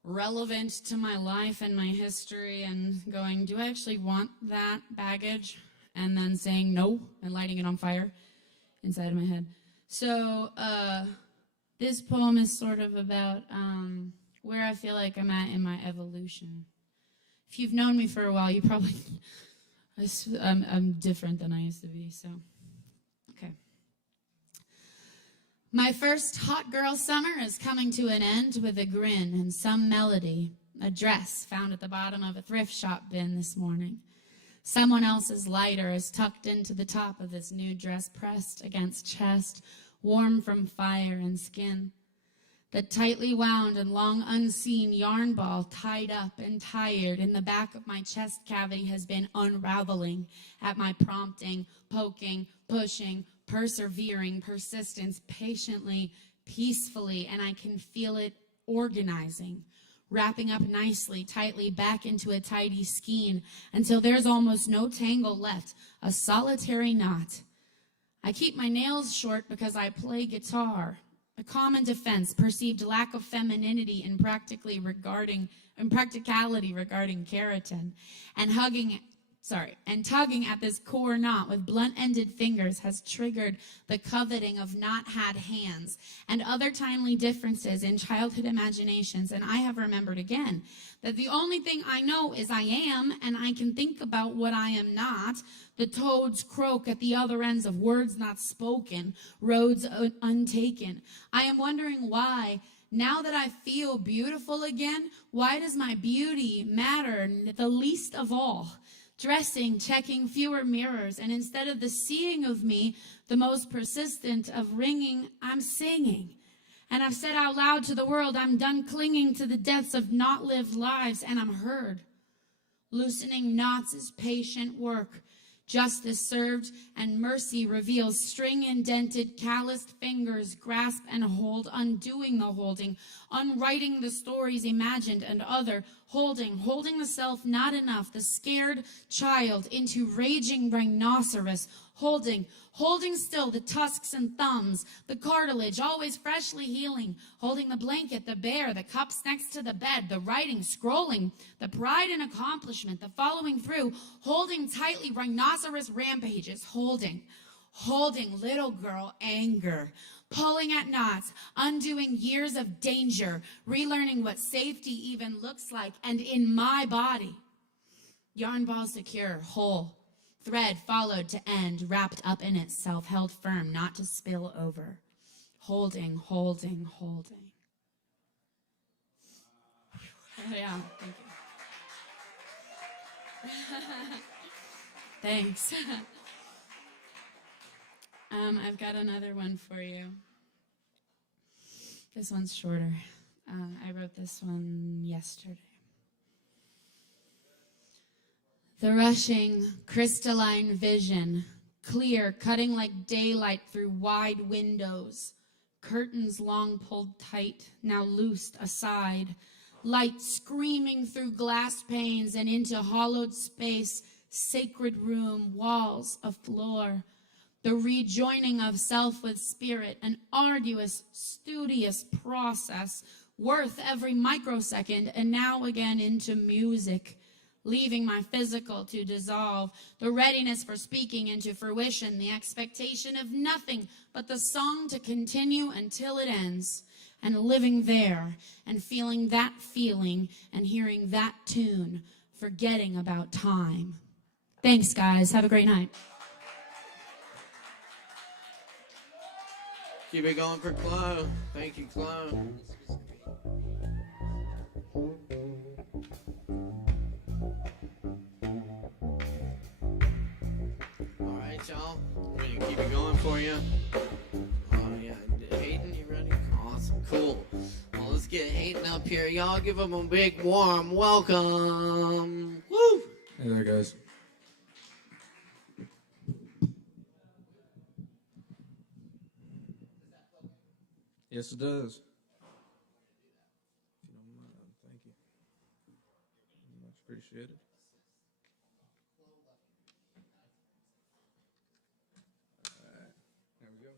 relevant to my life and my history, and going, do I actually want that baggage? And then saying no and lighting it on fire inside of my head. So this poem is sort of about where I feel like I'm at in my evolution. If you've known me for a while, you probably, I'm different than I used to be, so, okay. My first hot girl summer is coming to an end with a grin and some melody, a dress found at the bottom of a thrift shop bin this morning. Someone else's lighter is tucked into the top of this new dress, pressed against chest, warm from fire and skin. The tightly wound and long unseen yarn ball tied up and tired in the back of my chest cavity has been unraveling at my prompting, poking, pushing, persevering, persistence, patiently, peacefully, and I can feel it organizing, wrapping up nicely, tightly back into a tidy skein until there's almost no tangle left, a solitary knot. I keep my nails short because I play guitar, a common defense, perceived lack of femininity in practicality regarding keratin, and tugging at this core knot with blunt-ended fingers has triggered the coveting of not-had hands and other timely differences in childhood imaginations, and I have remembered again that the only thing I know is I am, and I can think about what I am not. The toads croak at the other ends of words not spoken, roads untaken. I am wondering why, now that I feel beautiful again, why does my beauty matter the least of all? Dressing, checking fewer mirrors, and instead of the seeing of me, the most persistent of ringing, I'm singing. And I've said out loud to the world, I'm done clinging to the deaths of not lived lives, and I'm heard. Loosening knots is patient work. Justice served and mercy reveals string-indented, calloused fingers grasp and hold, undoing the holding, unwriting the stories imagined and other, holding the self not enough, the scared child into raging rhinoceros, holding still the tusks and thumbs, the cartilage always freshly healing, holding the blanket, the bear, the cups next to the bed, the writing, scrolling, the pride and accomplishment, the following through, holding tightly rhinoceros rampages, holding little girl anger, pulling at knots, undoing years of danger, relearning what safety even looks like, and in my body, yarn ball secure, whole, thread followed to end, wrapped up in itself, held firm, not to spill over. Holding. Oh, yeah, thank you. Thanks. I've got another one for you. This one's shorter. I wrote this one yesterday. The rushing, crystalline vision, clear, cutting like daylight through wide windows, curtains long pulled tight, now loosed aside, light screaming through glass panes and into hollowed space, sacred room, walls, a floor, the rejoining of self with spirit, an arduous, studious process, worth every microsecond, and now again into music, leaving my physical to dissolve, the readiness for speaking into fruition, the expectation of nothing but the song to continue until it ends, and living there, and feeling that feeling, and hearing that tune, forgetting about time. Thanks, guys. Have a great night. Keep it going for Chloe. Thank you, Chloe. All right, y'all. We're gonna keep it going for you. Oh yeah, Hayden, you ready? Awesome, cool. Well, let's get Hayden up here. Y'all give him a big warm welcome. Woo! Hey there, guys. Yes, it does. If you don't mind, thank you. Much appreciated. All right, there we go.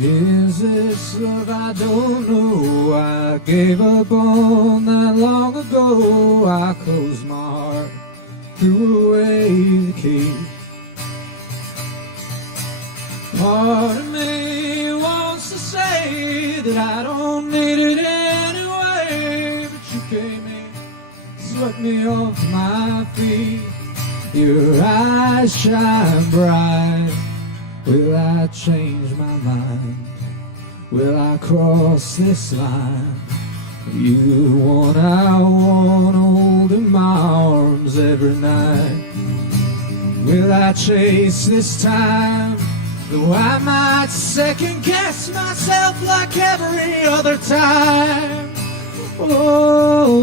Is this love? I don't know. I gave up on that long ago. I closed my heart, threw away the key. Part of me wants to say that I don't need it anyway, but you came in, swept me off my feet. Your eyes shine bright. Will I change my mind? Will I cross this line? You the one I want to hold in my arms every night. Will I chase this time? Though I might second guess myself like every other time. Oh,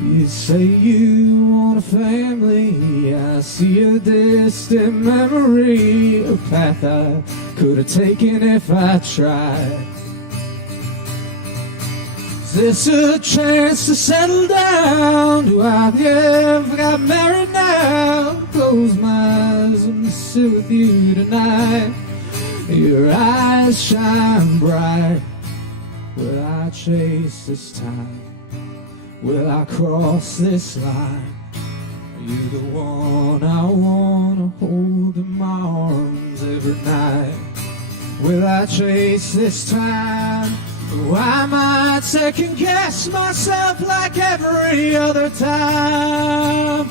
you say you want a family. I see a distant memory, a path I could have taken if I tried. Is this a chance to settle down? Do I ever got married now? Close my eyes and sit with you tonight. Your eyes shine bright. Will I chase this time? Will I cross this line? Are you the one I want to hold in my arms every night? Will I chase this time? Oh, I might second guess myself like every other time.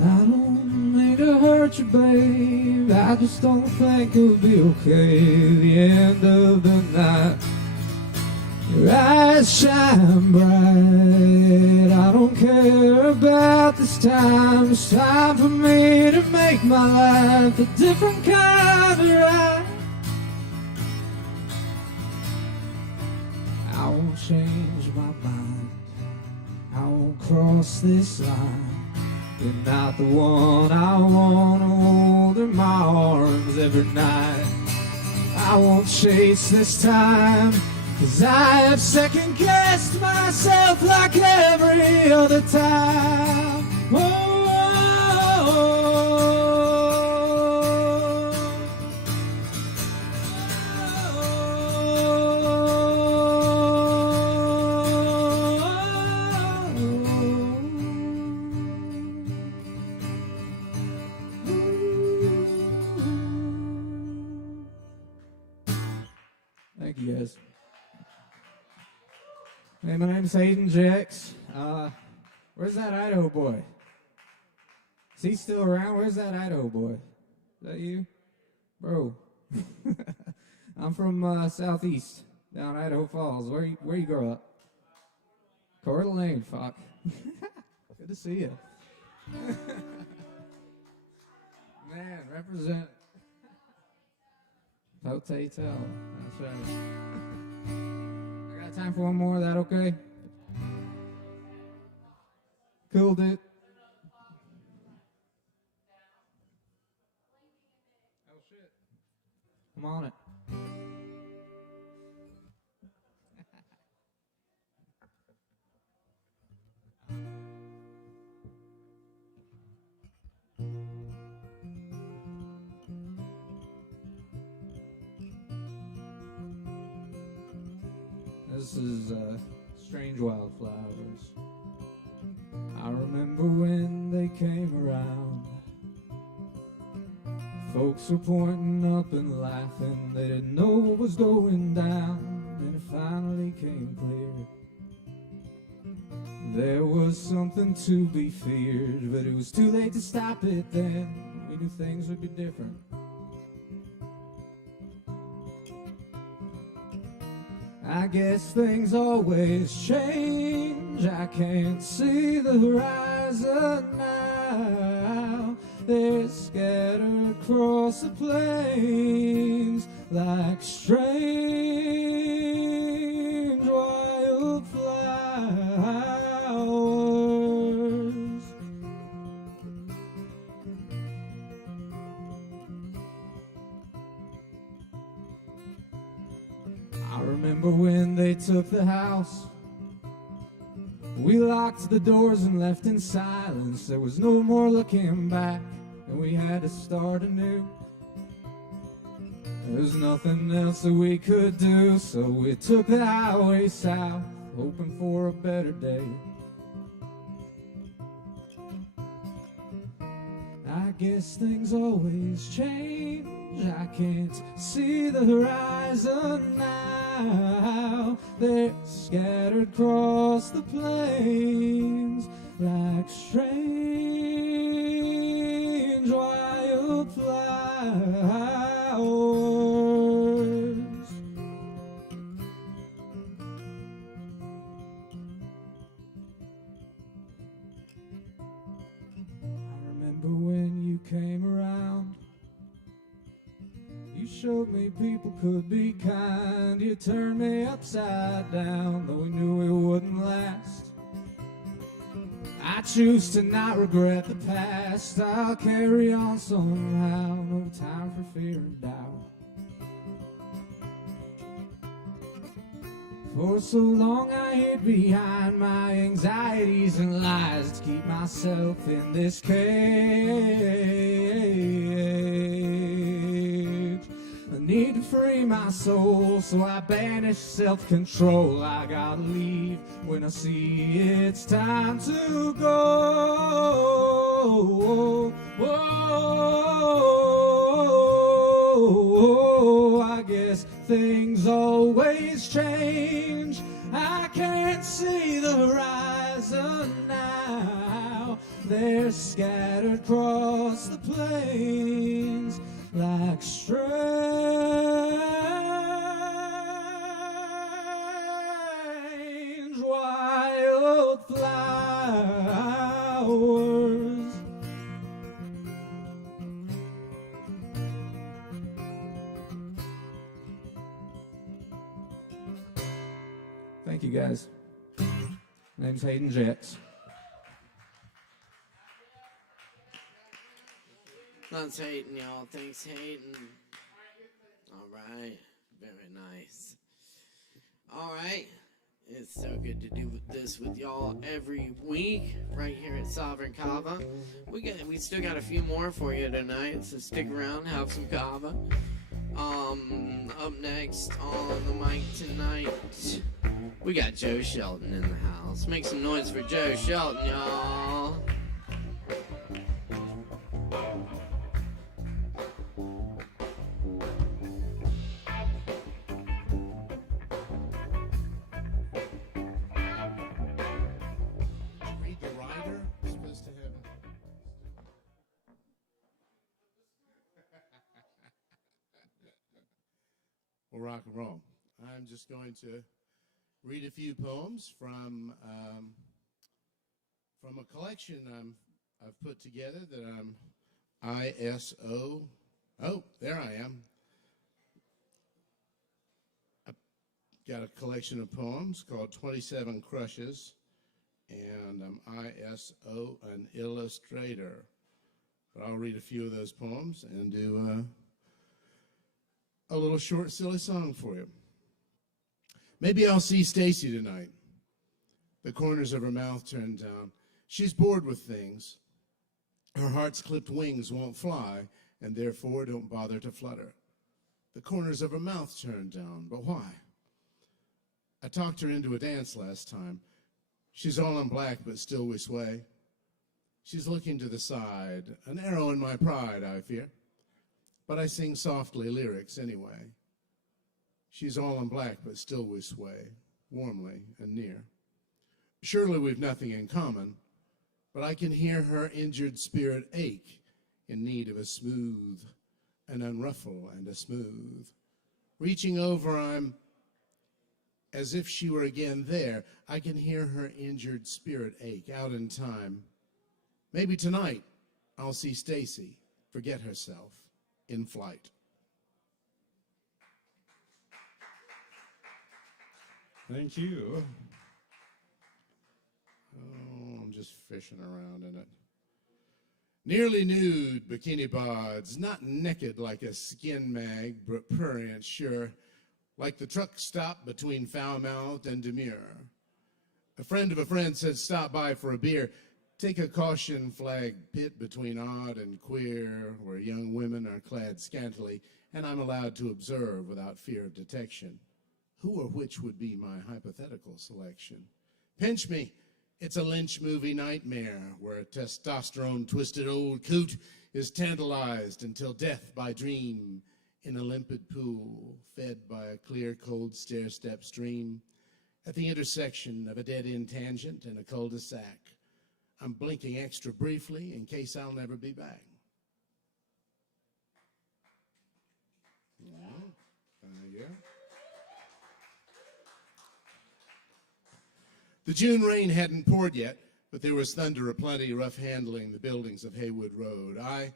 I don't mean to hurt you, babe. I just don't think it'll be okay. The end of the night, your eyes shine bright. I don't care about this time. It's time for me to make my life a different kind of ride. I won't change my mind. I won't cross this line. You're not the one I want to hold in my arms every night. I won't chase this time, 'cause I have second-guessed myself like every other time. Thank you, guys. Hey, my name's Hayden Jex. Where's that Idaho boy? Is he still around? Where's that Idaho boy? Is that you? Bro. I'm from southeast, down Idaho Falls. Where you grow up? Coeur d'Alene, fuck. Good to see you. Man, represent. Potato. That's right. I got time for one more. Is that okay? Cool, dude. Oh, shit. I'm on it. This is Strange Wildflowers. I remember when they came around. Folks were pointing up and laughing. They didn't know what was going down. And it finally came clear. There was something to be feared, but it was too late to stop it then. We knew things would be different. I guess things always change. I can't see the horizon now. They're scattered across the plains like strange wildflowers. I remember when they took the house. We locked the doors and left in silence. There was no more looking back, and we had to start anew. There was nothing else that we could do, so we took the highway south, hoping for a better day. I guess things always change. I can't see the horizon now. They're scattered across the plains like strange wildflowers. I remember when you came around. You showed me people could be kind. You turned me upside down, though we knew it wouldn't last. I choose to not regret the past. I'll carry on somehow. No time for fear and doubt. For so long I hid behind my anxieties and lies to keep myself in this cage. I need to free my soul, so I banish self-control. I gotta leave when I see it's time to go. Whoa, I guess things always change. I can't see the horizon now. They're scattered across the plains like strange wildflowers. guys. Name's Hayden Jets. That's Hayden, y'all. Thanks, Hayden. All right. Very nice. All right. It's so good to do this with y'all every week right here at Sovereign Kava. We still got a few more for you tonight, so stick around, have some kava. Up next on the mic tonight, we got Joe Shelton in the house. Make some noise for Joe Shelton, y'all. Read the rider. Supposed to have. Well, rock and roll. I'm just going to read a few poems from a collection I've put together that I'm ISO. Oh, there I am. I've got a collection of poems called 27 Crushes, and I'm ISO, an illustrator. But I'll read a few of those poems and do a little short, silly song for you. Maybe I'll see Stacy tonight. The corners of her mouth turned down. She's bored with things. Her heart's clipped wings won't fly, and therefore don't bother to flutter. The corners of her mouth turned down, but why? I talked her into a dance last time. She's all in black, but still we sway. She's looking to the side, an arrow in my pride, I fear. But I sing softly lyrics anyway. She's all in black, but still we sway, warmly and near. Surely we've nothing in common, but I can hear her injured spirit ache in need of a smooth, an unruffle and a smooth. Reaching over, I'm as if she were again there. I can hear her injured spirit ache out in time. Maybe tonight I'll see Stacy forget herself in flight. Thank you. Oh, I'm just fishing around in it. Nearly nude bikini bods, not naked like a skin mag, but prurient, sure, like the truck stop between foul-mouthed and demure. A friend of a friend said, stop by for a beer. Take a caution flag pit between odd and queer, where young women are clad scantily, and I'm allowed to observe without fear of detection. Who or which would be my hypothetical selection? Pinch me. It's a lynch movie nightmare where a testosterone-twisted old coot is tantalized until death by dream in a limpid pool fed by a clear, cold stair-step stream at the intersection of a dead-end tangent and a cul-de-sac. I'm blinking extra briefly in case I'll never be back. Yeah. The June rain hadn't poured yet, but there was thunder aplenty, rough handling the buildings of Haywood Road. I,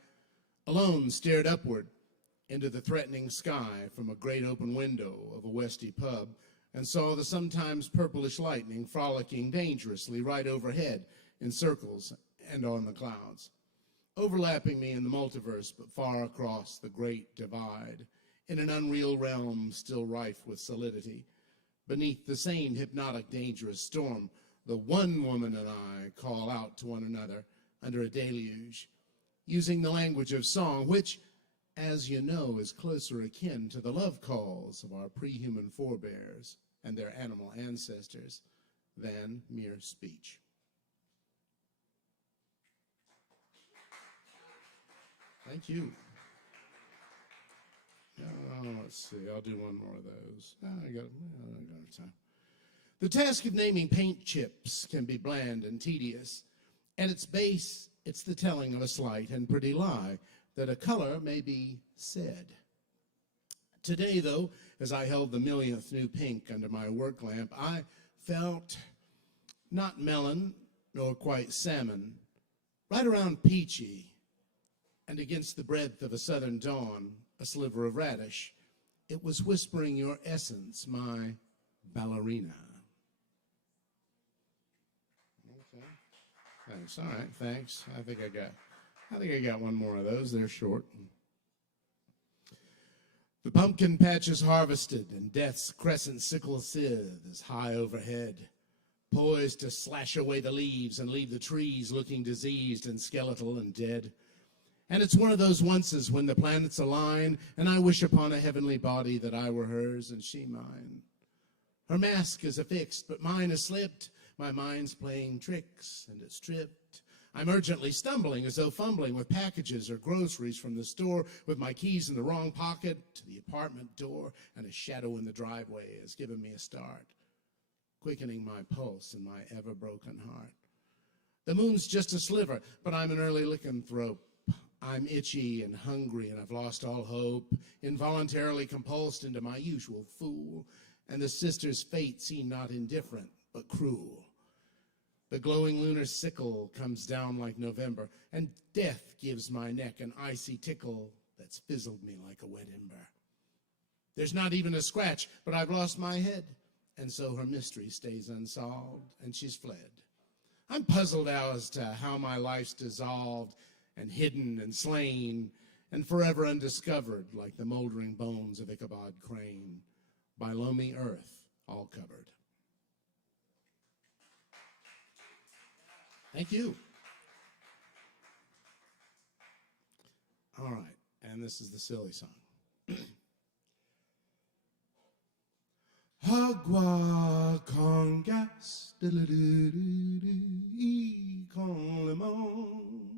alone, stared upward into the threatening sky from a great open window of a Westy pub and saw the sometimes purplish lightning frolicking dangerously right overhead in circles and on the clouds, overlapping me in the multiverse but far across the great divide, in an unreal realm still rife with solidity. Beneath the same hypnotic, dangerous storm, the one woman and I call out to one another under a deluge, using the language of song, which, as you know, is closer akin to the love calls of our pre-human forebears and their animal ancestors than mere speech. Thank you. Let's see. I'll do one more of those. I got time. The task of naming paint chips can be bland and tedious. At its base, it's the telling of a slight and pretty lie that a color may be said. Today, though, as I held the millionth new pink under my work lamp, I felt not melon nor quite salmon, right around peachy, and against the breadth of a southern dawn, a sliver of radish. It was whispering your essence, my ballerina. Thanks. All right, thanks. I think I got one more of those. They're short. The pumpkin patch is harvested, and death's crescent sickle scythe is high overhead, poised to slash away the leaves and leave the trees looking diseased and skeletal and dead. And it's one of those onces when the planets align, and I wish upon a heavenly body that I were hers and she mine. Her mask is affixed, but mine is slipped. My mind's playing tricks, and it's tripped. I'm urgently stumbling as though fumbling with packages or groceries from the store, with my keys in the wrong pocket to the apartment door, and a shadow in the driveway has given me a start, quickening my pulse and my ever-broken heart. The moon's just a sliver, but I'm an early lycanthrope. I'm itchy and hungry, and I've lost all hope, involuntarily compulsed into my usual fool, and the sister's fate seemed not indifferent, but cruel. The glowing lunar sickle comes down like November, and death gives my neck an icy tickle that's fizzled me like a wet ember. There's not even a scratch, but I've lost my head, and so her mystery stays unsolved, and she's fled. I'm puzzled as to how my life's dissolved and hidden and slain and forever undiscovered, like the moldering bones of Ichabod Crane, by loamy earth all covered. Thank you. All right, and this is the silly song. Agua con gas, y con limon.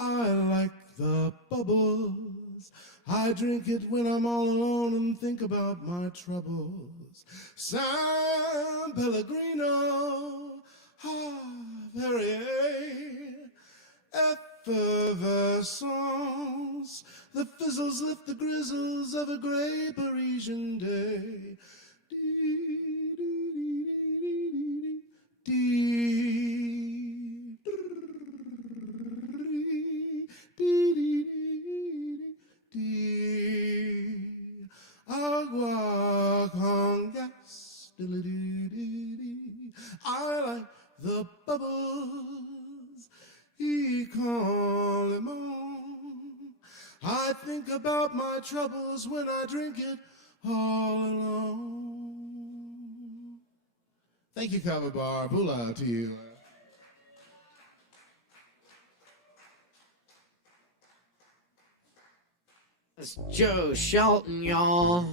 I like the bubbles. I drink it when I'm all alone and think about my troubles. San Pellegrino, very effervescence. The fizzles lift the grizzles of a gray Parisian day. Agua con gas. I like the bubbles. Y con limon. I think about my troubles when I drink it all alone. Thank you, Kava Bar. Bula to you. That's Joe Shelton, y'all.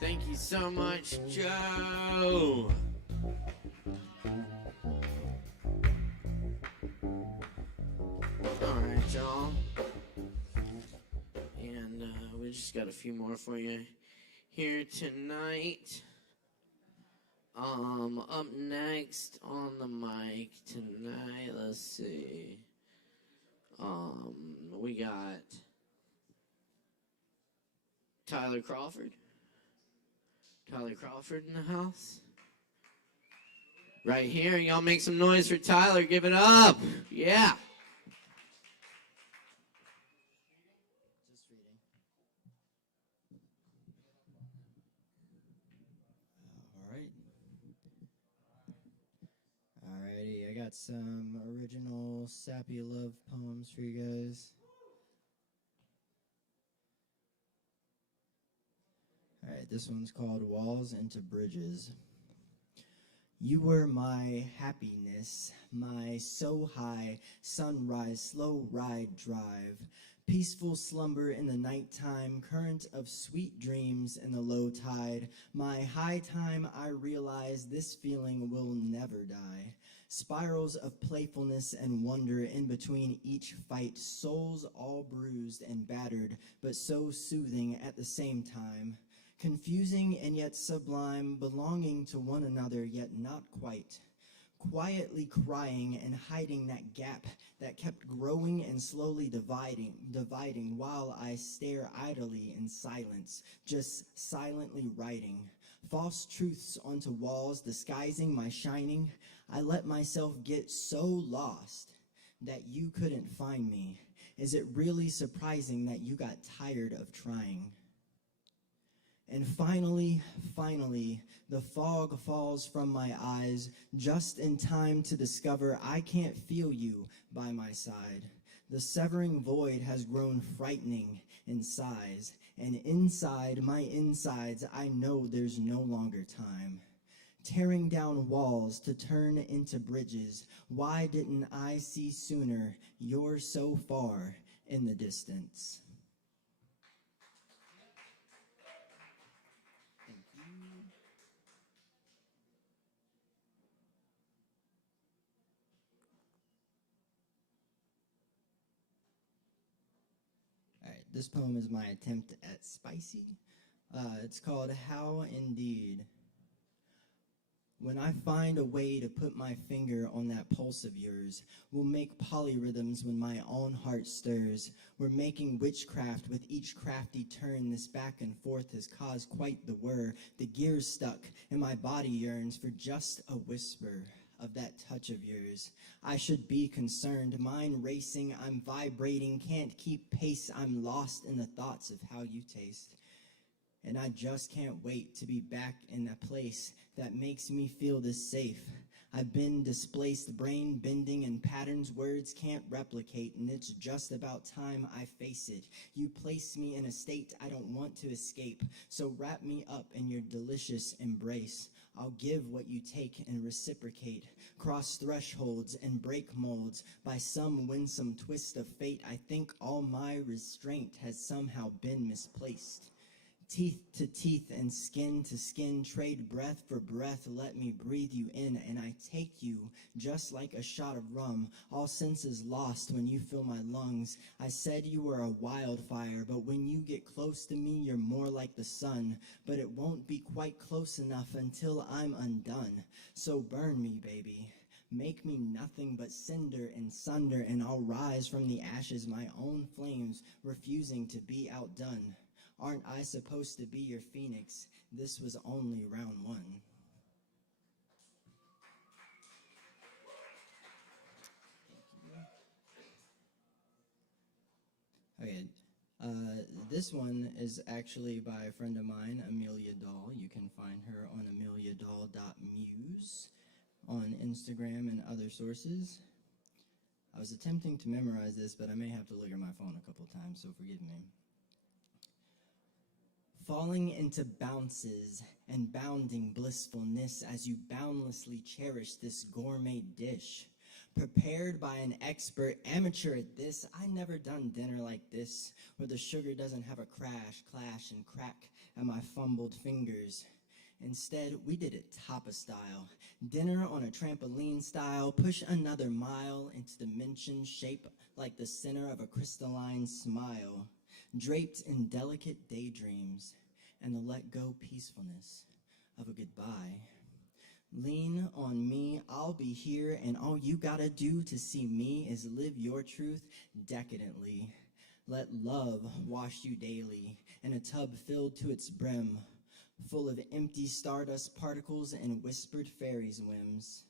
Thank you so much, Joe. All right, y'all. And we just got a few more for you here tonight. Up next on the mic tonight, let's see. We got Tyler Crawford. Tyler Crawford in the house. Right here, y'all make some noise for Tyler. Give it up. Yeah. Alrighty, I got some original sappy love poems for you guys. Alright, this one's called Walls into Bridges. You were my happiness, my so high sunrise, slow ride drive, peaceful slumber in the nighttime, current of sweet dreams in the low tide. My high time, I realize this feeling will never die. Spirals of playfulness and wonder in between each fight, souls all bruised and battered, but so soothing at the same time. Confusing and yet sublime, belonging to one another yet not quite. Quietly crying and hiding that gap that kept growing and slowly dividing while I stare idly in silence, just silently writing. False truths onto walls disguising my shining. I let myself get so lost that you couldn't find me. Is it really surprising that you got tired of trying? And finally, the fog falls from my eyes just in time to discover I can't feel you by my side. The severing void has grown frightening in size, and inside my insides I know there's no longer time. Tearing down walls to turn into bridges, why didn't I see sooner you're so far in the distance? This poem is my attempt at spicy. It's called How Indeed. When I find a way to put my finger on that pulse of yours, we'll make polyrhythms when my own heart stirs. We're making witchcraft with each crafty turn. This back and forth has caused quite the whir. The gears stuck and my body yearns for just a whisper of that touch of yours. I should be concerned, mind racing, I'm vibrating, can't keep pace, I'm lost in the thoughts of how you taste. And I just can't wait to be back in a place that makes me feel this safe. I've been displaced, brain bending and patterns words can't replicate, and it's just about time I face it. You place me in a state I don't want to escape, so wrap me up in your delicious embrace. I'll give what you take and reciprocate, cross thresholds and break molds. By some winsome twist of fate, I think all my restraint has somehow been misplaced. Teeth to teeth and skin to skin, trade breath for breath, let me breathe you in, and I take you just like a shot of rum, all senses lost when you fill my lungs. I said you were a wildfire, but when you get close to me, you're more like the sun, but it won't be quite close enough until I'm undone. So burn me, baby. Make me nothing but cinder and sunder, and I'll rise from the ashes, my own flames, refusing to be outdone. Aren't I supposed to be your phoenix? This was only round one. Okay, this one is actually by a friend of mine, Amelia Doll. You can find her on ameliadoll.muse on Instagram and other sources. I was attempting to memorize this, but I may have to look at my phone a couple times, so forgive me. Falling into bounces and bounding blissfulness as you boundlessly cherish this gourmet dish. Prepared by an expert, amateur at this, I never done dinner like this, where the sugar doesn't have a crash, clash, and crack at my fumbled fingers. Instead, we did it tapa style. Dinner on a trampoline style, push another mile into dimension shape like the center of a crystalline smile. Draped in delicate daydreams and the let-go peacefulness of a goodbye. Lean on me, I'll be here, and all you gotta do to see me is live your truth decadently. Let love wash you daily in a tub filled to its brim, full of empty stardust particles and whispered fairies' whims.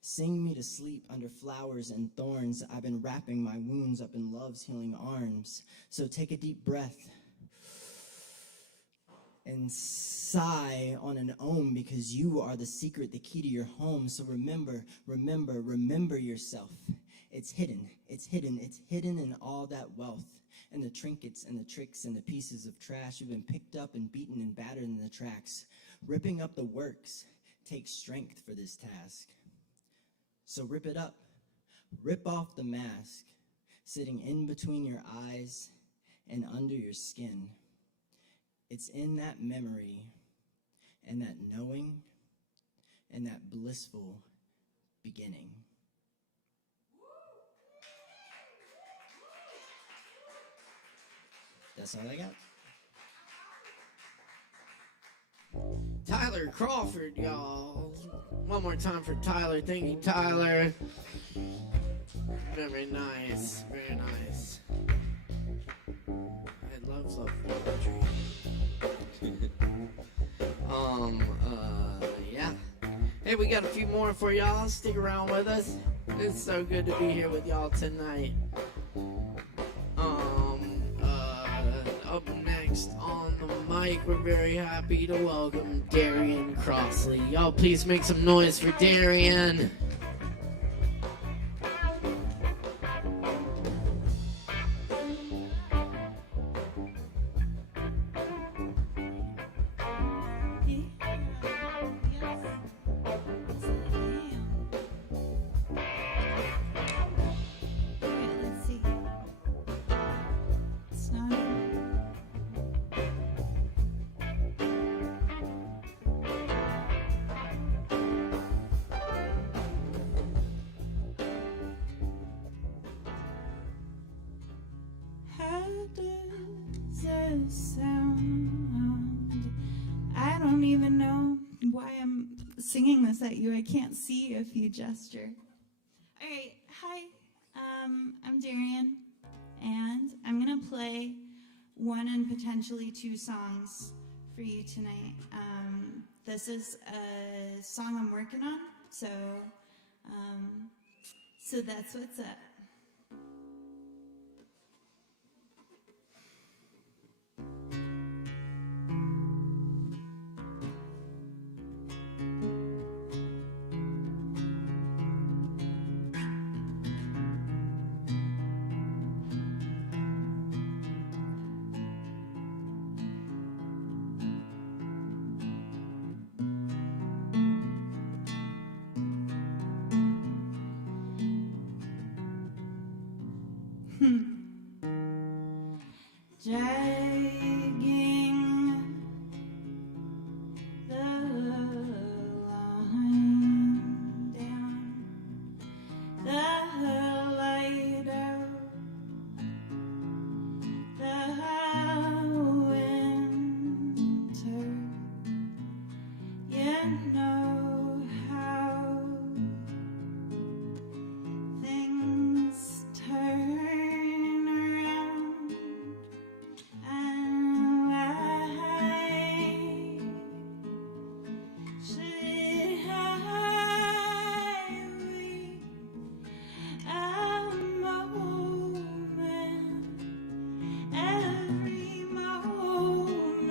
Sing me to sleep under flowers and thorns. I've been wrapping my wounds up in love's healing arms. So take a deep breath and sigh on an ohm, because you are the secret, the key to your home. So remember yourself. It's hidden in all that wealth, and the trinkets and the tricks and the pieces of trash you've been picked up and beaten and battered in the tracks. Ripping up the works takes strength for this task. So rip it up, rip off the mask, sitting in between your eyes and under your skin. It's in that memory and that knowing and that blissful beginning. That's all I got. Tyler Crawford, y'all. One more time for Tyler. Thank you, Tyler. Very nice. Very nice. I love poetry. Yeah. Hey, we got a few more for y'all. Stick around with us. It's so good to be here with y'all tonight. Up next. Next on the mic, we're very happy to welcome Darian Crossley. Y'all please make some noise for Darian. How does it sound? I don't even know why I'm singing this at you. I can't see if you gesture. All right, hi, I'm Darian, and I'm gonna play one and potentially two songs for you tonight. This is a song I'm working on, so that's what's up. Dragging the line down, the light out, the winter, you know how things turn around. And I should highway a moment, every moment,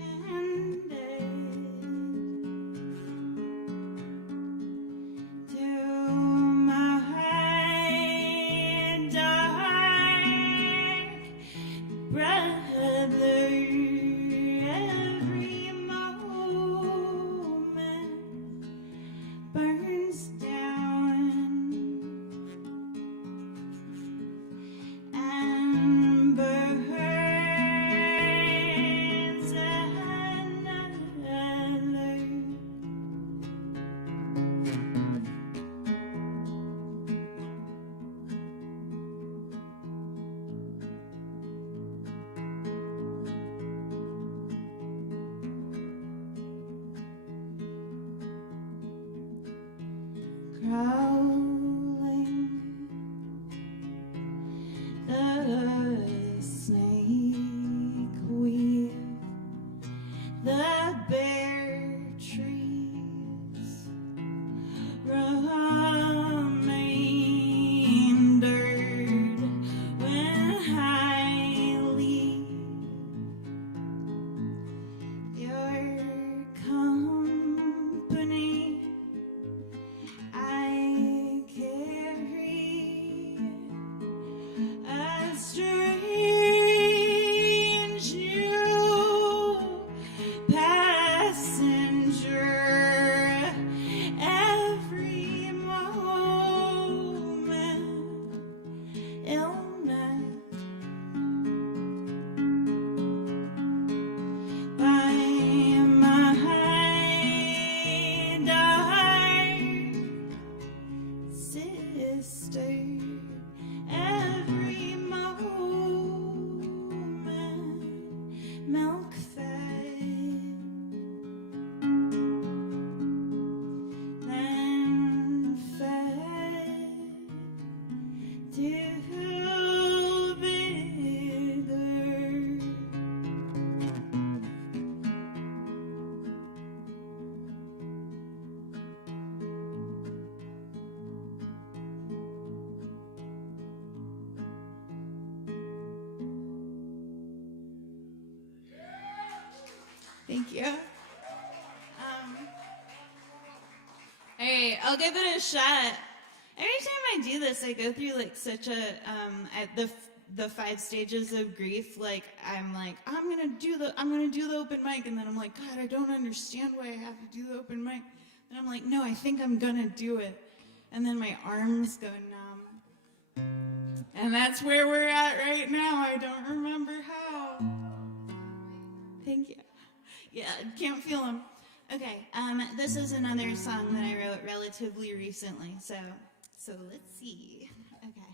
and to my dark brother, every moment burns down and burns another. Crawling the snake weave, the bare trees remaindered when I leave your company. I carry a strange new passenger every moment. Illness by my dark sister, every moment, milk fed, then fed to bigger. Thank you. Alright, I'll give it a shot. Every time I do this, I go through like such a the 5 stages of grief. Like I'm gonna do the open mic, and then I'm like, God, I don't understand why I have to do the open mic. And I'm like, no, I think I'm gonna do it. And then my arms go numb. And that's where we're at right now. I don't remember how. Thank you. Yeah, I can't feel them. Okay, this is another song that I wrote relatively recently, so let's see. Okay.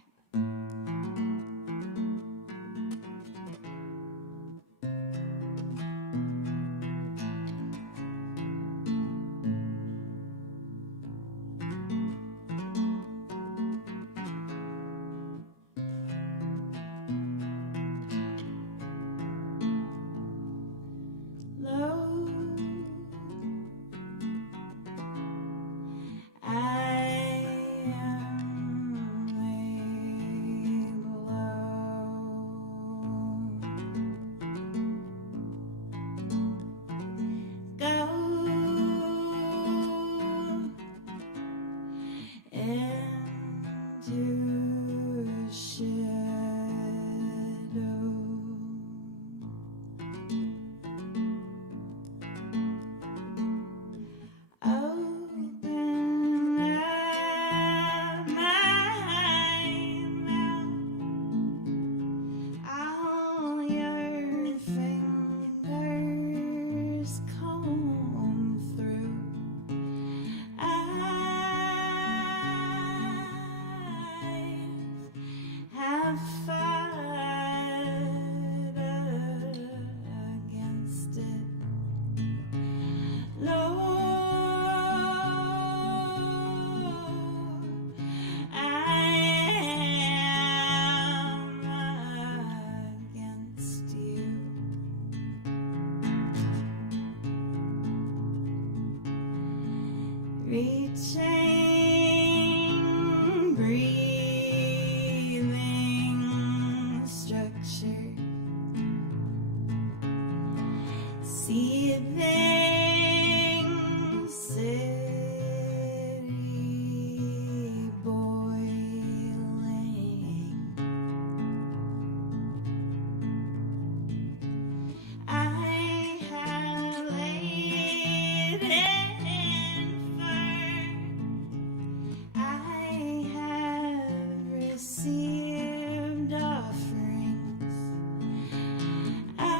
Reaching, breathing structure, seething city boiling. I have laid in fur. I have received offerings. I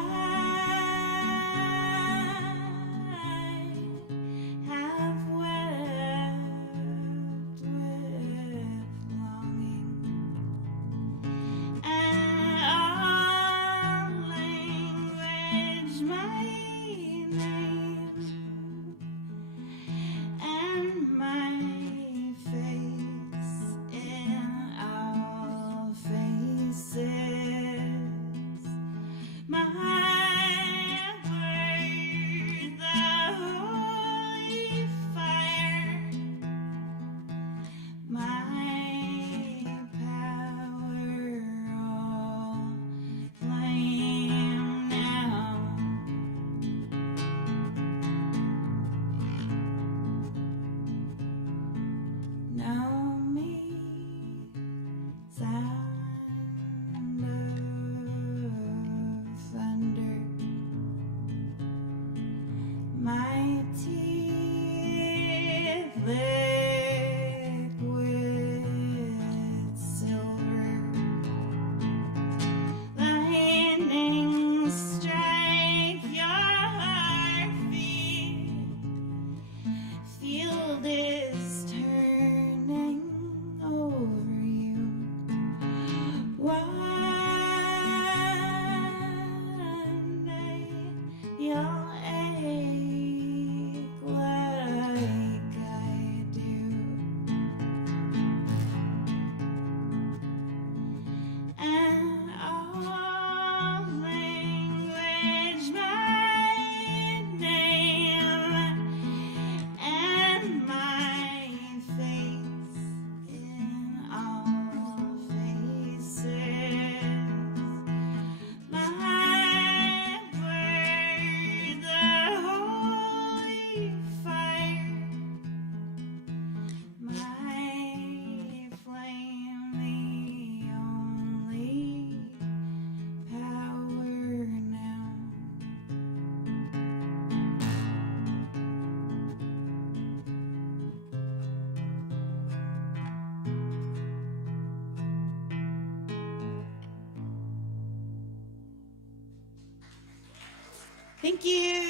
Thank you.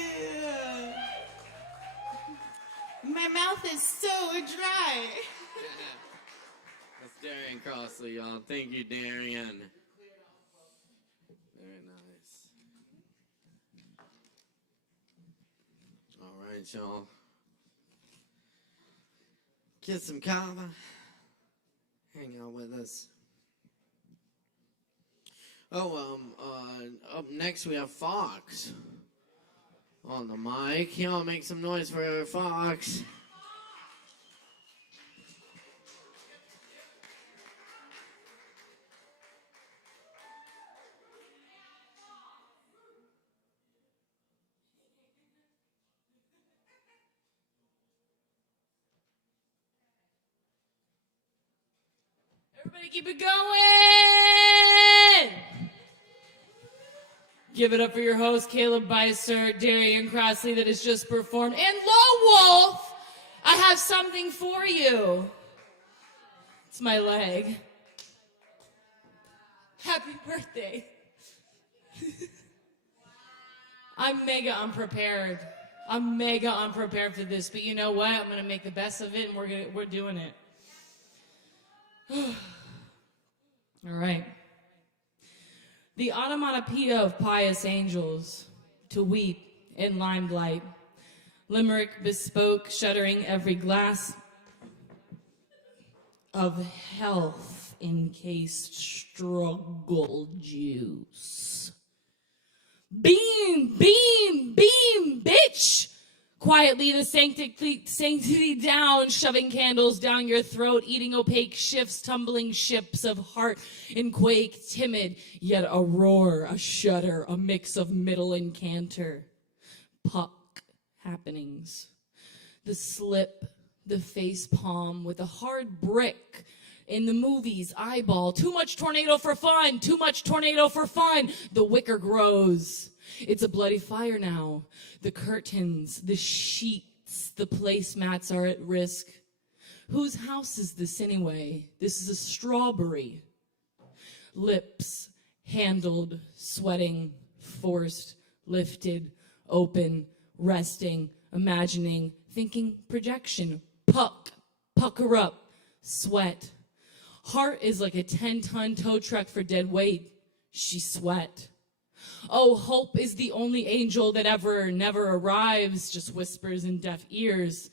My mouth is so dry. That's Darian Crossley, y'all. Thank you, Darian. Very nice. All right, y'all. Get some kava. Hang out with us. Oh, up next we have Fox on the mic. Y'all make some noise for Fox. Everybody keep it going. Give it up for your host, Caleb Beissert, Darian Crossley, that has just performed. And Low Wolf, I have something for you. It's my leg. Happy birthday. I'm mega unprepared. I'm mega unprepared for this, but you know what? I'm going to make the best of it, and we're doing it. All right. The onomatopoeia of pious angels, to weep in limelight. Limerick bespoke, shuddering every glass of health encased struggle juice. Beam, beam, beam, bitch! Quietly the sanctity down, shoving candles down your throat, eating opaque shifts, tumbling ships of heart in quake, timid, yet a roar, a shudder, a mix of middle and canter. Puck happenings. The slip, the face palm with a hard brick in the movies, eyeball. Too much tornado for fun, too much tornado for fun. The wicker grows. It's a bloody fire now. The curtains, the sheets, the placemats are at risk. Whose house is this anyway? This is a strawberry. Lips, handled, sweating, forced, lifted, open, resting, imagining, thinking, projection. Pucker up, sweat. Heart is like a 10-ton tow truck for dead weight. She sweat. Oh, hope is the only angel that never arrives, just whispers in deaf ears.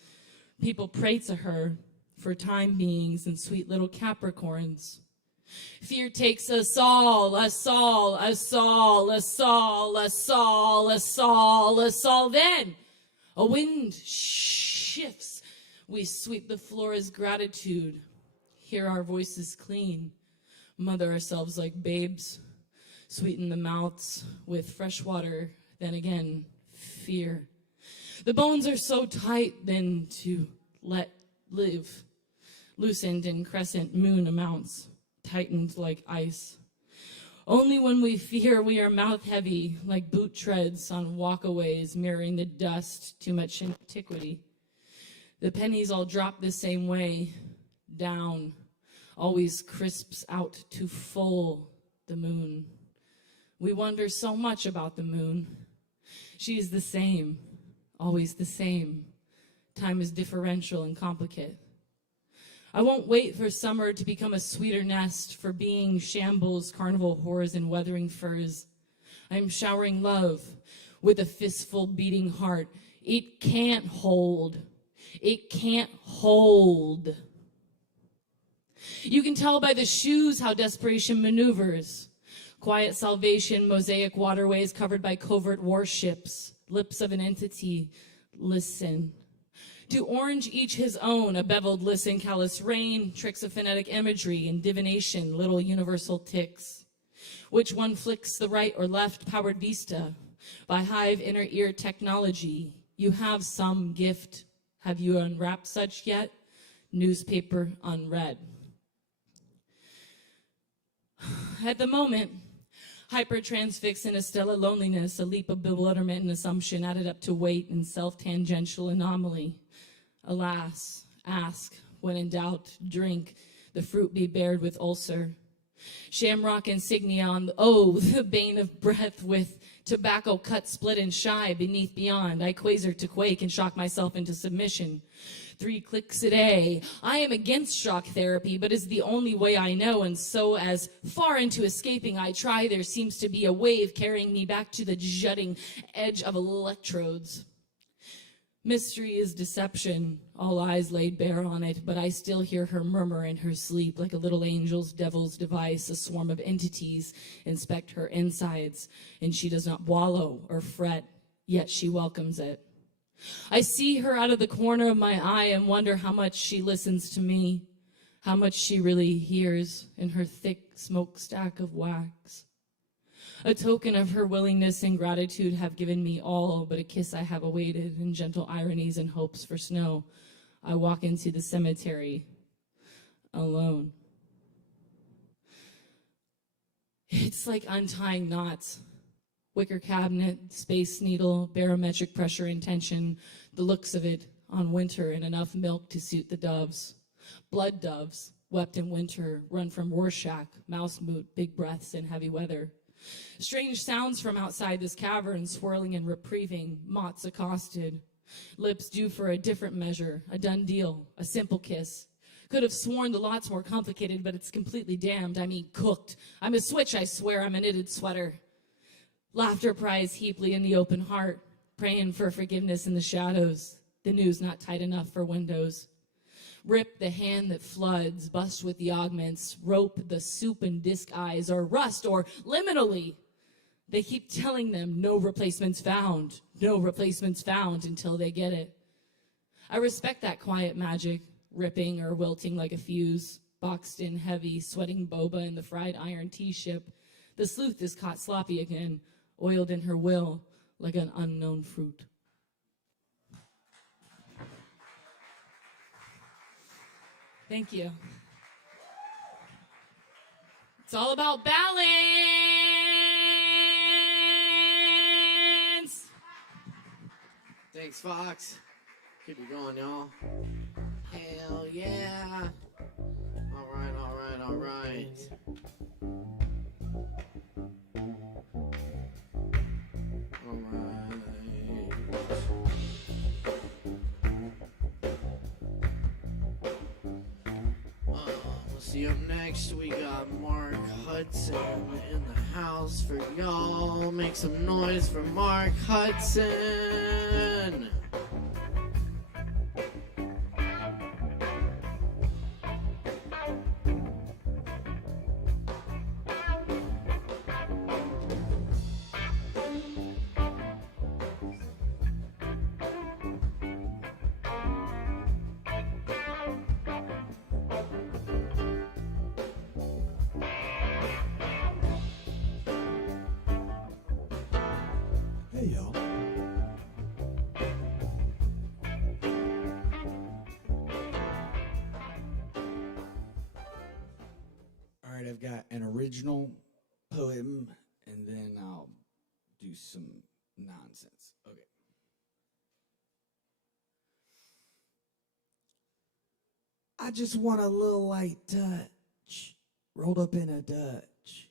People pray to her for time beings and sweet little Capricorns. Fear takes us all, us all, us all, us all, us all, us all, us all. Then a wind shifts. We sweep the floor as gratitude. Hear our voices clean. Mother ourselves like babes. Sweeten the mouths with fresh water, then again, fear. The bones are so tight, then to let live. Loosened in crescent moon amounts, tightened like ice. Only when we fear we are mouth heavy, like boot treads on walkaways, mirroring the dust, too much antiquity. The pennies all drop the same way, down, always crisps out to full the moon. We wonder so much about the moon. She is the same, always the same. Time is differential and complicated. I won't wait for summer to become a sweeter nest for being shambles, carnival whores, and weathering furs. I am showering love with a fistful beating heart. It can't hold. It can't hold. You can tell by the shoes how desperation maneuvers. Quiet salvation, mosaic waterways covered by covert warships, lips of an entity, listen. To orange each his own, a beveled listen, callous rain, tricks of phonetic imagery and divination, little universal ticks. Which one flicks the right or left, powered vista, by hive inner ear technology. You have some gift. Have you unwrapped such yet? Newspaper unread. At the moment, hyper-transfixed in a stellar loneliness, a leap of bewilderment and assumption added up to weight and self-tangential anomaly. Alas, ask, when in doubt, drink, the fruit be bared with ulcer. Shamrock insignia on the bane of breath with tobacco cut, split and shy, beneath, beyond. I quasar to quake and shock myself into submission. 3 clicks a day. I am against shock therapy, but it's the only way I know, and so as far into escaping I try, there seems to be a wave carrying me back to the jutting edge of electrodes. Mystery is deception, all eyes laid bare on it, but I still hear her murmur in her sleep like a little angel's devil's device. A swarm of entities inspect her insides, and she does not wallow or fret, yet she welcomes it. I see her out of the corner of my eye and wonder how much she listens to me, how much she really hears in her thick smokestack of wax. A token of her willingness and gratitude have given me all but a kiss I have awaited, and gentle ironies and hopes for snow. I walk into the cemetery alone. It's like untying knots. Wicker cabinet, space needle, barometric pressure and tension, the looks of it on winter, and enough milk to suit the doves. Blood doves, wept in winter, run from Rorschach, mouse moot, big breaths in heavy weather. Strange sounds from outside this cavern, swirling and reprieving, moths accosted. Lips due for a different measure, a done deal, a simple kiss. Could have sworn the lot's more complicated, but it's completely damned. I mean, cooked. I'm a switch, I swear. I'm a knitted sweater. Laughter pries heaply in the open heart, praying for forgiveness in the shadows. The news not tight enough for windows. Rip the hand that floods, bust with the augments, rope the soup and disc eyes, or rust, or liminally. They keep telling them no replacements found until they get it. I respect that quiet magic, ripping or wilting like a fuse, boxed in heavy, sweating boba in the fried iron tea ship. The sleuth is caught sloppy again, oiled in her will like an unknown fruit. Thank you. It's all about balance. Thanks, Fox. Keep it going, y'all. Hell yeah. All right, all right, all right. All right. We'll see up next. We got Mark Hudson in the house for y'all. Make some noise for Mark Hudson. Hey, y'all. All right, I've got an original poem, and then I'll do some nonsense. Okay. I just want a little light touch, rolled up in a Dutch,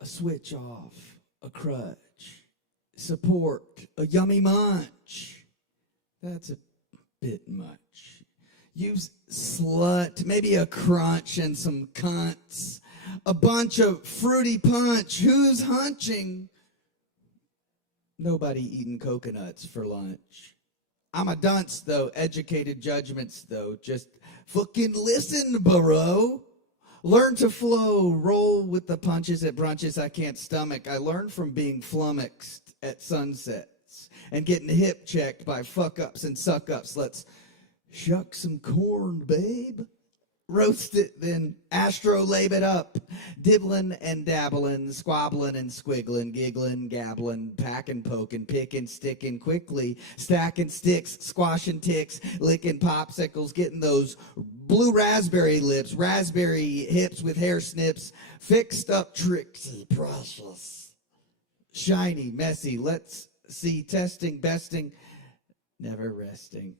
a switch off, a crutch. Support, a yummy munch. That's a bit much. Use slut, maybe a crunch and some cunts. A bunch of fruity punch. Who's hunching? Nobody eating coconuts for lunch. I'm a dunce, though. Educated judgments, though. Just fucking listen, bro. Learn to flow. Roll with the punches at brunches I can't stomach. I learned from being flummoxed at sunsets and getting hip checked by fuck-ups and suck-ups. Let's shuck some corn, babe. Roast it, then astrolabe it up. Dibbling and dabbling, squabbling and squiggling, giggling, gabbling, packing, poking, picking, sticking quickly, stacking sticks, squashing ticks, licking popsicles, getting those blue raspberry lips, raspberry hips with hair snips, fixed up tricksy, precious, shiny, messy. Let's see, testing, besting, never resting.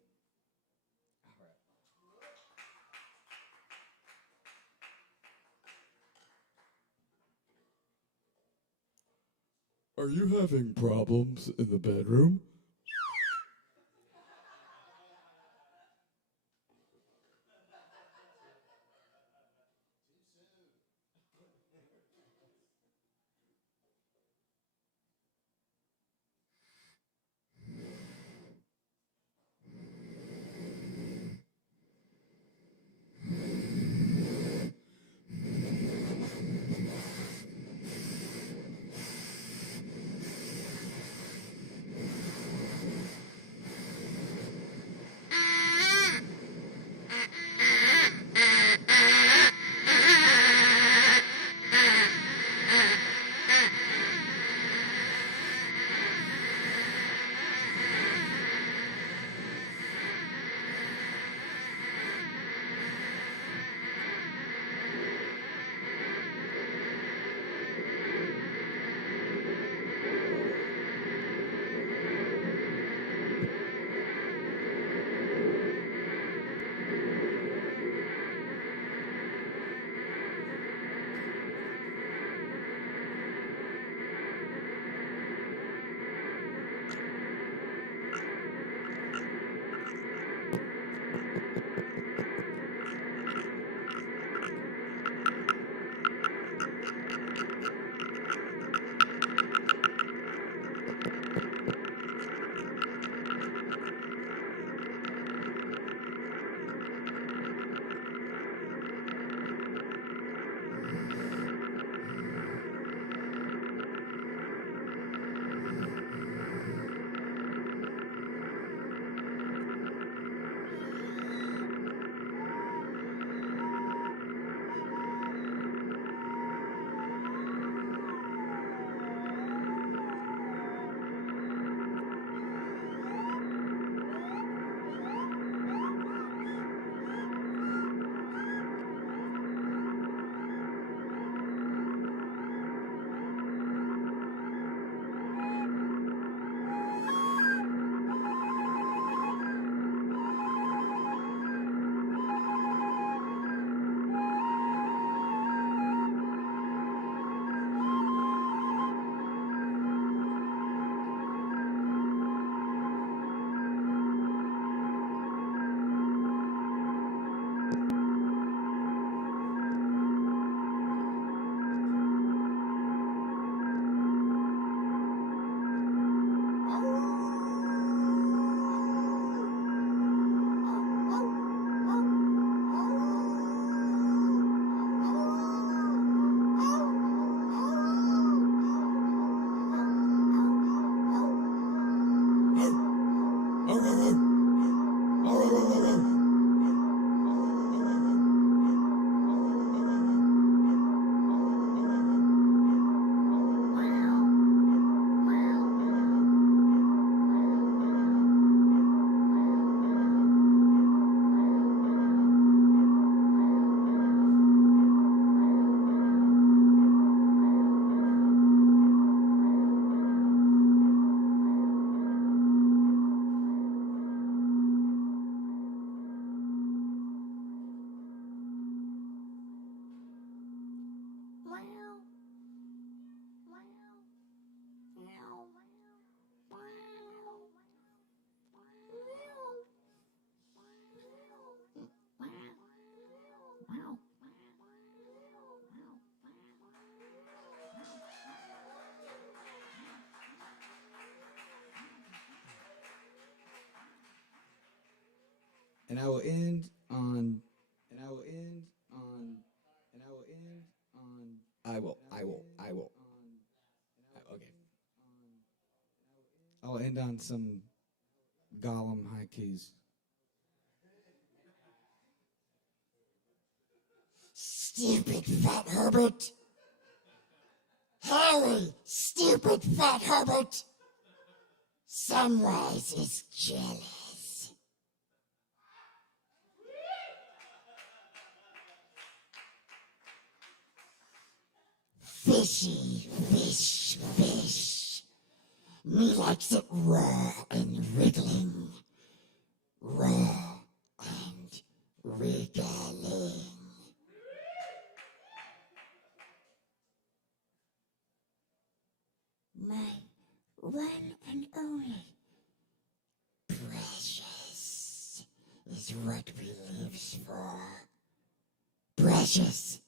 Are you having problems in the bedroom? And I will end on. I will. Okay. I'll end on some Gollum haikus. Stupid fat Herbert. Harry, stupid fat Herbert. Sunrise is jealous. Fishy, fish, fish. Me likes it raw and wriggling. Raw and wriggling. My one and only. Precious is what we lives for. Precious,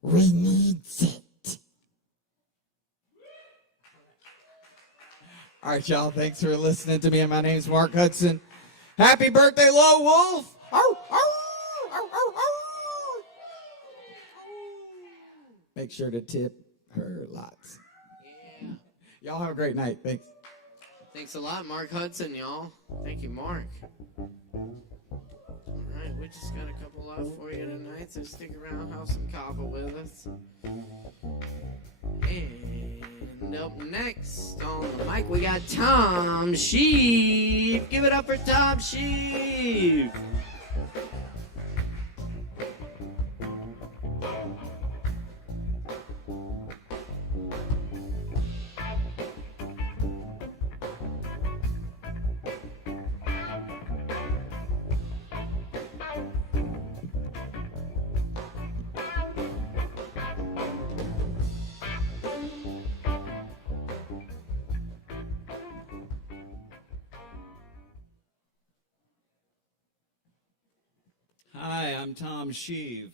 we needs it. All right, y'all. Thanks for listening to me. And my name's Mark Hudson. Happy birthday, Lone Wolf! Arr, arr, arr, arr, arr. Make sure to tip her lots. Yeah. Y'all have a great night. Thanks. Thanks a lot, Mark Hudson, y'all. Thank you, Mark. All right, we just got a couple left for you tonight, so stick around, have some kava with us. And up next on the mic, we got Tom Sheep. Give it up for Tom Sheep. Hi, I'm Tom Sheev.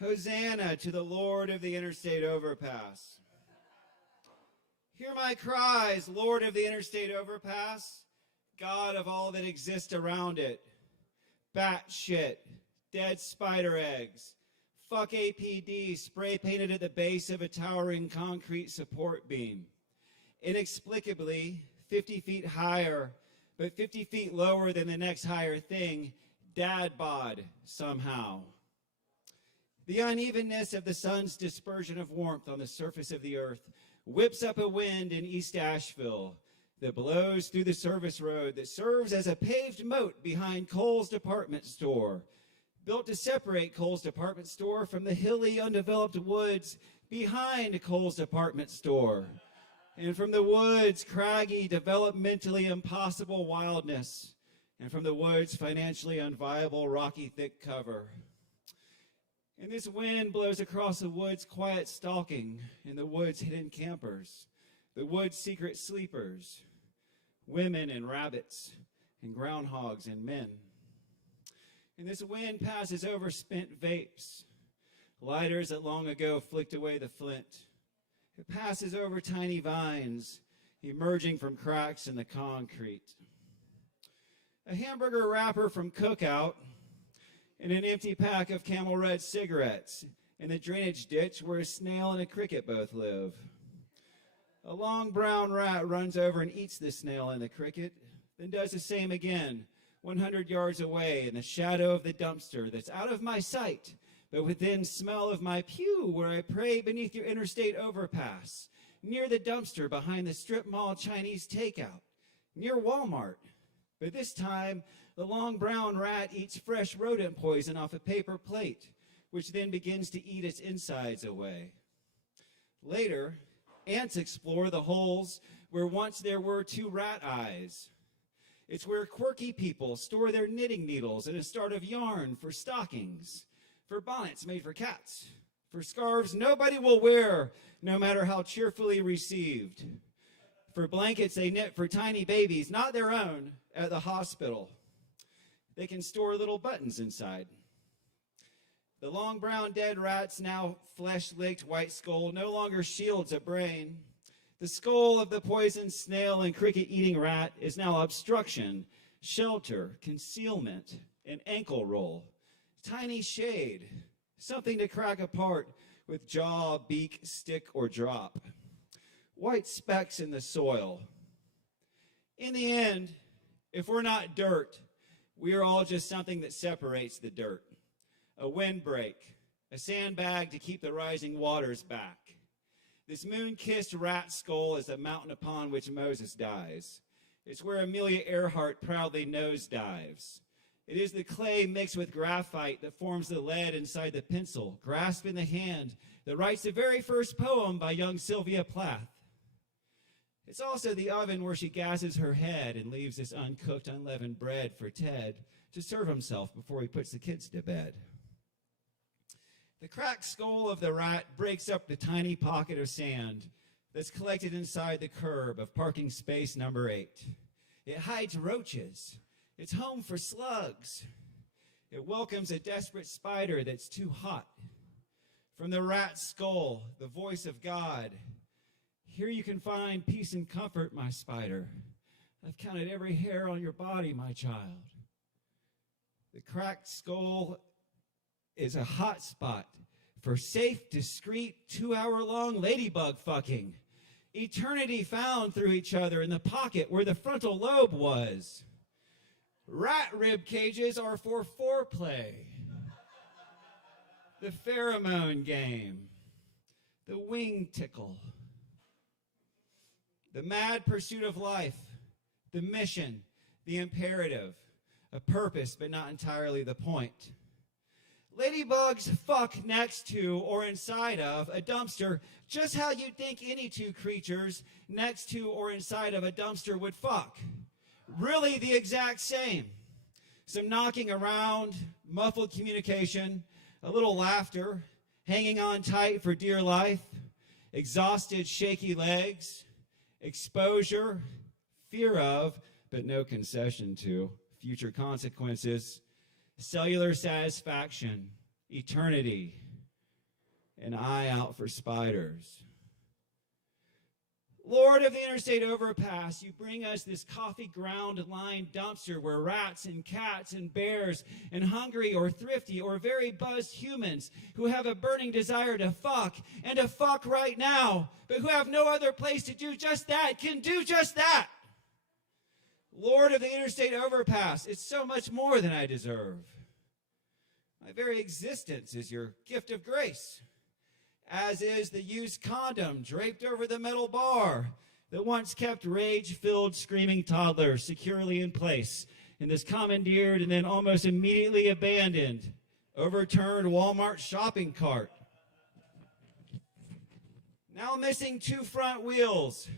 Hosanna to the Lord of the Interstate Overpass. Hear my cries, Lord of the Interstate Overpass, God of all that exists around it. Bat shit, dead spider eggs, fuck APD spray painted at the base of a towering concrete support beam. Inexplicably, 50 feet higher, but 50 feet lower than the next higher thing, dad bod somehow. The unevenness of the sun's dispersion of warmth on the surface of the earth whips up a wind in East Asheville that blows through the service road that serves as a paved moat behind Kohl's department store, built to separate Kohl's department store from the hilly, undeveloped woods behind Kohl's department store, and from the woods' craggy, developmentally impossible wildness, and from the woods' financially unviable, rocky, thick cover. And this wind blows across the woods' quiet stalking, and the woods' hidden campers, the woods' secret sleepers, women and rabbits, and groundhogs and men. And this wind passes over spent vapes, lighters that long ago flicked away the flint. It passes over tiny vines emerging from cracks in the concrete. A hamburger wrapper from Cookout and an empty pack of Camel Red cigarettes in the drainage ditch where a snail and a cricket both live. A long brown rat runs over and eats the snail and the cricket, then does the same again 100 yards away in the shadow of the dumpster that's out of my sight, but within smell of my pew where I pray beneath your interstate overpass, near the dumpster behind the strip mall Chinese takeout, near Walmart. But this time, the long brown rat eats fresh rodent poison off a paper plate, which then begins to eat its insides away. Later, ants explore the holes where once there were 2 rat eyes. It's where quirky people store their knitting needles and a start of yarn for stockings, for bonnets made for cats, for scarves nobody will wear, no matter how cheerfully received, for blankets they knit for tiny babies, not their own, at the hospital. They can store little buttons inside. The long brown dead rat's now flesh-licked white skull no longer shields a brain. The skull of the poisoned snail and cricket-eating rat is now obstruction, shelter, concealment, an ankle roll, tiny shade, something to crack apart with jaw, beak, stick, or drop. White specks in the soil. In the end, if we're not dirt, we are all just something that separates the dirt. A windbreak, a sandbag to keep the rising waters back. This moon-kissed rat skull is the mountain upon which Moses dies. It's where Amelia Earhart proudly nosedives. It is the clay mixed with graphite that forms the lead inside the pencil, grasped in the hand, that writes the very first poem by young Sylvia Plath. It's also the oven where she gasses her head and leaves this uncooked, unleavened bread for Ted to serve himself before he puts the kids to bed. The cracked skull of the rat breaks up the tiny pocket of sand that's collected inside the curb of parking space number 8. It hides roaches. It's home for slugs. It welcomes a desperate spider that's too hot. From the rat's skull, the voice of God. Here you can find peace and comfort, my spider. I've counted every hair on your body, my child. The cracked skull is a hot spot for safe, discreet, 2-hour-long ladybug fucking. Eternity found through each other in the pocket where the frontal lobe was. Rat rib cages are for foreplay. The pheromone game. The wing tickle. The mad pursuit of life. The mission. The imperative. A purpose, but not entirely the point. Ladybugs fuck next to or inside of a dumpster just how you'd think any two creatures next to or inside of a dumpster would fuck. Really the exact same. Some knocking around, muffled communication, a little laughter, hanging on tight for dear life, exhausted, shaky legs, exposure, fear of, but no concession to, future consequences, cellular satisfaction, eternity, an eye out for spiders. Lord of the interstate overpass, you bring us this coffee ground-lined dumpster where rats and cats and bears and hungry or thrifty or very buzzed humans who have a burning desire to fuck and to fuck right now, but who have no other place to do just that, can do just that. Lord of the interstate overpass, it's so much more than I deserve. My very existence is your gift of grace, as is the used condom draped over the metal bar that once kept rage-filled screaming toddlers securely in place in this commandeered and then almost immediately abandoned, overturned Walmart shopping cart. Now missing 2 front wheels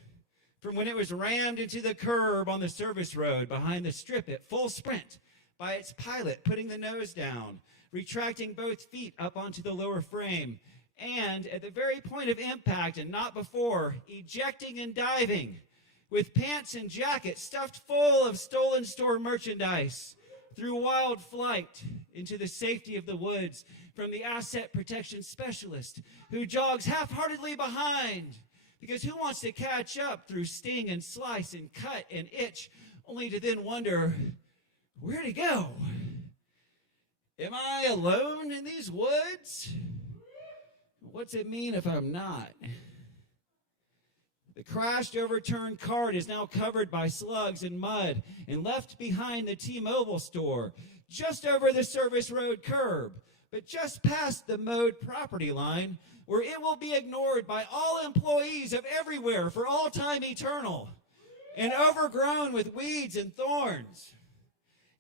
from when it was rammed into the curb on the service road behind the strip at full sprint by its pilot putting the nose down, retracting both feet up onto the lower frame, and at the very point of impact and not before, ejecting and diving with pants and jacket stuffed full of stolen store merchandise through wild flight into the safety of the woods from the asset protection specialist who jogs half-heartedly behind, because who wants to catch up through sting and slice and cut and itch only to then wonder, where'd he go? Am I alone in these woods? What's it mean if I'm not? The crashed, overturned cart is now covered by slugs and mud and left behind the T-Mobile store, just over the service road curb, but just past the mowed property line, where it will be ignored by all employees of everywhere for all time eternal, and overgrown with weeds and thorns.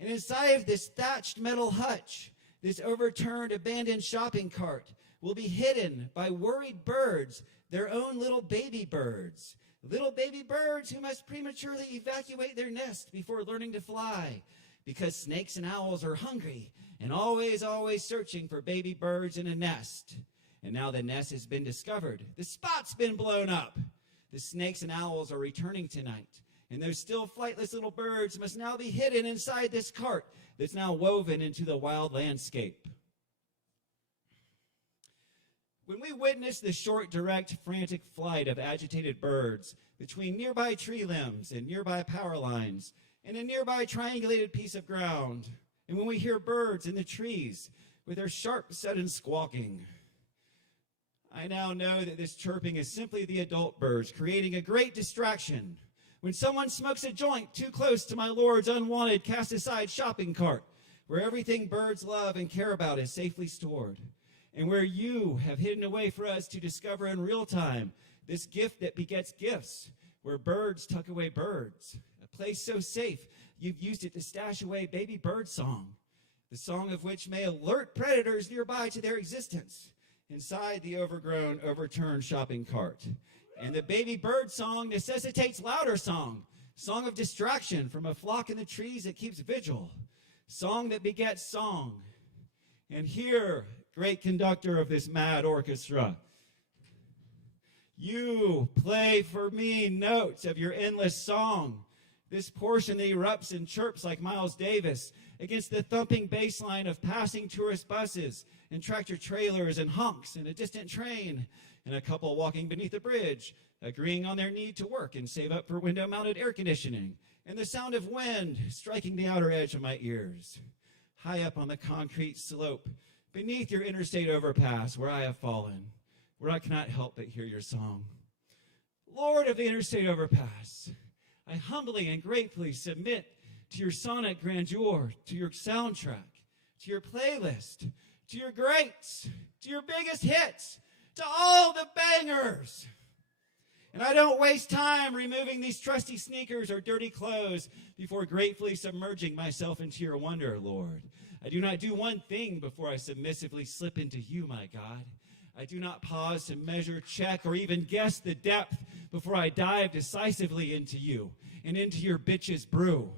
And inside of this thatched metal hutch, this overturned, abandoned shopping cart will be hidden by worried birds, their own little baby birds who must prematurely evacuate their nest before learning to fly, because snakes and owls are hungry and always, always searching for baby birds in a nest. And now the nest has been discovered. The spot's been blown up. The snakes and owls are returning tonight, and those still flightless little birds must now be hidden inside this cart that's now woven into the wild landscape. When we witness the short, direct, frantic flight of agitated birds between nearby tree limbs and nearby power lines and a nearby triangulated piece of ground, and when we hear birds in the trees with their sharp, sudden squawking, I now know that this chirping is simply the adult birds creating a great distraction when someone smokes a joint too close to my Lord's unwanted, cast-aside shopping cart, where everything birds love and care about is safely stored, and where you have hidden away for us to discover in real time this gift that begets gifts, where birds tuck away birds, a place so safe you've used it to stash away baby bird song, the song of which may alert predators nearby to their existence inside the overgrown, overturned shopping cart. And the baby bird song necessitates louder song. Song of distraction from a flock in the trees that keeps vigil. Song that begets song. And here, great conductor of this mad orchestra, you play for me notes of your endless song. This portion that erupts and chirps like Miles Davis against the thumping bass line of passing tourist buses and tractor trailers and honks and a distant train and a couple walking beneath a bridge, agreeing on their need to work and save up for window-mounted air conditioning, and the sound of wind striking the outer edge of my ears. High up on the concrete slope, beneath your interstate overpass where I have fallen, where I cannot help but hear your song. Lord of the interstate overpass, I humbly and gratefully submit to your sonic grandeur, to your soundtrack, to your playlist, to your greats, to your biggest hits, to all the bangers. And I don't waste time removing these trusty sneakers or dirty clothes before gratefully submerging myself into your wonder, Lord. I do not do one thing before I submissively slip into you, my God. I do not pause to measure, check, or even guess the depth before I dive decisively into you and into your bitch's brew.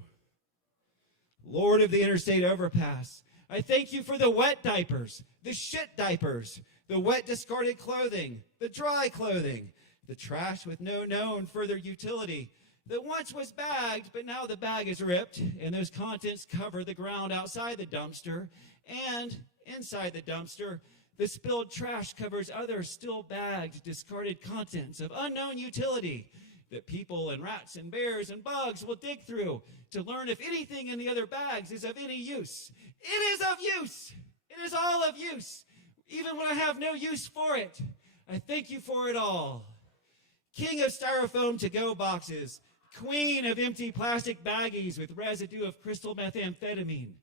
Lord of the interstate overpass, I thank you for the wet diapers, the shit diapers, the wet discarded clothing, the dry clothing, the trash with no known further utility that once was bagged, but now the bag is ripped, and those contents cover the ground outside the dumpster, and inside the dumpster, the spilled trash covers other still bagged, discarded contents of unknown utility that people and rats and bears and bugs will dig through to learn if anything in the other bags is of any use. It is of use. It is all of use, even when I have no use for it. I thank you for it all. King of styrofoam to-go boxes, queen of empty plastic baggies with residue of crystal methamphetamine,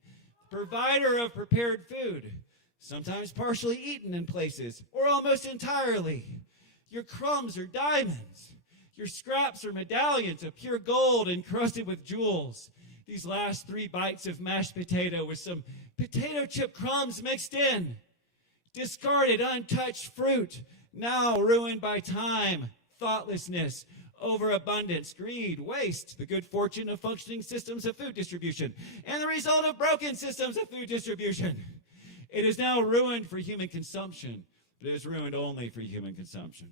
provider of prepared food, sometimes partially eaten in places, or almost entirely. Your crumbs are diamonds. Your scraps are medallions of pure gold encrusted with jewels. These last 3 bites of mashed potato with some potato chip crumbs mixed in. Discarded, untouched fruit, now ruined by time, thoughtlessness, overabundance, greed, waste, the good fortune of functioning systems of food distribution, and the result of broken systems of food distribution. It is now ruined for human consumption, but it is ruined only for human consumption.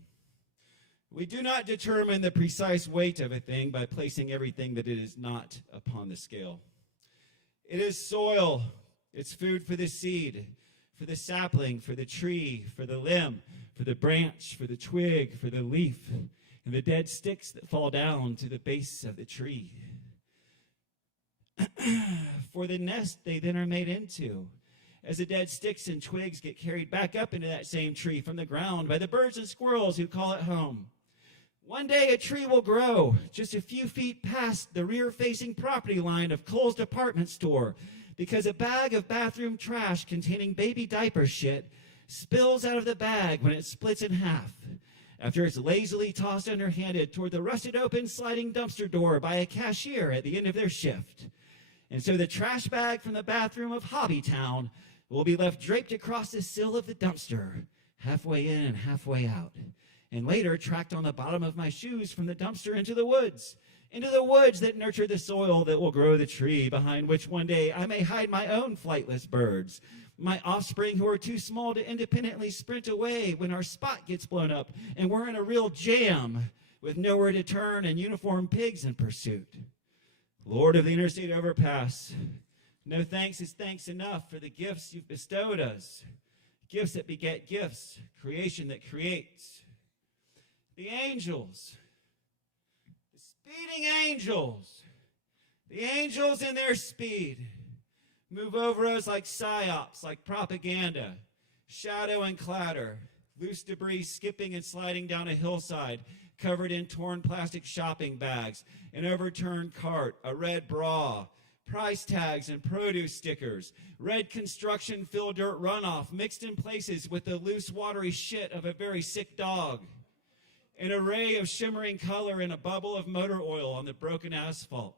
We do not determine the precise weight of a thing by placing everything that it is not upon the scale. It is soil. It's food for the seed, for the sapling, for the tree, for the limb, for the branch, for the twig, for the leaf, and the dead sticks that fall down to the base of the tree. For the nest they then are made into, as the dead sticks and twigs get carried back up into that same tree from the ground by the birds and squirrels who call it home. One day a tree will grow just a few feet past the rear-facing property line of Kohl's department store because a bag of bathroom trash containing baby diaper shit spills out of the bag when it splits in half after it's lazily tossed underhanded toward the rusted open sliding dumpster door by a cashier at the end of their shift. And so the trash bag from the bathroom of Hobbytown will be left draped across the sill of the dumpster, halfway in and halfway out, and later tracked on the bottom of my shoes from the dumpster into the woods that nurture the soil that will grow the tree behind which one day I may hide my own flightless birds, my offspring who are too small to independently sprint away when our spot gets blown up and we're in a real jam with nowhere to turn and uniformed pigs in pursuit. Lord of the interstate overpass, no thanks is thanks enough for the gifts you've bestowed us, gifts that beget gifts, creation that creates. The angels, the speeding angels, the angels in their speed move over us like psyops, like propaganda, shadow and clatter, loose debris skipping and sliding down a hillside covered in torn plastic shopping bags, an overturned cart, a red bra, price tags and produce stickers, red construction fill dirt runoff mixed in places with the loose watery shit of a very sick dog. An array of shimmering color in a bubble of motor oil on the broken asphalt.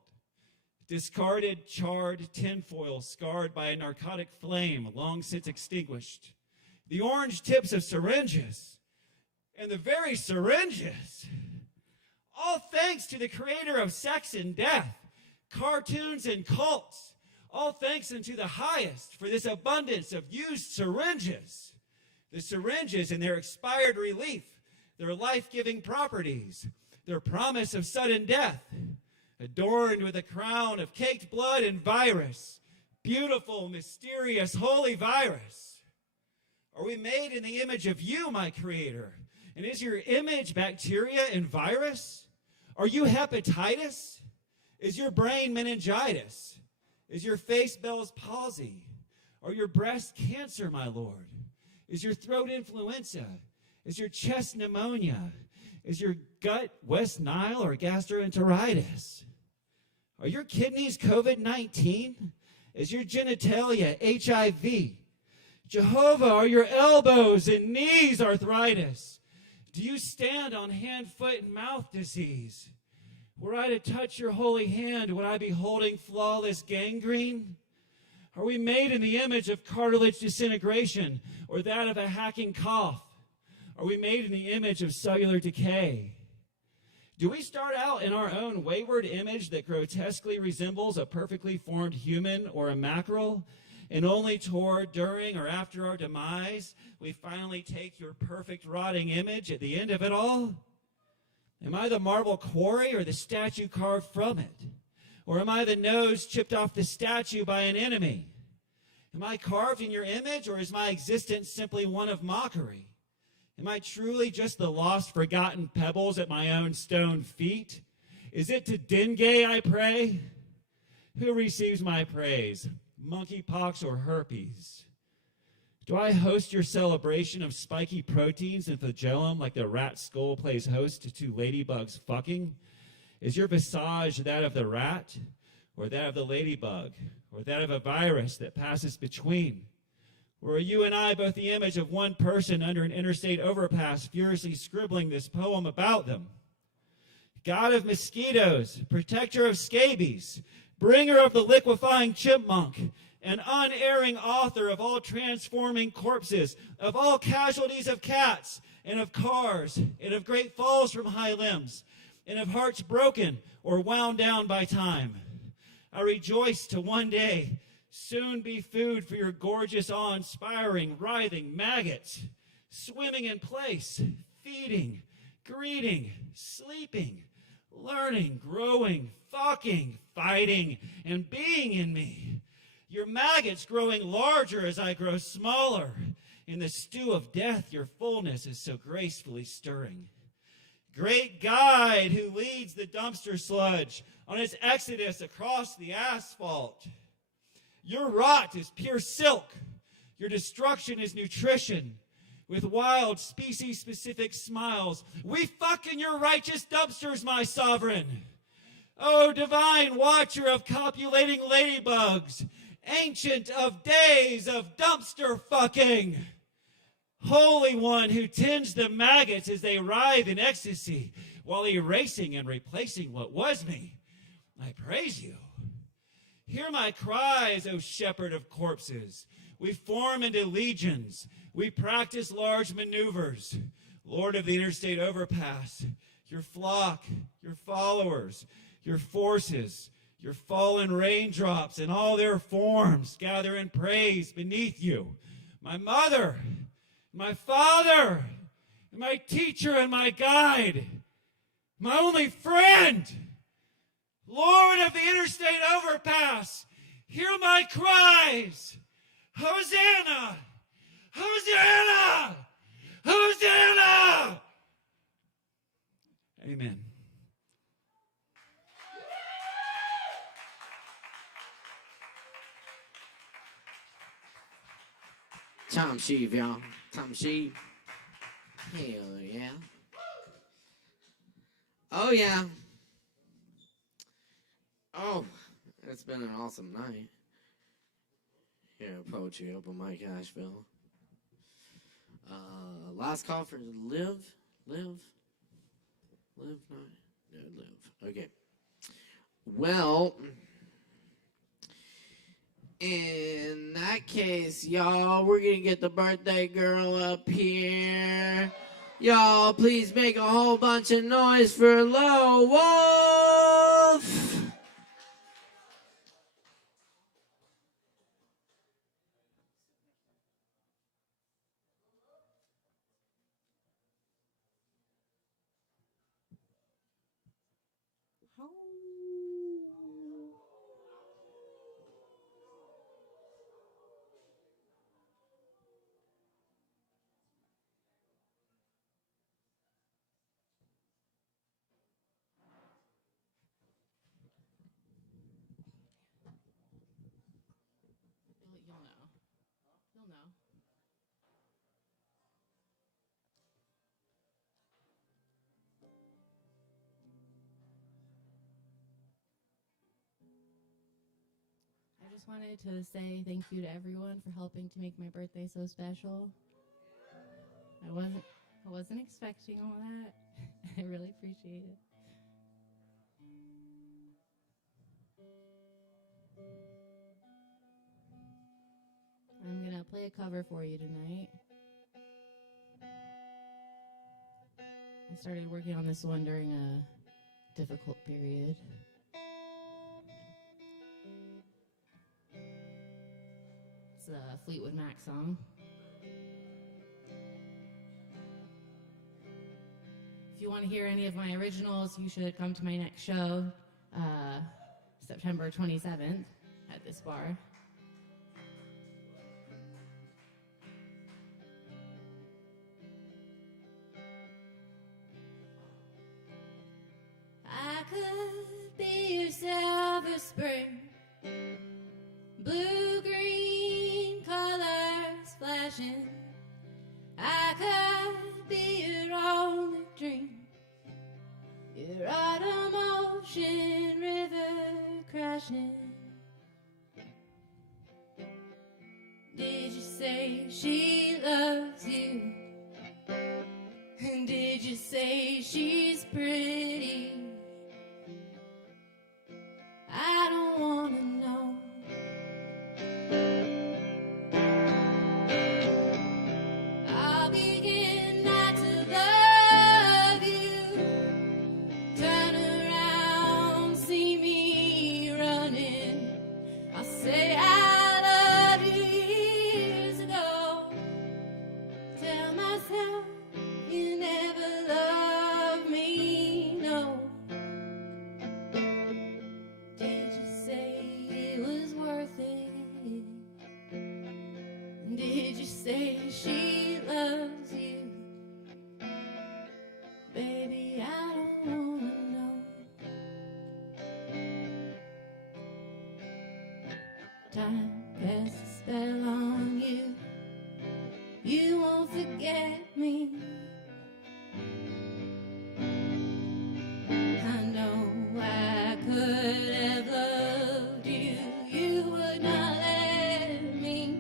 Discarded, charred tinfoil scarred by a narcotic flame long since extinguished. The orange tips of syringes. And the very syringes All thanks to the creator of sex and death, cartoons and cults. All thanks unto the highest for this abundance of used syringes. The syringes and their expired relief, their life-giving properties, their promise of sudden death, adorned with a crown of caked blood and virus, beautiful, mysterious, holy virus. Are we made in the image of you, my creator? And is your image bacteria and virus? Are you hepatitis? Is your brain meningitis? Is your face Bell's palsy? Are your breast cancer, my Lord? Is your throat influenza? Is your chest pneumonia? Is your gut West Nile or gastroenteritis? Are your kidneys COVID-19? Is your genitalia HIV? Jehovah, are your elbows and knees arthritis? Do you stand on hand, foot, and mouth disease? Were I to touch your holy hand, would I be holding flawless gangrene? Are we made in the image of cartilage disintegration or that of a hacking cough? Are we made in the image of cellular decay? Do we start out in our own wayward image that grotesquely resembles a perfectly formed human or a mackerel, and only toward, during, or after our demise, we finally take your perfect rotting image at the end of it all? Am I the marble quarry or the statue carved from it? Or am I the nose chipped off the statue by an enemy? Am I carved in your image, or is my existence simply one of mockery? Am I truly just the lost, forgotten pebbles at my own stone feet? Is it to dengue I pray? Who receives my praise? Monkeypox or herpes? Do I host your celebration of spiky proteins and flagellum like the rat skull plays host to two ladybugs fucking? Is your visage that of the rat, or that of the ladybug, or that of a virus that passes between? Or are you and I both the image of one person under an interstate overpass furiously scribbling this poem about them? God of mosquitoes, protector of scabies, bringer of the liquefying chipmunk, an unerring author of all transforming corpses, of all casualties of cats, and of cars, and of great falls from high limbs, and of hearts broken or wound down by time. I rejoice to one day soon be food for your gorgeous, awe-inspiring, writhing maggots, swimming in place, feeding, greeting, sleeping, learning, growing, fucking, fighting, and being in me. Your maggots growing larger as I grow smaller. In the stew of death, your fullness is so gracefully stirring. Great guide who leads the dumpster sludge on its exodus across the asphalt. Your rot is pure silk. Your destruction is nutrition. With wild, species-specific smiles, we fuck in your righteous dumpsters, my sovereign. Oh, divine watcher of copulating ladybugs, ancient of days of dumpster fucking, holy one who tends the maggots as they writhe in ecstasy while erasing and replacing what was me, I praise you. Hear my cries, O shepherd of corpses. We form into legions. We practice large maneuvers. Lord of the interstate overpass, your flock, your followers, your forces, your fallen raindrops in all their forms gather in praise beneath you. My mother, my father, my teacher and my guide, my only friend, Lord of the interstate overpass, hear my cries. Hosanna! Hosanna! Hosanna! Amen. Tom Sheave, y'all. Tom Sheave. Hell yeah. Oh, yeah. Oh, it's been an awesome night. Here at Poetry Open Mic Asheville. Last call for live. Okay. Well, in that case, y'all, we're gonna get the birthday girl up here. Y'all, please make a whole bunch of noise for Low Wolf. You'll know. I just wanted to say thank you to everyone for helping to make my birthday so special. I wasn't expecting all that. I really appreciate it. I'm gonna play a cover for you tonight. I started working on this one during a difficult period. It's a Fleetwood Mac song. If you want to hear any of my originals, you should come to my next show, September 27th at this bar. I could be your silver spring, blue-green colors flashing. I could be your only dream, your autumn ocean river crashing. Did you say she loves you? And did you say she's pretty? I don't wanna know. I'll begin not to love you. Turn around, see me running. I'll say I love you years ago. Tell myself you never loved me, no. Did you say it was worth it? Did you say she loves you? Baby, I don't wanna know. Time casts a spell on you. You won't forget me. I know I could have loved you. You would not let me.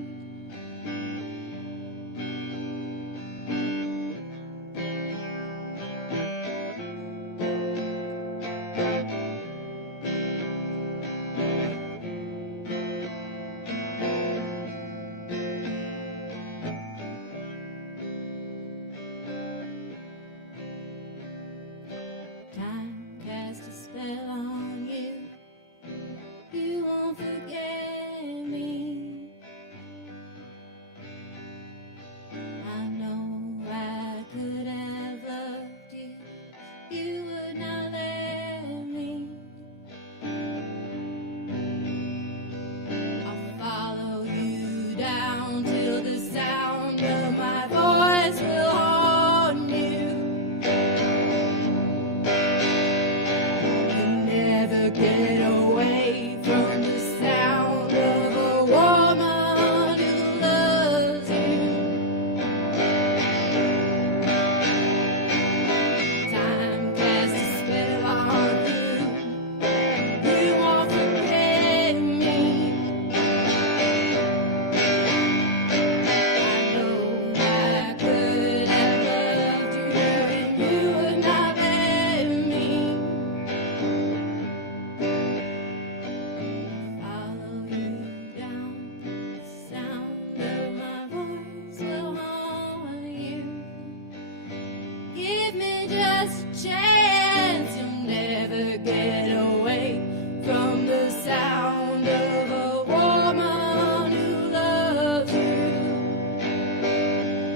just a chance. You'll never get away from the sound of a woman who loves you.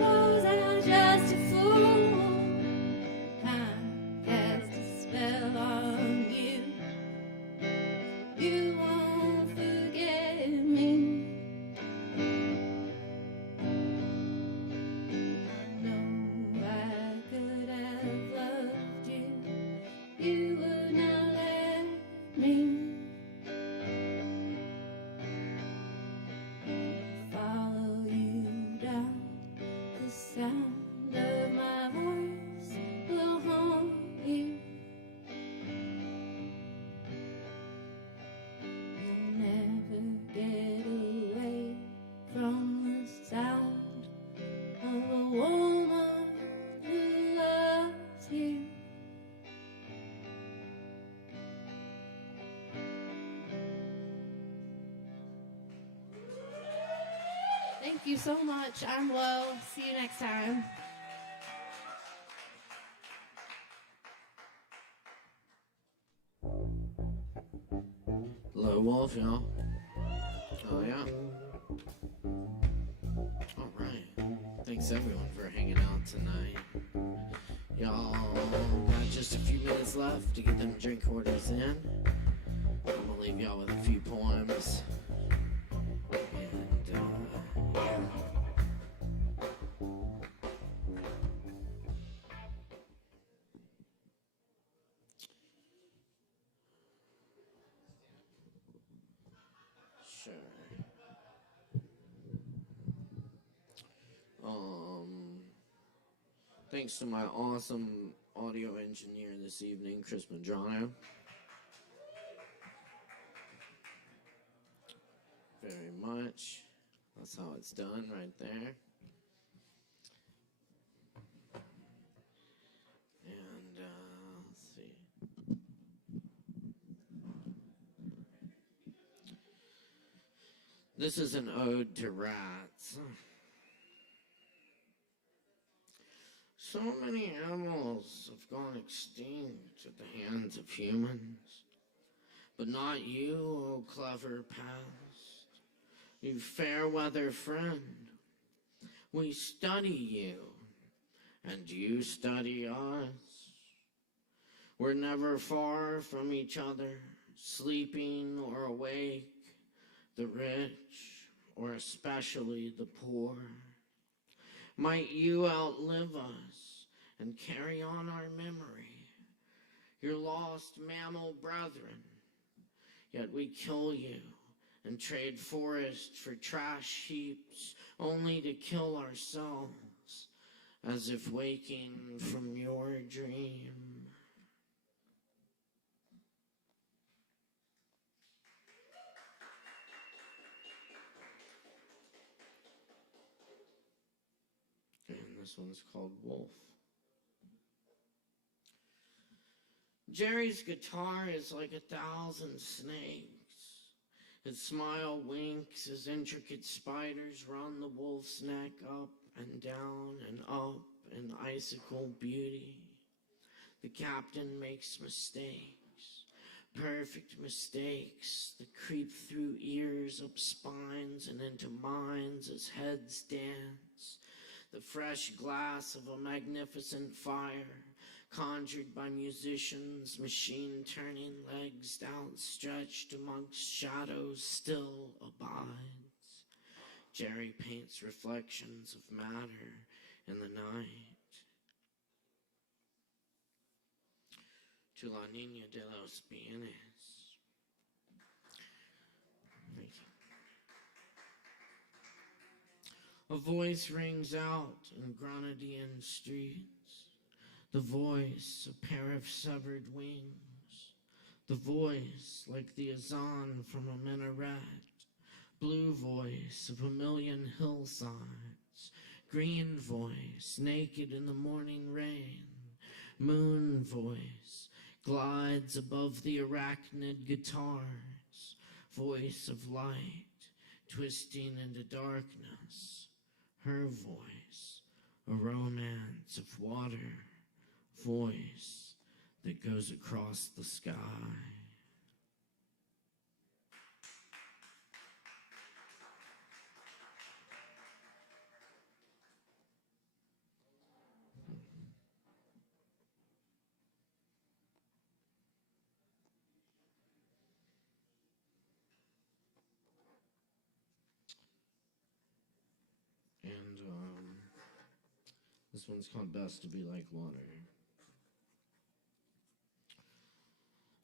Was I just a fool? I cast a spell on you. You won't forget me. I know I could have loved you. You would not let me. Follow you down. The sound of my voice will haunt you. You'll never get away from the sound of a woman who loves you. Thank you so much. I'm Lo. See you next time. Low Wolf, y'all. Oh, yeah. All right. Thanks, everyone, for hanging out tonight. Y'all got just a few minutes left to get them drink orders in. I'm going to leave y'all with a few poems. And, yeah. Sure. Thanks to my awesome audio engineer this evening, Chris Madrano. Very much. That's how it's done right there. And let's see. This is an ode to rats. So many animals have gone extinct at the hands of humans, but not you, oh clever past, you fair weather friend. We study you, and you study us. We're never far from each other, sleeping or awake, the rich or especially the poor. Might you outlive us and carry on our memory, your lost mammal brethren, yet we kill you and trade forests for trash heaps, only to kill ourselves, as if waking from your dream. And this one's called Wolf. Jerry's guitar is like 1,000 snakes. His smile winks as intricate spiders run the wolf's neck up and down and up in icicle beauty. The captain makes mistakes, perfect mistakes that creep through ears, up spines, and into minds as heads dance. The fresh glass of a magnificent fire, conjured by musicians, machine-turning legs outstretched amongst shadows, still abides. Jerry paints reflections of matter in the night. To la Niña de los Bienes. Thank you. A voice rings out in Grenadian streets. The voice, a pair of severed wings. The voice, like the azan from a minaret. Blue voice of a million hillsides. Green voice, naked in the morning rain. Moon voice, glides above the arachnid guitars. Voice of light, twisting into darkness. Her voice, a romance of water. voice that goes across the sky. And this one's called Best to Be Like Water.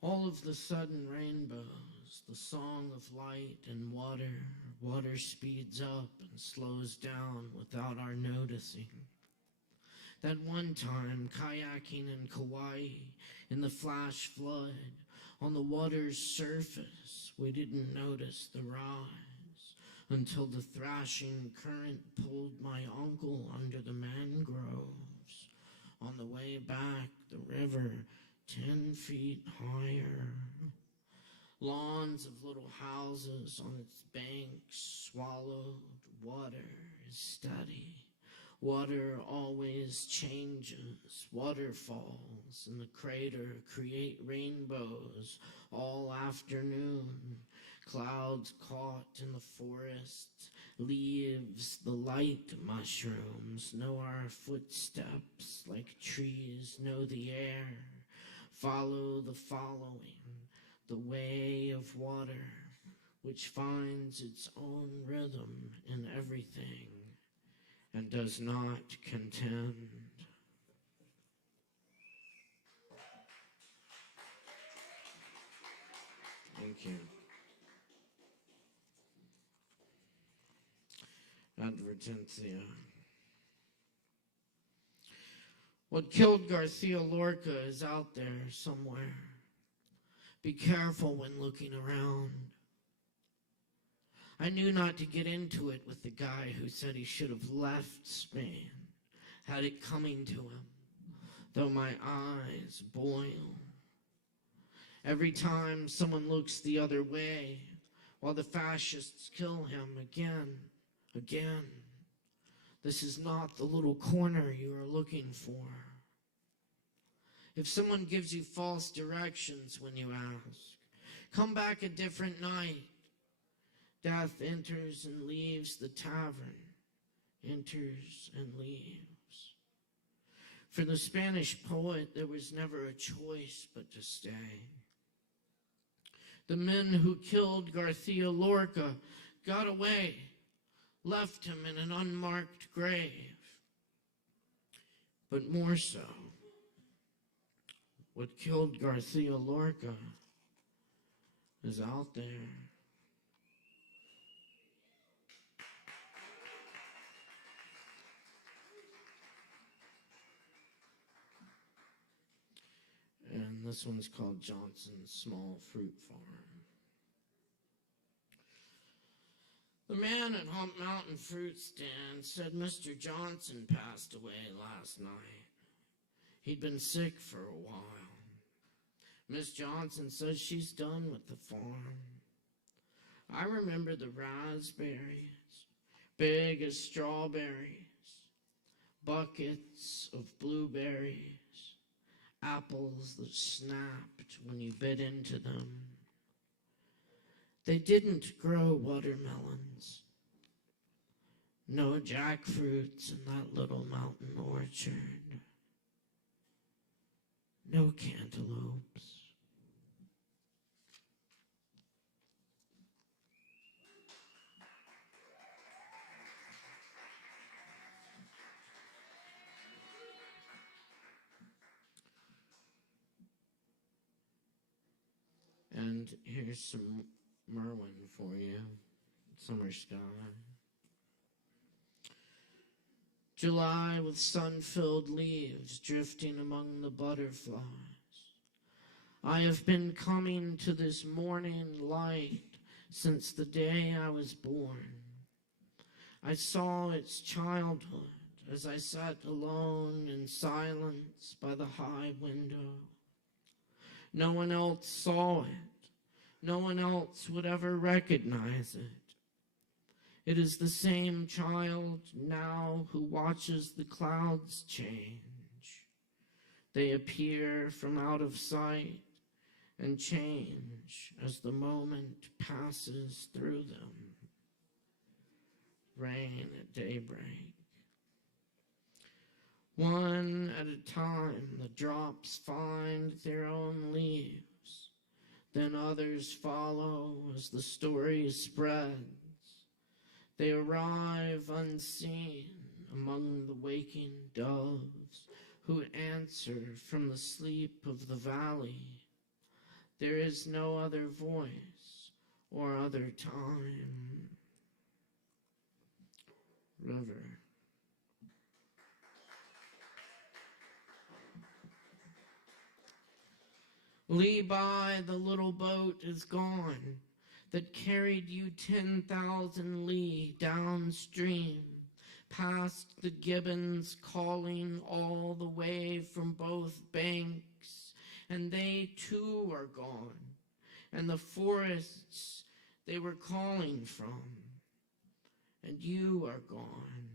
All of the sudden rainbows, the song of light and water. Water speeds up and slows down without our noticing. That one time, kayaking in Kauai, in the flash flood, on the water's surface, we didn't notice the rise until the thrashing current pulled my uncle under the mangroves. On the way back, the river 10 feet higher. Lawns of little houses on its banks swallowed. Water is steady. Water always changes. Waterfalls in the crater create rainbows all afternoon. Clouds caught in the forest. Leaves, the light mushrooms know our footsteps like trees know the air. Follow the following, the way of water, which finds its own rhythm in everything and does not contend. Thank you. Advertencia. What killed Garcia Lorca is out there somewhere. Be careful when looking around. I knew not to get into it with the guy who said he should have left Spain, had it coming to him, though my eyes boil. Every time someone looks the other way, while the fascists kill him again. This is not the little corner you are looking for. If someone gives you false directions when you ask, come back a different night. Death enters and leaves the tavern, enters and leaves. For the Spanish poet, there was never a choice but to stay. The men who killed Garcia Lorca got away, left him in an unmarked grave. But more so, what killed Garcia Lorca is out there. And this one's called Johnson's Small Fruit Farm. The man at Hump Mountain Fruit Stand said Mr. Johnson passed away last night. He'd been sick for a while. Miss Johnson says she's done with the farm. I remember the raspberries, big as strawberries, buckets of blueberries, apples that snapped when you bit into them. They didn't grow watermelons. No jackfruits in that little mountain orchard. No cantaloupes. And here's some Merwin for you. Summer sky. July with sun-filled leaves drifting among the butterflies. I have been coming to this morning light since the day I was born. I saw its childhood as I sat alone in silence by the high window. No one else saw it. No one else would ever recognize it. It is the same child now who watches the clouds change, They appear from out of sight and change as the moment passes through them. Rain at daybreak. One at a time, the drops find their own leaves. Then others follow as the story spreads. They arrive unseen among the waking doves who answer from the sleep of the valley. There is no other voice or other time. River. Lee by, the little boat is gone that carried you 10,000 li downstream, past the gibbons calling all the way from both banks, and they too are gone, and the forests they were calling from, and you are gone,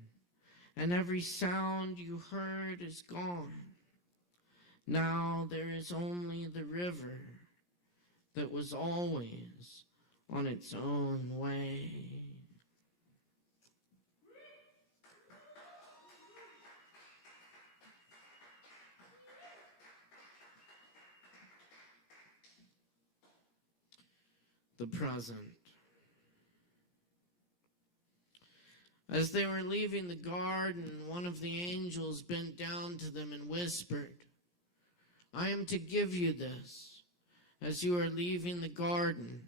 and every sound you heard is gone. Now there is only the river that was always on its own way. The present. As they were leaving the garden, one of the angels bent down to them and whispered, I am to give you this as you are leaving the garden.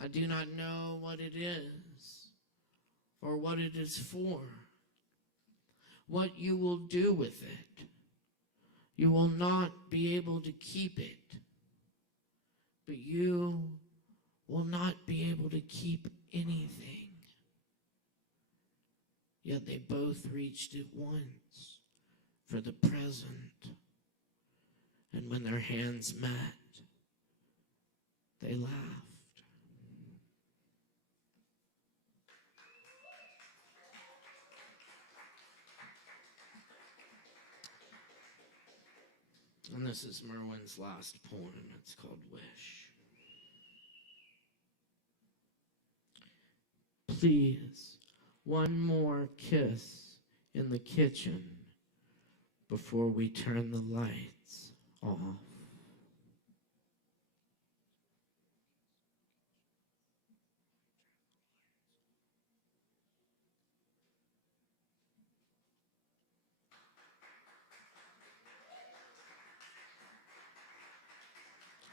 I do not know what it is or what it is for, what you will do with it. You will not be able to keep it, but you will not be able to keep anything. Yet they both reached at once for the present. And when their hands met, they laughed. And this is Merwin's last poem. It's called Wish. Please, one more kiss in the kitchen before we turn the lights off.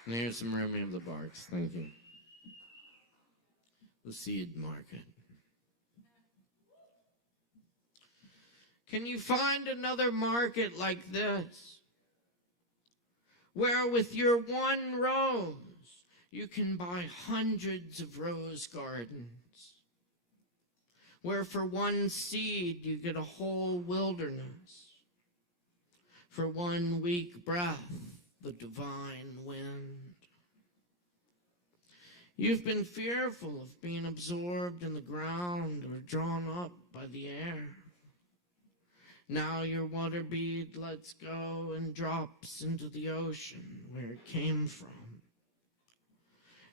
And here's some Remy of the Barks. Thank you. The Seed Market. Can you find another market like this, where with your one rose you can buy hundreds of rose gardens, where for one seed you get a whole wilderness, for one weak breath the divine wind? You've been fearful of being absorbed in the ground or drawn up by the air. Now your water bead lets go and drops into the ocean where it came from.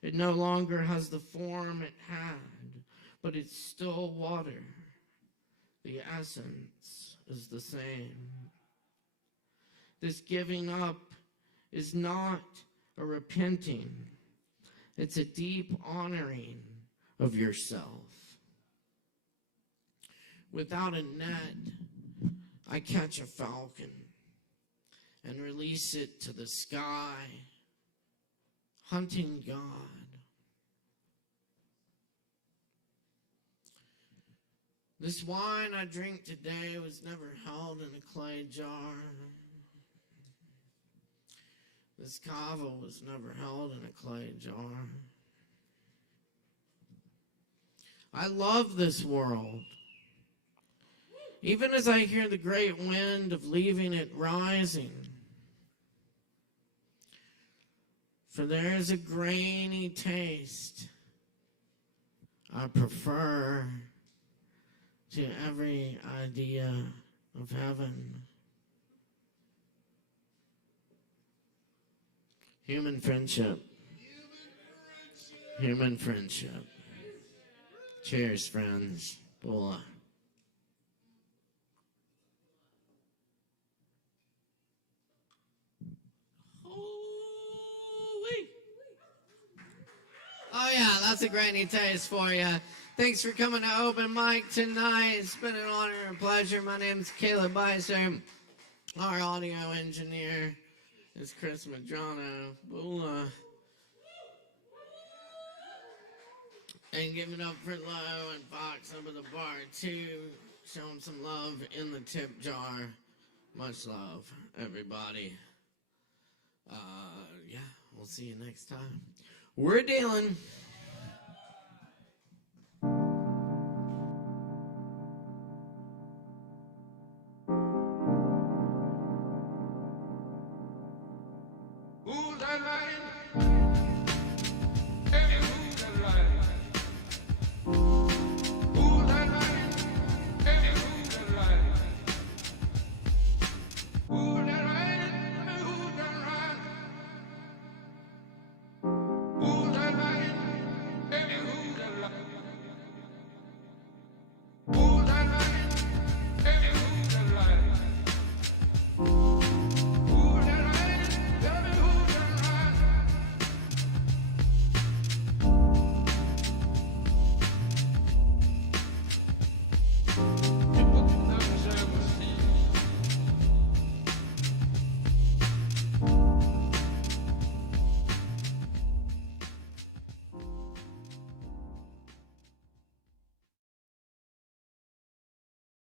It no longer has the form it had, but it's still water. The essence is the same. This giving up is not a repenting. It's a deep honoring of yourself. Without a net, I catch a falcon and release it to the sky, hunting God. This wine I drink today was never held in a clay jar. This kava was never held in a clay jar. I love this world. Even as I hear the great wind of leaving it rising, for there is a grainy taste I prefer to every idea of heaven. Human friendship. Human friendship. Cheers, friends. Bola. Oh yeah, that's a great new taste for you. Thanks for coming to Open Mic tonight. It's been an honor and pleasure. My name's Caleb Beissert. Our audio engineer is Chris Madrano. Bula. And give it up for Lo and Fox up at the bar too. Show them some love in the tip jar. Much love, everybody. Yeah, we'll see you next time. We're dealing. Who's that man?